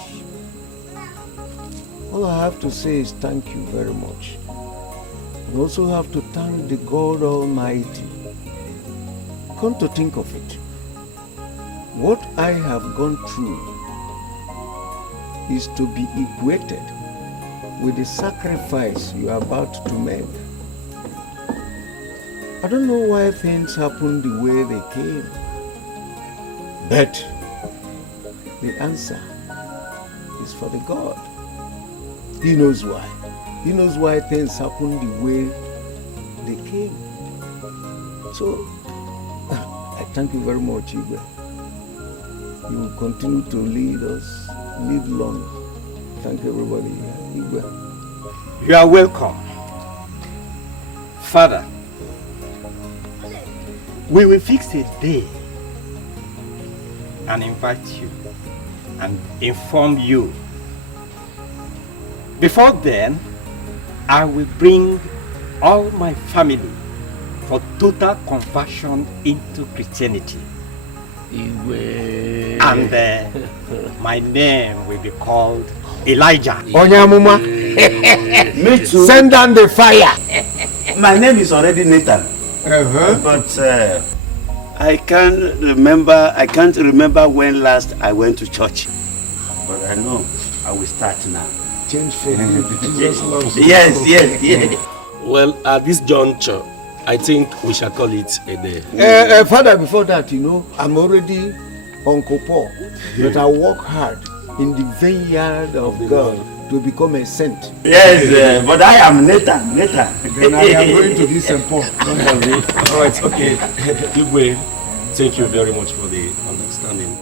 All I have to say is thank you very much. we also have to thank the God Almighty. Come to think of it, what I have gone through is to be equated with the sacrifice you are about to make. I don't know why things happened the way they came, but the answer is for the God. He knows why. He knows why things happened the way they came. So, I thank you very much, Igwe. You will continue to lead us, live long. Thank everybody, Igwe. You are welcome. Father, we will fix a day and invite you and inform you. Before then, I will bring all my family for total conversion into Christianity. And my name will be called Elijah. Onyamuma. Me too. Send down the fire. My name is already Nathan. But I can't remember when last I went to church. But I know I will start now. Change for good. Jesus loves you. Yes. Well, at this juncture, I think we shall call it a day. Father, before that, I'm already Uncle Paul, but I work hard in the vineyard of God to become a saint. Yes, but I am Nathan. Then I am going to be St. Paul. Don't worry. All right, okay. Igwe, thank you very much for the understanding.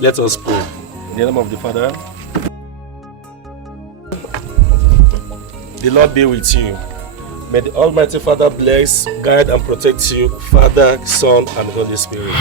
Let us pray. In the name of the Father, the Lord be with you. May the Almighty Father bless, guide, and protect you, Father, Son, and Holy Spirit.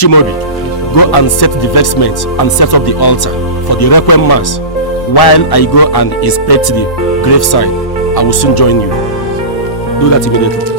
Chimori, go and set the vestments and set up the altar for the requiem mass while I go and inspect the graveside. I will soon join you. Do that immediately.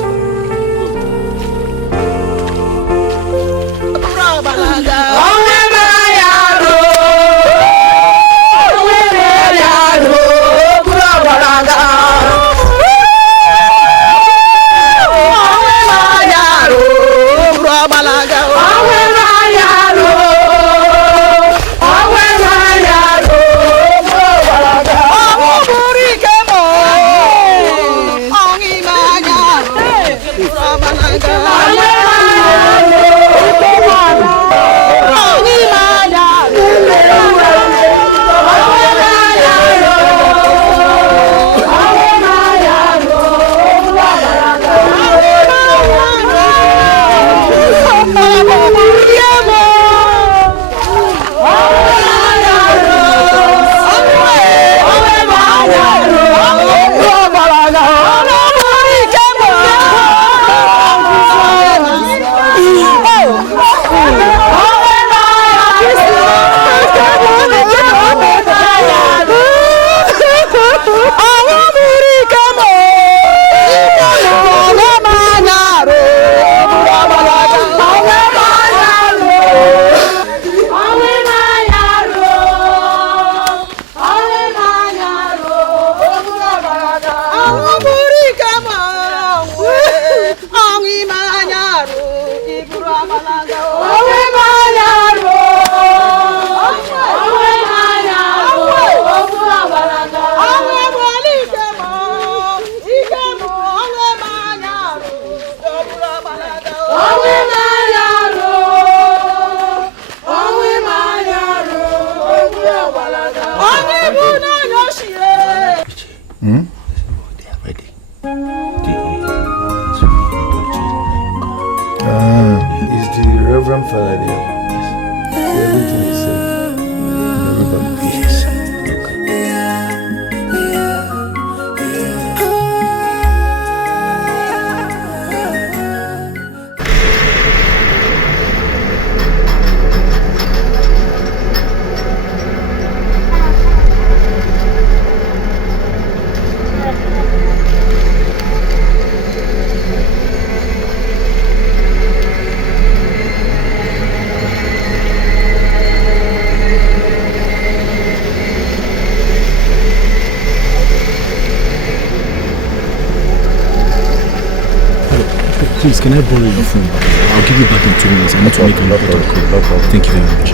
Please, can I borrow your phone? I'll give you back in 2 minutes. I need to make an important call. No problem. Thank you very much.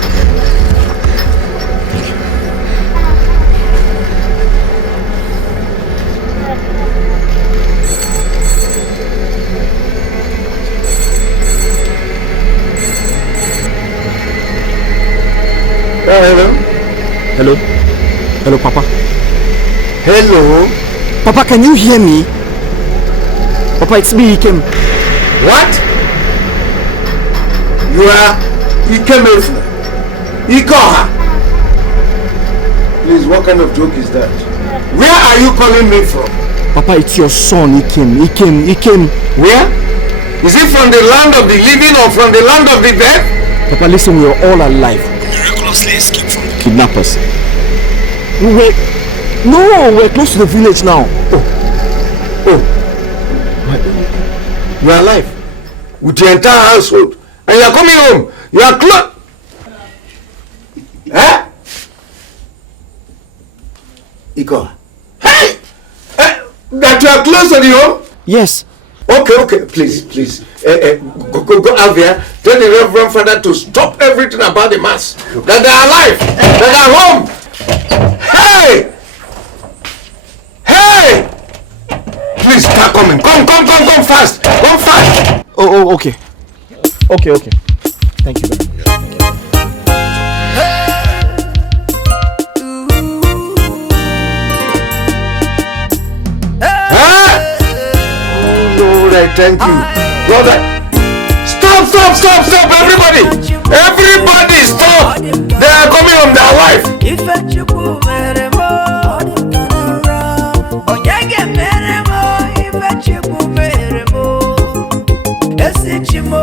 Hello? Hello? Hello, Papa? Hello? Papa, can you hear me? Papa, it's me, Ikem. What? You are Ikem Ikoha? Please, what kind of joke is that? Where are you calling me from? Papa, it's your son, Ikem. Where? Is it from the land of the living or from the land of the dead? Papa, listen, we are all alive. Miraculously escaped from the kidnappers. We're close to the village now. Oh. You are alive with your entire household and you are coming home. You are close. Eh? Iko. Hey! That you are close to the home? Yes. Okay. Please. Go out there. Tell the Reverend Father to stop everything about the mass. That they are alive. That they are home. Hey! Please start coming. Come fast. Come fast. Oh, okay. Okay. Thank you very much. Lord, I thank you. Brother. Stop, everybody. Everybody, stop. They are coming home, they are alive. Chimo